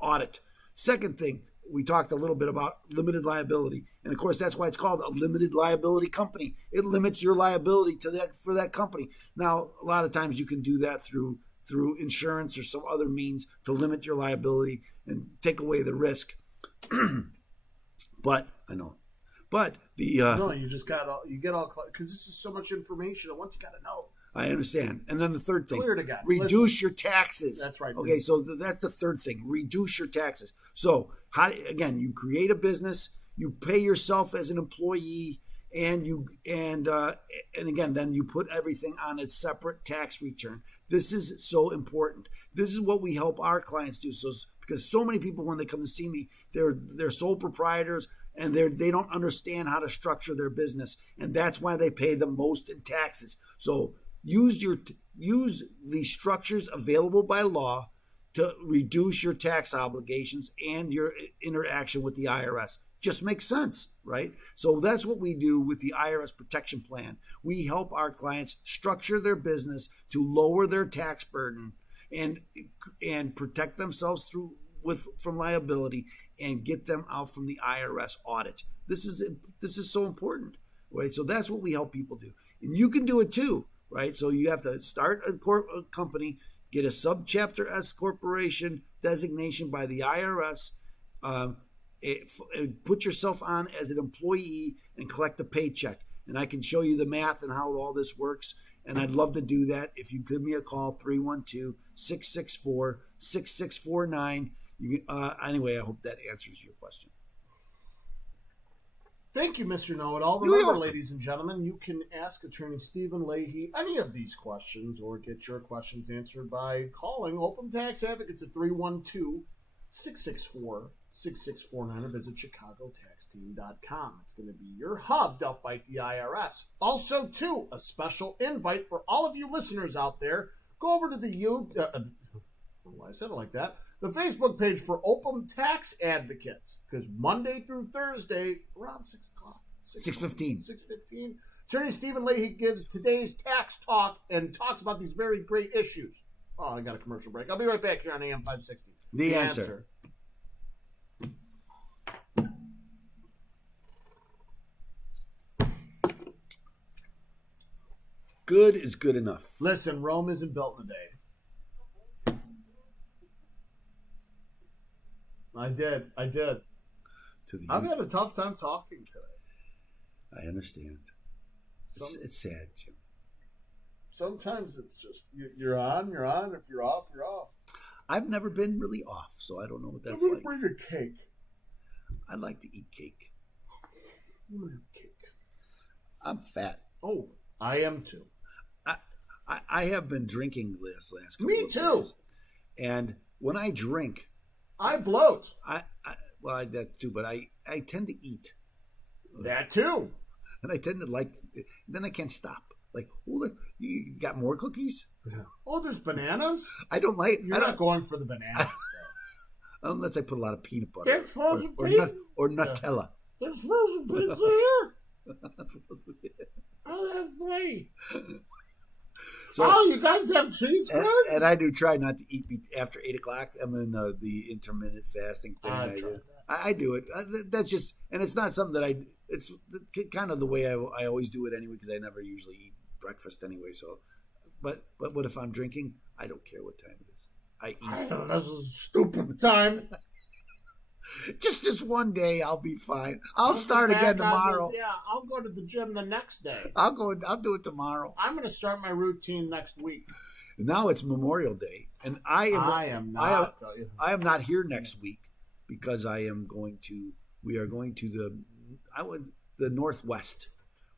audit. Second thing, we talked a little bit about limited liability, and of course that's why it's called a limited liability company. It limits your liability for that company. Now, a lot of times you can do that through insurance or some other means to limit your liability and take away the risk. But you just got all, you get all, because this is so much information at once, you got to know. I understand. And then the third thing, clear to God. Reduce your taxes. That's right. Okay, so that's the third thing. Reduce your taxes. So you create a business, you pay yourself as an employee, and then you put everything on a separate tax return. This is so important. This is what we help our clients do. So because so many people, when they come to see me, they're sole proprietors, and they don't understand how to structure their business, and that's why they pay the most in taxes. So use the structures available by law to reduce your tax obligations and your interaction with the IRS. Just makes sense, right? So that's what we do with the Irs Protection Plan. We help our clients structure their business to lower their tax burden and protect themselves from liability and get them out from the IRS audit. This is so important, right? So that's what we help people do, and you can do it too, right? So you have to start a company, get a subchapter S corporation designation by the IRS. Put yourself on as an employee and collect a paycheck. And I can show you the math and how all this works. And I'd love to do that. If you give me a call, 312-664-6649. Anyway, I hope that answers your question. Thank you, Mr. Know-It-All. Remember, ladies and gentlemen, you can ask Attorney Stephen Leahy any of these questions or get your questions answered by calling Open Tax Advocates at 312-664-6649 or visit ChicagoTaxTeam.com. It's going to be your hub to fight the IRS. Also, too, a special invite for all of you listeners out there. Go over to the why I said it like that. The Facebook page for Open Tax Advocates, because Monday through Thursday around 6 o'clock, 6:15, Attorney Stephen Leahy gives today's tax talk and talks about these very great issues. Oh, I got a commercial break. I'll be right back here on AM 560. The answer. Good is good enough. Listen, Rome isn't built in a day. I did. I've had a tough time talking today. I understand. It's sad, Jim. Sometimes it's just you're on. If you're off, you're off. I've never been really off, so I don't know what that's like. Bring a cake. I like to eat cake. I'm gonna have cake. I'm fat. Oh, I am too. I have been drinking this last couple Me of too. days. And when I drink, I bloat. Well, that too, but I tend to eat. That too. and I tend to like. Then I can't stop. Like, oh, you got more cookies? Yeah. Oh, there's bananas. I don't like. You're not going for the bananas though. Unless I put a lot of peanut butter. There's frozen pizza. Or Nutella. There's frozen pizza here. I'll have 3. So, you guys have cheese curds? And I do try not to eat after 8 o'clock. I'm in the intermittent fasting thing. I do it. That's just, and it's not something that it's kind of the way I always do it anyway, because I never usually eat breakfast anyway. So, but what if I'm drinking? I don't care what time it is. I eat. I know, this is a stupid time. Just one day, I'll be fine. I'll start again tomorrow. I'll go to the gym the next day. I'll do it tomorrow. I'm going to start my routine next week. Now it's Memorial Day, and I am not here next week because we are going to the Northwest.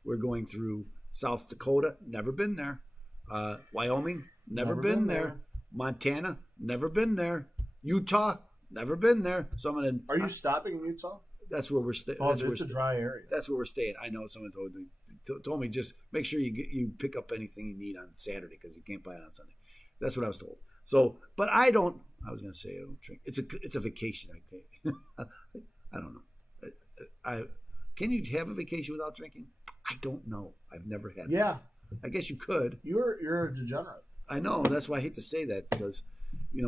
We're going through South Dakota, never been there. Wyoming, never been there. Montana, never been there. Utah, never been there. So I'm gonna. Are you stopping in Utah? That's where we're staying. Oh, it's a dry area. That's where we're staying. I know. Someone told me just make sure you pick up anything you need on Saturday because you can't buy it on Sunday. That's what I was told. So, but I don't. I was gonna say I don't drink. It's a vacation. I don't know. Can you have a vacation without drinking? I don't know. I've never had. Yeah. I guess you could. You're a degenerate. I know. That's why I hate to say that because,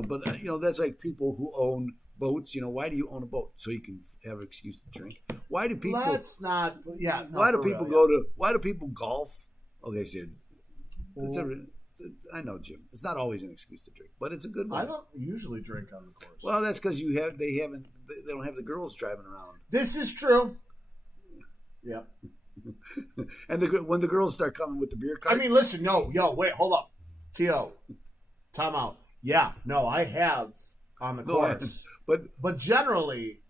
but that's like people who own boats. Why do you own a boat? So you can have an excuse to drink. Why do people? Let's not. Yeah. Why do people Why do people golf? Okay, so I know, Jim. It's not always an excuse to drink, but it's a good one. I don't usually drink on the course. Well, that's because they don't have the girls driving around. This is true. Yep. And when the girls start coming with the beer cart. I mean, listen, wait, hold up. T.O. Time out. Yeah, no, I have on the course. But generally,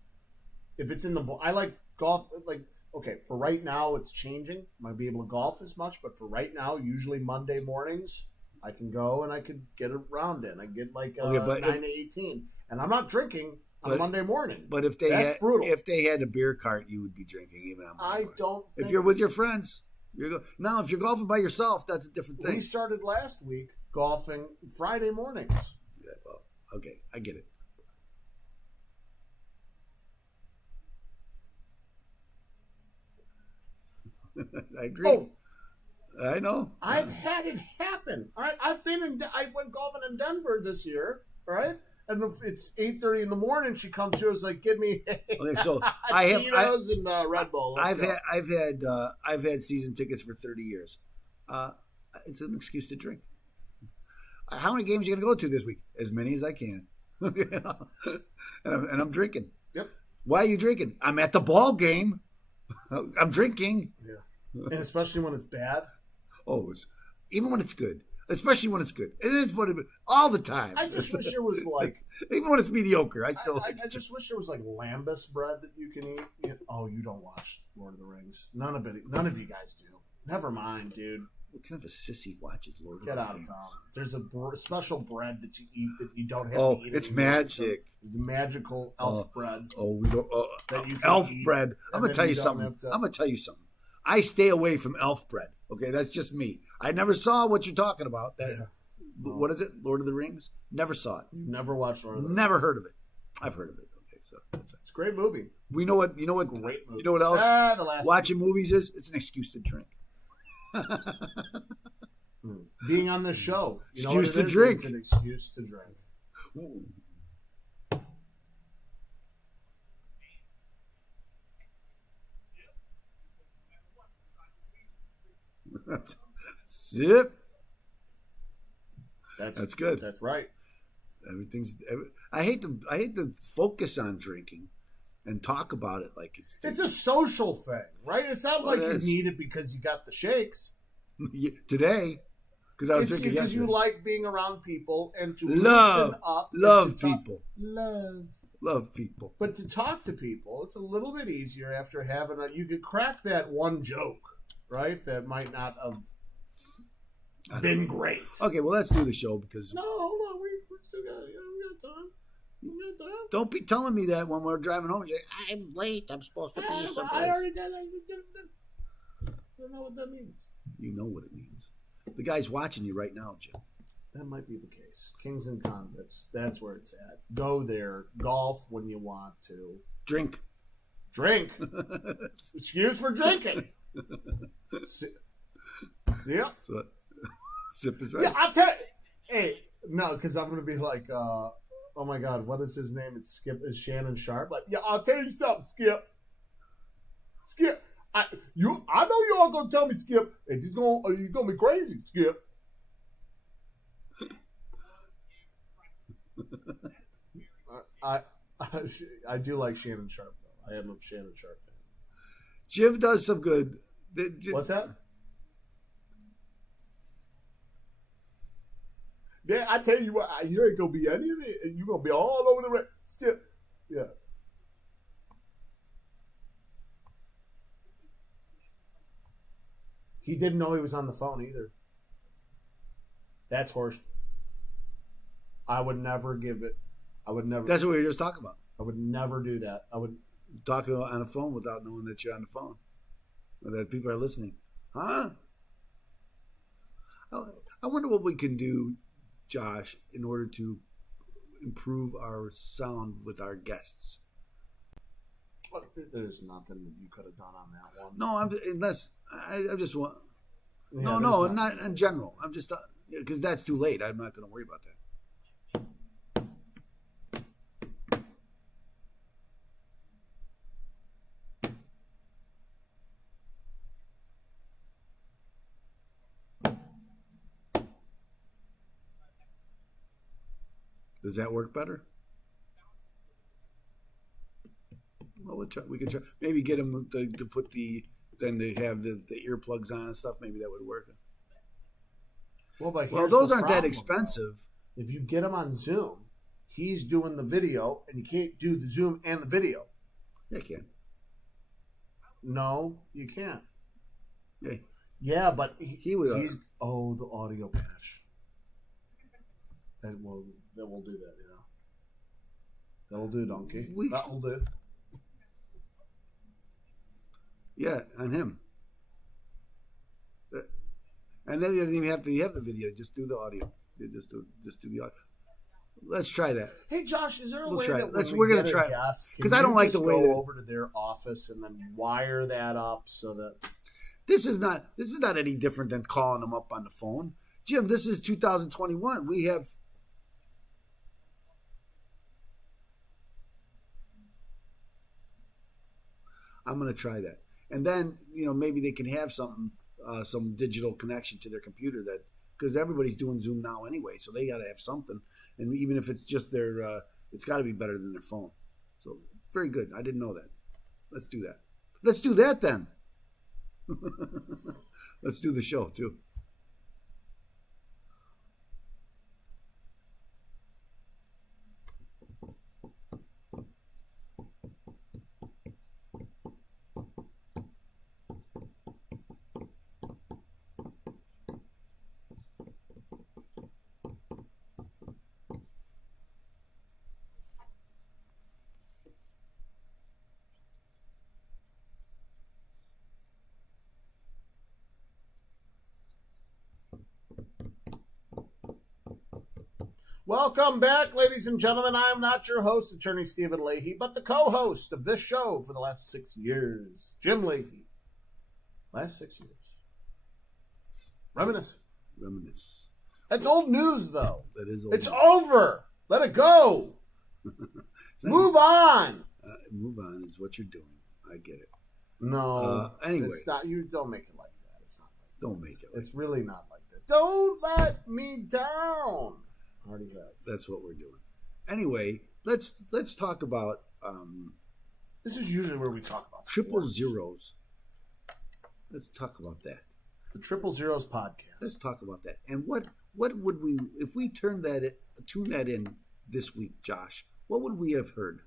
if it's in I like golf, okay, for right now, it's changing. Might be able to golf as much, but for right now, usually Monday mornings, I can go and I could get a round in. I get 9 to 18. And I'm not drinking on Monday morning. But if they had a beer cart, you would be drinking even on Monday morning. If you're with your friends. Now, if you're golfing by yourself, that's a different thing. We started last week golfing Friday mornings. Yeah, well, okay, I get it. I agree. Oh, I know. I've had it happen. All right, I went golfing in Denver this year. All right. And it's 8:30 in the morning. She comes to us like, "Give me Tito's and Red Bull." I've had season tickets for 30 years. It's an excuse to drink. How many games are you going to go to this week? As many as I can. and I'm drinking. Yep. Why are you drinking? I'm at the ball game. I'm drinking. Yeah. And especially when it's bad. Oh, even when it's good. Especially when it's good. It is what it all the time. I just wish there was even when it's mediocre, I still I just wish there was lambus bread that you can eat. Oh, you don't watch Lord of the Rings. None of you guys do. Never mind, dude. What kind of a sissy watches Lord of the Rings? Get out of town. There's a special bread that you eat that you don't have to eat. It's magic. It's magical elf bread. Oh, we don't. Elf bread. I'm gonna tell you something. I stay away from elf bread. Okay, that's just me. I never saw what you're talking about. What is it? Lord of the Rings? Never saw it. You never watched Lord of the Rings? Never heard of it. I've heard of it. Okay, so it's a great movie. You know what? Great movie. You know what else? Watching movies is? It's an excuse to drink. Being on this show, excuse to drink. It's an excuse to drink. Ooh. Sip. That's good. That's right. I hate to focus on drinking and talk about it like it's a social thing, right? It's not like you need it because you got the shakes today. Because I was drinking because you like being around people and to love people. Love people. But to talk to people, it's a little bit easier after having you could crack that one joke. Right? That might not have been great. Okay, well, let's do the show because... No, hold on. We still got it. We got time. Don't be telling me that when we're driving home. You're like, I'm late. I'm supposed to be somewhere. I already did it. I don't know what that means. You know what it means. The guy's watching you right now, Jim. That might be the case. Kings and Convicts. That's where it's at. Go there. Golf when you want to. Drink. Excuse for drinking. Yeah. So, sip is right. Yeah, I'll tell you. Hey, no, because I'm going to be like, oh my God, what is his name? It's Skip. It's Shannon Sharp. Like, yeah, I'll tell you something, Skip. I know you all going to tell me, Skip. And you're going to be crazy, Skip. I do like Shannon Sharp, though. I am a Shannon Sharp fan. Jim does some good. What's that? Yeah, I tell you what, you ain't gonna be any of it. You're gonna be all over the red. Still, yeah. He didn't know he was on the phone either. That's horse. I would never give it. I would never. That's what we were just talking about. I would never do that. I would talk on the phone without knowing that you're on the phone, or that people are listening. Huh? I wonder what we can do, Josh, in order to improve our sound with our guests. Well, there's nothing you could have done on that one. No, I just want. Yeah, not in general. I'm just because that's too late. I'm not going to worry about that. Does that work better? Well, we could try. Maybe get them to put then they have the earplugs on and stuff. Maybe that would work. Well, those aren't that expensive. If you get him on Zoom, he's doing the video, and you can't do the Zoom and the video. Yeah, you can. No, you can't. Hey. Yeah, but he's the audio patch. That will do that, yeah. That will do, donkey. That will do. Yeah, on him. And then you don't even have to have the video. Just do the audio. You just do the audio. Let's try that. Hey, Josh, is there a We'll way try that it. when We're we gonna get try a it. guest, Because I don't like the way go that over to their office and then wire that up so that this is not any different than calling them up on the phone. Jim, this is 2021. We have. I'm going to try that. And then, maybe they can have some digital connection to their computer because everybody's doing Zoom now anyway. So they got to have something. And even if it's just it's got to be better than their phone. So very good. I didn't know that. Let's do that. Let's do that then. Let's do the show too. Welcome back, ladies and gentlemen. I am not your host, Attorney Stephen Leahy, but the co-host of this show for the last 6 years, Jim Leahy. Last 6 years. Reminiscing. Reminisce. That's old news, though. That is old. It's over. Let it go. Move on. Move on is what you're doing. I get it. No. Anyway. It's not, you don't make it like that. It's not like Don't that. make it. It's really not like that. Don't let me down. Already have. That's what we're doing. Anyway, let's talk about. This is usually where we talk about triple sports. zeros. Let's talk about that. The Triple Zeros podcast. Let's talk about that. And what would we if we tune that in this week, Josh? What would we have heard?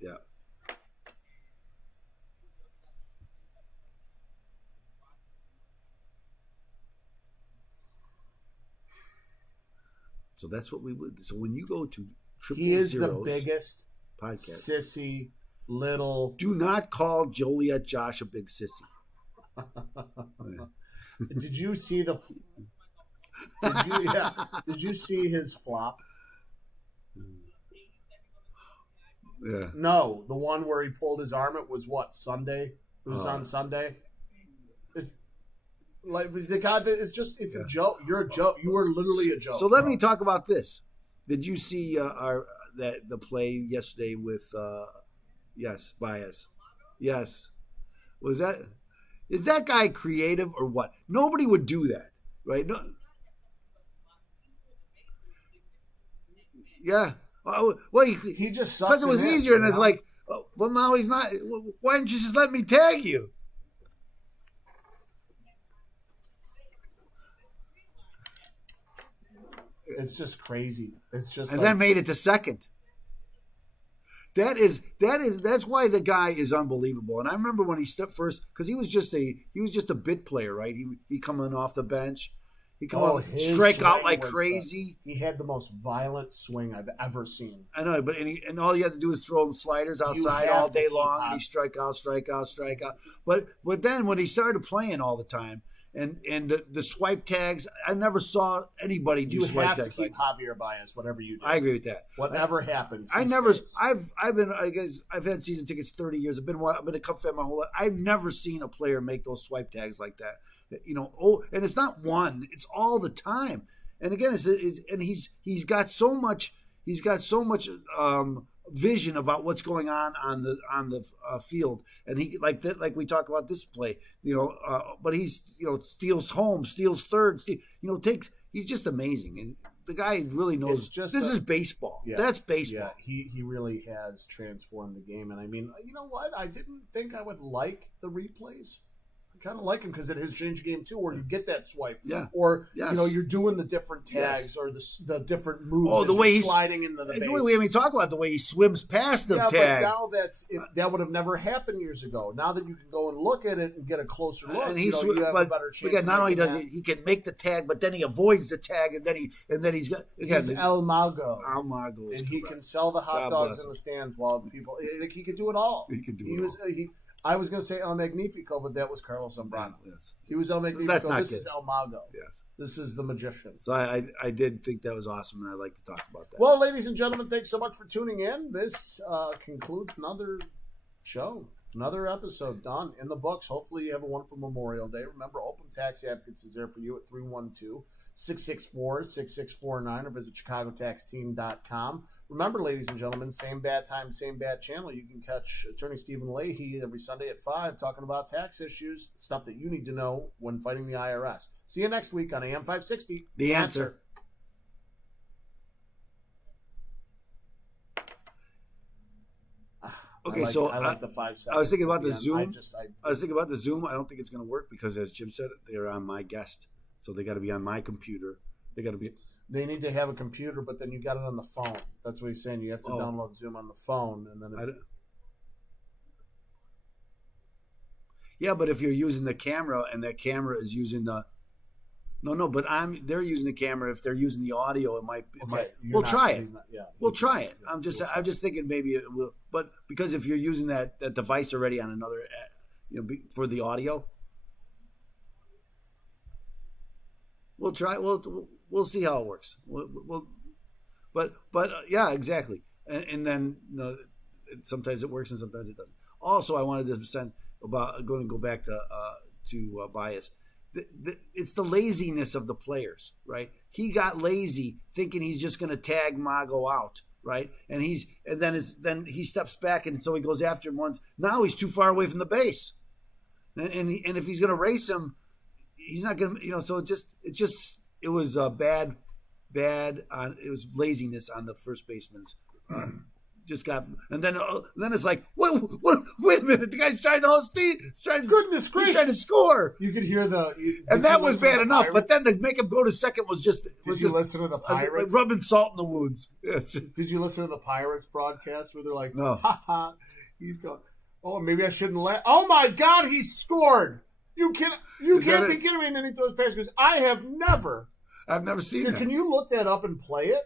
Yeah. So that's what we would. So when you go to He is the Zeros biggest podcast. sissy little. Do not call Joliet Josh a big sissy. Did you see Did you see his flop? Yeah. No, the one where he pulled his arm. It was what, Sunday? It was on Sunday. It's a joke. You're a joke. You were literally a joke. So let me talk about this. Did you see the play yesterday with Baez? Yes. Is that guy creative or what? Nobody would do that, right? No. Yeah. Well, he just because it was easier, and it's like, well, now he's not. Why didn't you just let me tag you? It's just crazy. It's just and then made it to second. That's why the guy is unbelievable. And I remember when he stepped first, because he was just a bit player, right? He coming off the bench. He come off, strike out like crazy. He had the most violent swing I've ever seen. I know, but and all you have to do is throw him sliders outside all day long, and he strike out. But then when he started playing all the time, and the swipe tags, I never saw anybody do swipe tags. You have to keep Javier Baez, whatever you do. I agree with that. Whatever happens, I've had season tickets 30 years. I've been a Cub fan my whole life. I've never seen a player make those swipe tags like that. And it's not one; it's all the time. And again, he's got so much vision about what's going on the field, and he like we talk about this play, but he's steals home, steals third, he's just amazing, and the guy really knows. This is baseball. Yeah, that's baseball. Yeah, he really has transformed the game, and I mean, you know what? I didn't think I would like the replays. I kind of like him because it has changed the game too, where you get that swipe, or you're doing the different tags or the different moves. Oh, the way he's sliding into the base. We haven't even talked about the way he swims past the tag. But now that would have never happened years ago. Now that you can go and look at it and get a closer look, and you have a better chance. Again, not only does he can make the tag, but then he avoids the tag, and then he's got. He's El Mago. El Mago, and he can sell the hot dogs in the stands while people. He could do it all. He could do it all. I was going to say El Magnifico, but that was Carlos Zambrano. Yes. He was El Magnifico. That's not this good. is El Mago. Yes. This is the magician. So I did think that was awesome, and I'd like to talk about that. Well, ladies and gentlemen, thanks so much for tuning in. This concludes another show, another episode done in the books. Hopefully you have a wonderful Memorial Day. Remember, Open Tax Advocates is there for you at 312-664-6649 or visit chicagotaxteam.com. Remember, ladies and gentlemen, same bad time, same bad channel. You can catch Attorney Stephen Leahy every Sunday at 5 talking about tax issues, stuff that you need to know when fighting the IRS. See you next week on AM 560. The Answer. Okay, I like the 5 seconds. I was thinking about the Zoom. I was thinking about the Zoom. I don't think it's going to work because, as Jim said, they're on my guest, so they got to be on my computer. They need to have a computer, but then you got it on the phone. That's what he's saying. You have to download Zoom on the phone, and then. Yeah, but if you're using the camera and that camera is using the. No, but they're using the camera. If they're using the audio, it might. We'll try it. We'll try it. I'm just thinking maybe it will. But because if you're using that device already on another, for the audio, we'll try. We'll see how it works. But yeah, exactly. And then sometimes it works and sometimes it doesn't. Also, I wanted to go back to bias. It's the laziness of the players, right? He got lazy thinking he's just going to tag Mago out, right? And then he steps back, and so he goes after him once. Now he's too far away from the base, and if he's going to race him, he's not going to. So it was bad. It was laziness on the first baseman's. And then it's like, wait a minute, the guy's trying to host goodness gracious, he's trying to score. You could hear and that was bad enough, but then to make him go to second was just. Did you listen to the Pirates? Like rubbing salt in the wounds. Yes. Did you listen to the Pirates broadcast where they're like, no, he's going, oh, maybe I shouldn't let. Oh my God, he scored! You can't be kidding me! And then he throws past. Goes, I've never seen that. Can you look that up and play it?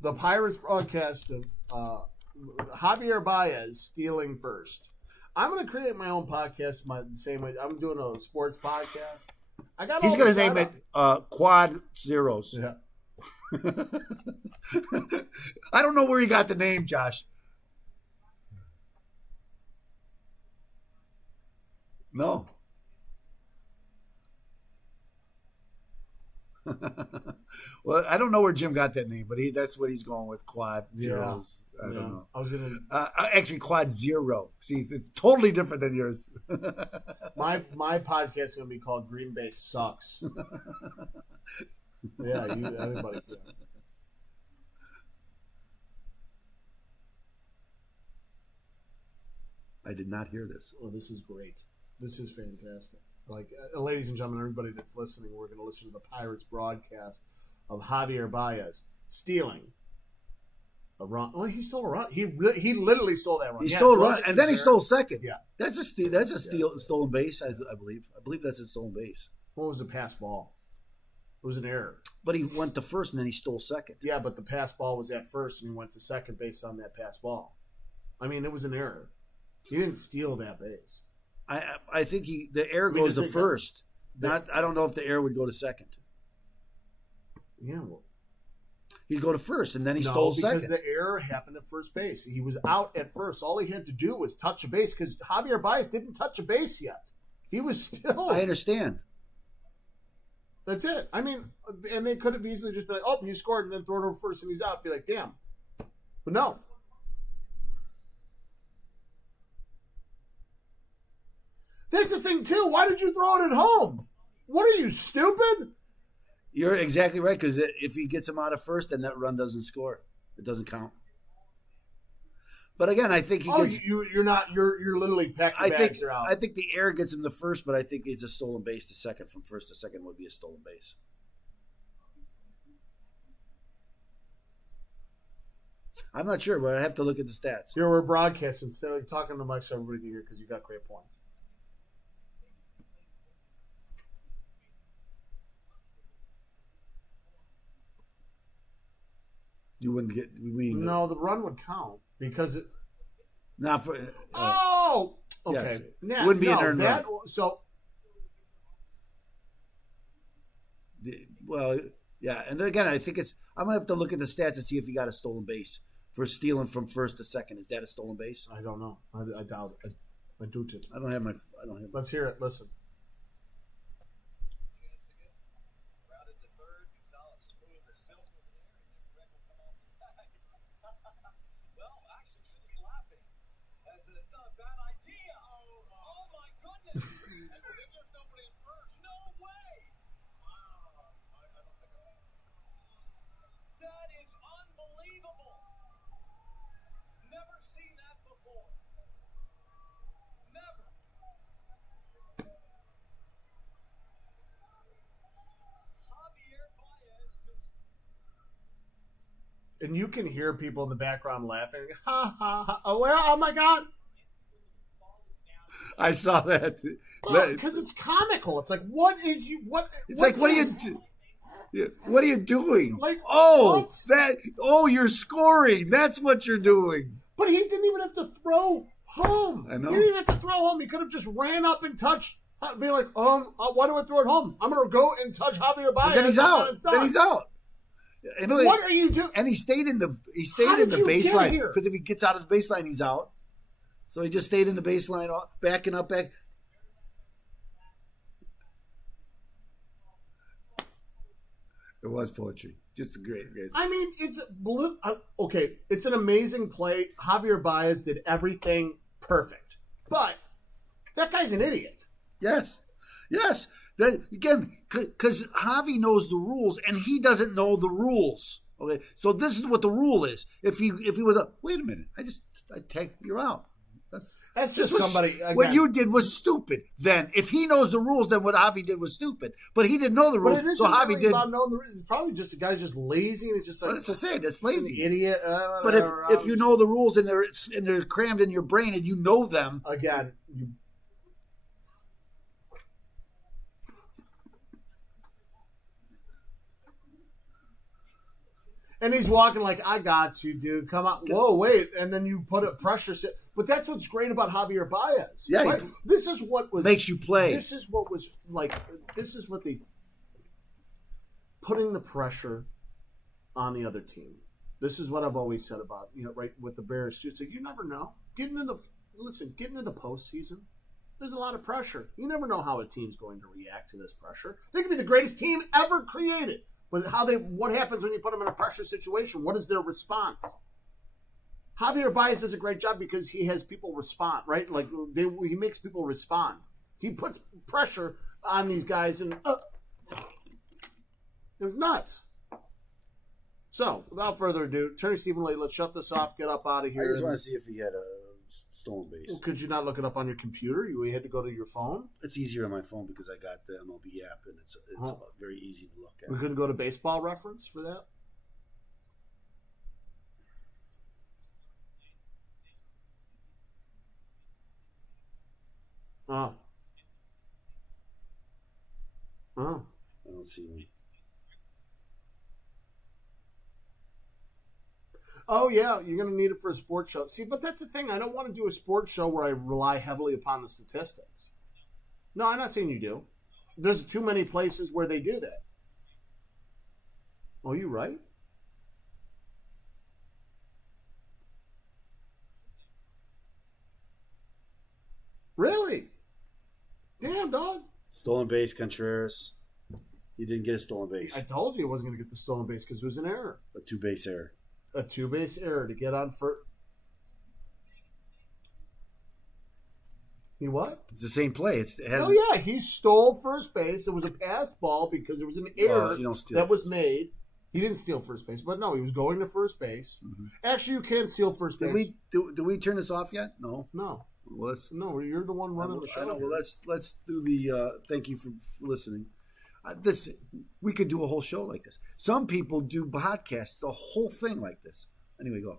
The Pirates broadcast of Javier Baez stealing first. I'm going to create my own podcast the same way. I'm doing a sports podcast. He's going to name it Quad Zeros. Yeah. I don't know where he got the name, Josh. No. Well, I don't know where Jim got that name, but that's what he's going with, Quad Zeros. I don't know. I was going to... actually, Quad Zero. See, it's totally different than yours. My podcast is going to be called Green Bay Sucks. Yeah, everybody can. I did not hear this. Oh, this is great. This is fantastic. Like, ladies and gentlemen, everybody that's listening, we're going to listen to the Pirates broadcast of Javier Baez stealing a run. Well, he stole a run. He literally stole that run. He stole a run, and then he stole second. Yeah, that's a steal. That's a stolen base. I believe. I believe that's a stolen base. What was the pass ball? It was an error. But he went to first, and then he stole second. Yeah, but the pass ball was at first, and he went to second based on that pass ball. I mean, it was an error. He didn't steal that base. I think the error goes to first. I don't know if the error would go to second. Yeah, well, he'd go to first, and then he stole second. Because the error happened at first base. He was out at first. All he had to do was touch a base because Javier Baez didn't touch a base yet. He was still. I understand. That's it. I mean, and they could have easily just been like, "Oh, you scored," and then throw it over first, and he's out. Be like, "Damn," but no. That's the thing too. Why did you throw it at home? What are you, stupid? You're exactly right, because if he gets him out of first, then that run doesn't score. It doesn't count. But again, I think he gets. You're not. You're literally packing bags. You're out. I think the error gets him to first, but I think it's a stolen base to second. From first to second would be a stolen base. I'm not sure, but I have to look at the stats. Here we're broadcasting instead of talking to Mike, so everybody can hear because you got great points. You wouldn't get. No, the run would count because it. Not for. Okay. Yes. Wouldn't be an earned run. So. Well, yeah, and again, I think it's. I'm gonna have to look at the stats to see if he got a stolen base for stealing from first to second. Is that a stolen base? I don't know. I doubt it. I do too. I don't have my. Let's hear it. Listen. And you can hear people in the background laughing. Ha ha ha! Oh, well, oh my God! I saw that because it's comical. It's like, what is you? What? It's like, what are you? What are you doing? Like, what? You're scoring. That's what you're doing. But he didn't even have to throw home. I know. He didn't even have to throw home. He could have just ran up and touched. Be like, why do I throw it home? I'm gonna go and touch Javier Baez. Then he's out. Then he's out. What are you doing? And he stayed in the baseline because if he gets out of the baseline, he's out. So he just stayed in the baseline, backing up back. It was poetry. Just a great. I mean, it's okay. It's an amazing play. Javier Baez did everything perfect, but that guy's an idiot. Yes. Again, because Javi knows the rules and he doesn't know the rules. Okay, so this is what the rule is. If he was wait a minute, I take you're out. That's just somebody. Again. What you did was stupid. Then, if he knows the rules, then what Javi did was stupid. But he didn't know the rules, but it so Javi really did. About knowing the rules. It's probably just a guy's just lazy, and it's just like. That's what I say. That's lazy. An idiot. But if you know the rules and they're crammed in your brain and you know them again, you. And he's walking like, I got you, dude. Come on. Whoa, wait. And then you put a pressure. But that's what's great about Javier Baez. Yeah. Right? This is what was. Makes you play. This is what was like. This is what they. Putting the pressure on the other team. This is what I've always said about, right, with the Bears, too. It's like, you never know. Getting into the postseason, there's a lot of pressure. You never know how a team's going to react to this pressure. They could be the greatest team ever created. But what happens when you put them in a pressure situation? What is their response? Javier Baez does a great job because he has people respond, right? Like he makes people respond. He puts pressure on these guys, and it was nuts. So, without further ado, Attorney Stephen Lay, let's shut this off, get up out of here. I just want to see if he had a stolen base. Well, could you not look it up on your computer? You had to go to your phone? It's easier on my phone because I got the MLB app, and it's very easy to look at. We couldn't go to Baseball Reference for that? Oh. I don't see one. Oh, yeah, you're going to need it for a sports show. See, but that's the thing. I don't want to do a sports show where I rely heavily upon the statistics. No, I'm not saying you do. There's too many places where they do that. Oh, you right? Really? Damn, dog. Stolen base, Contreras. He didn't get a stolen base. I told you he wasn't going to get the stolen base because it was an error. A two-base error. A two-base error to get on first. He what? It's the same play. Oh, yeah. He stole first base. It was a passed ball because there was an error that was made. He didn't steal first base, but no, he was going to first base. Mm-hmm. Actually, you can't steal first base. Did we turn this off yet? No. No. Well, no, you're the one running the show. Well, let's do the thank you for listening. We could do a whole show like this. Some people do podcasts, the whole thing like this. Anyway, go.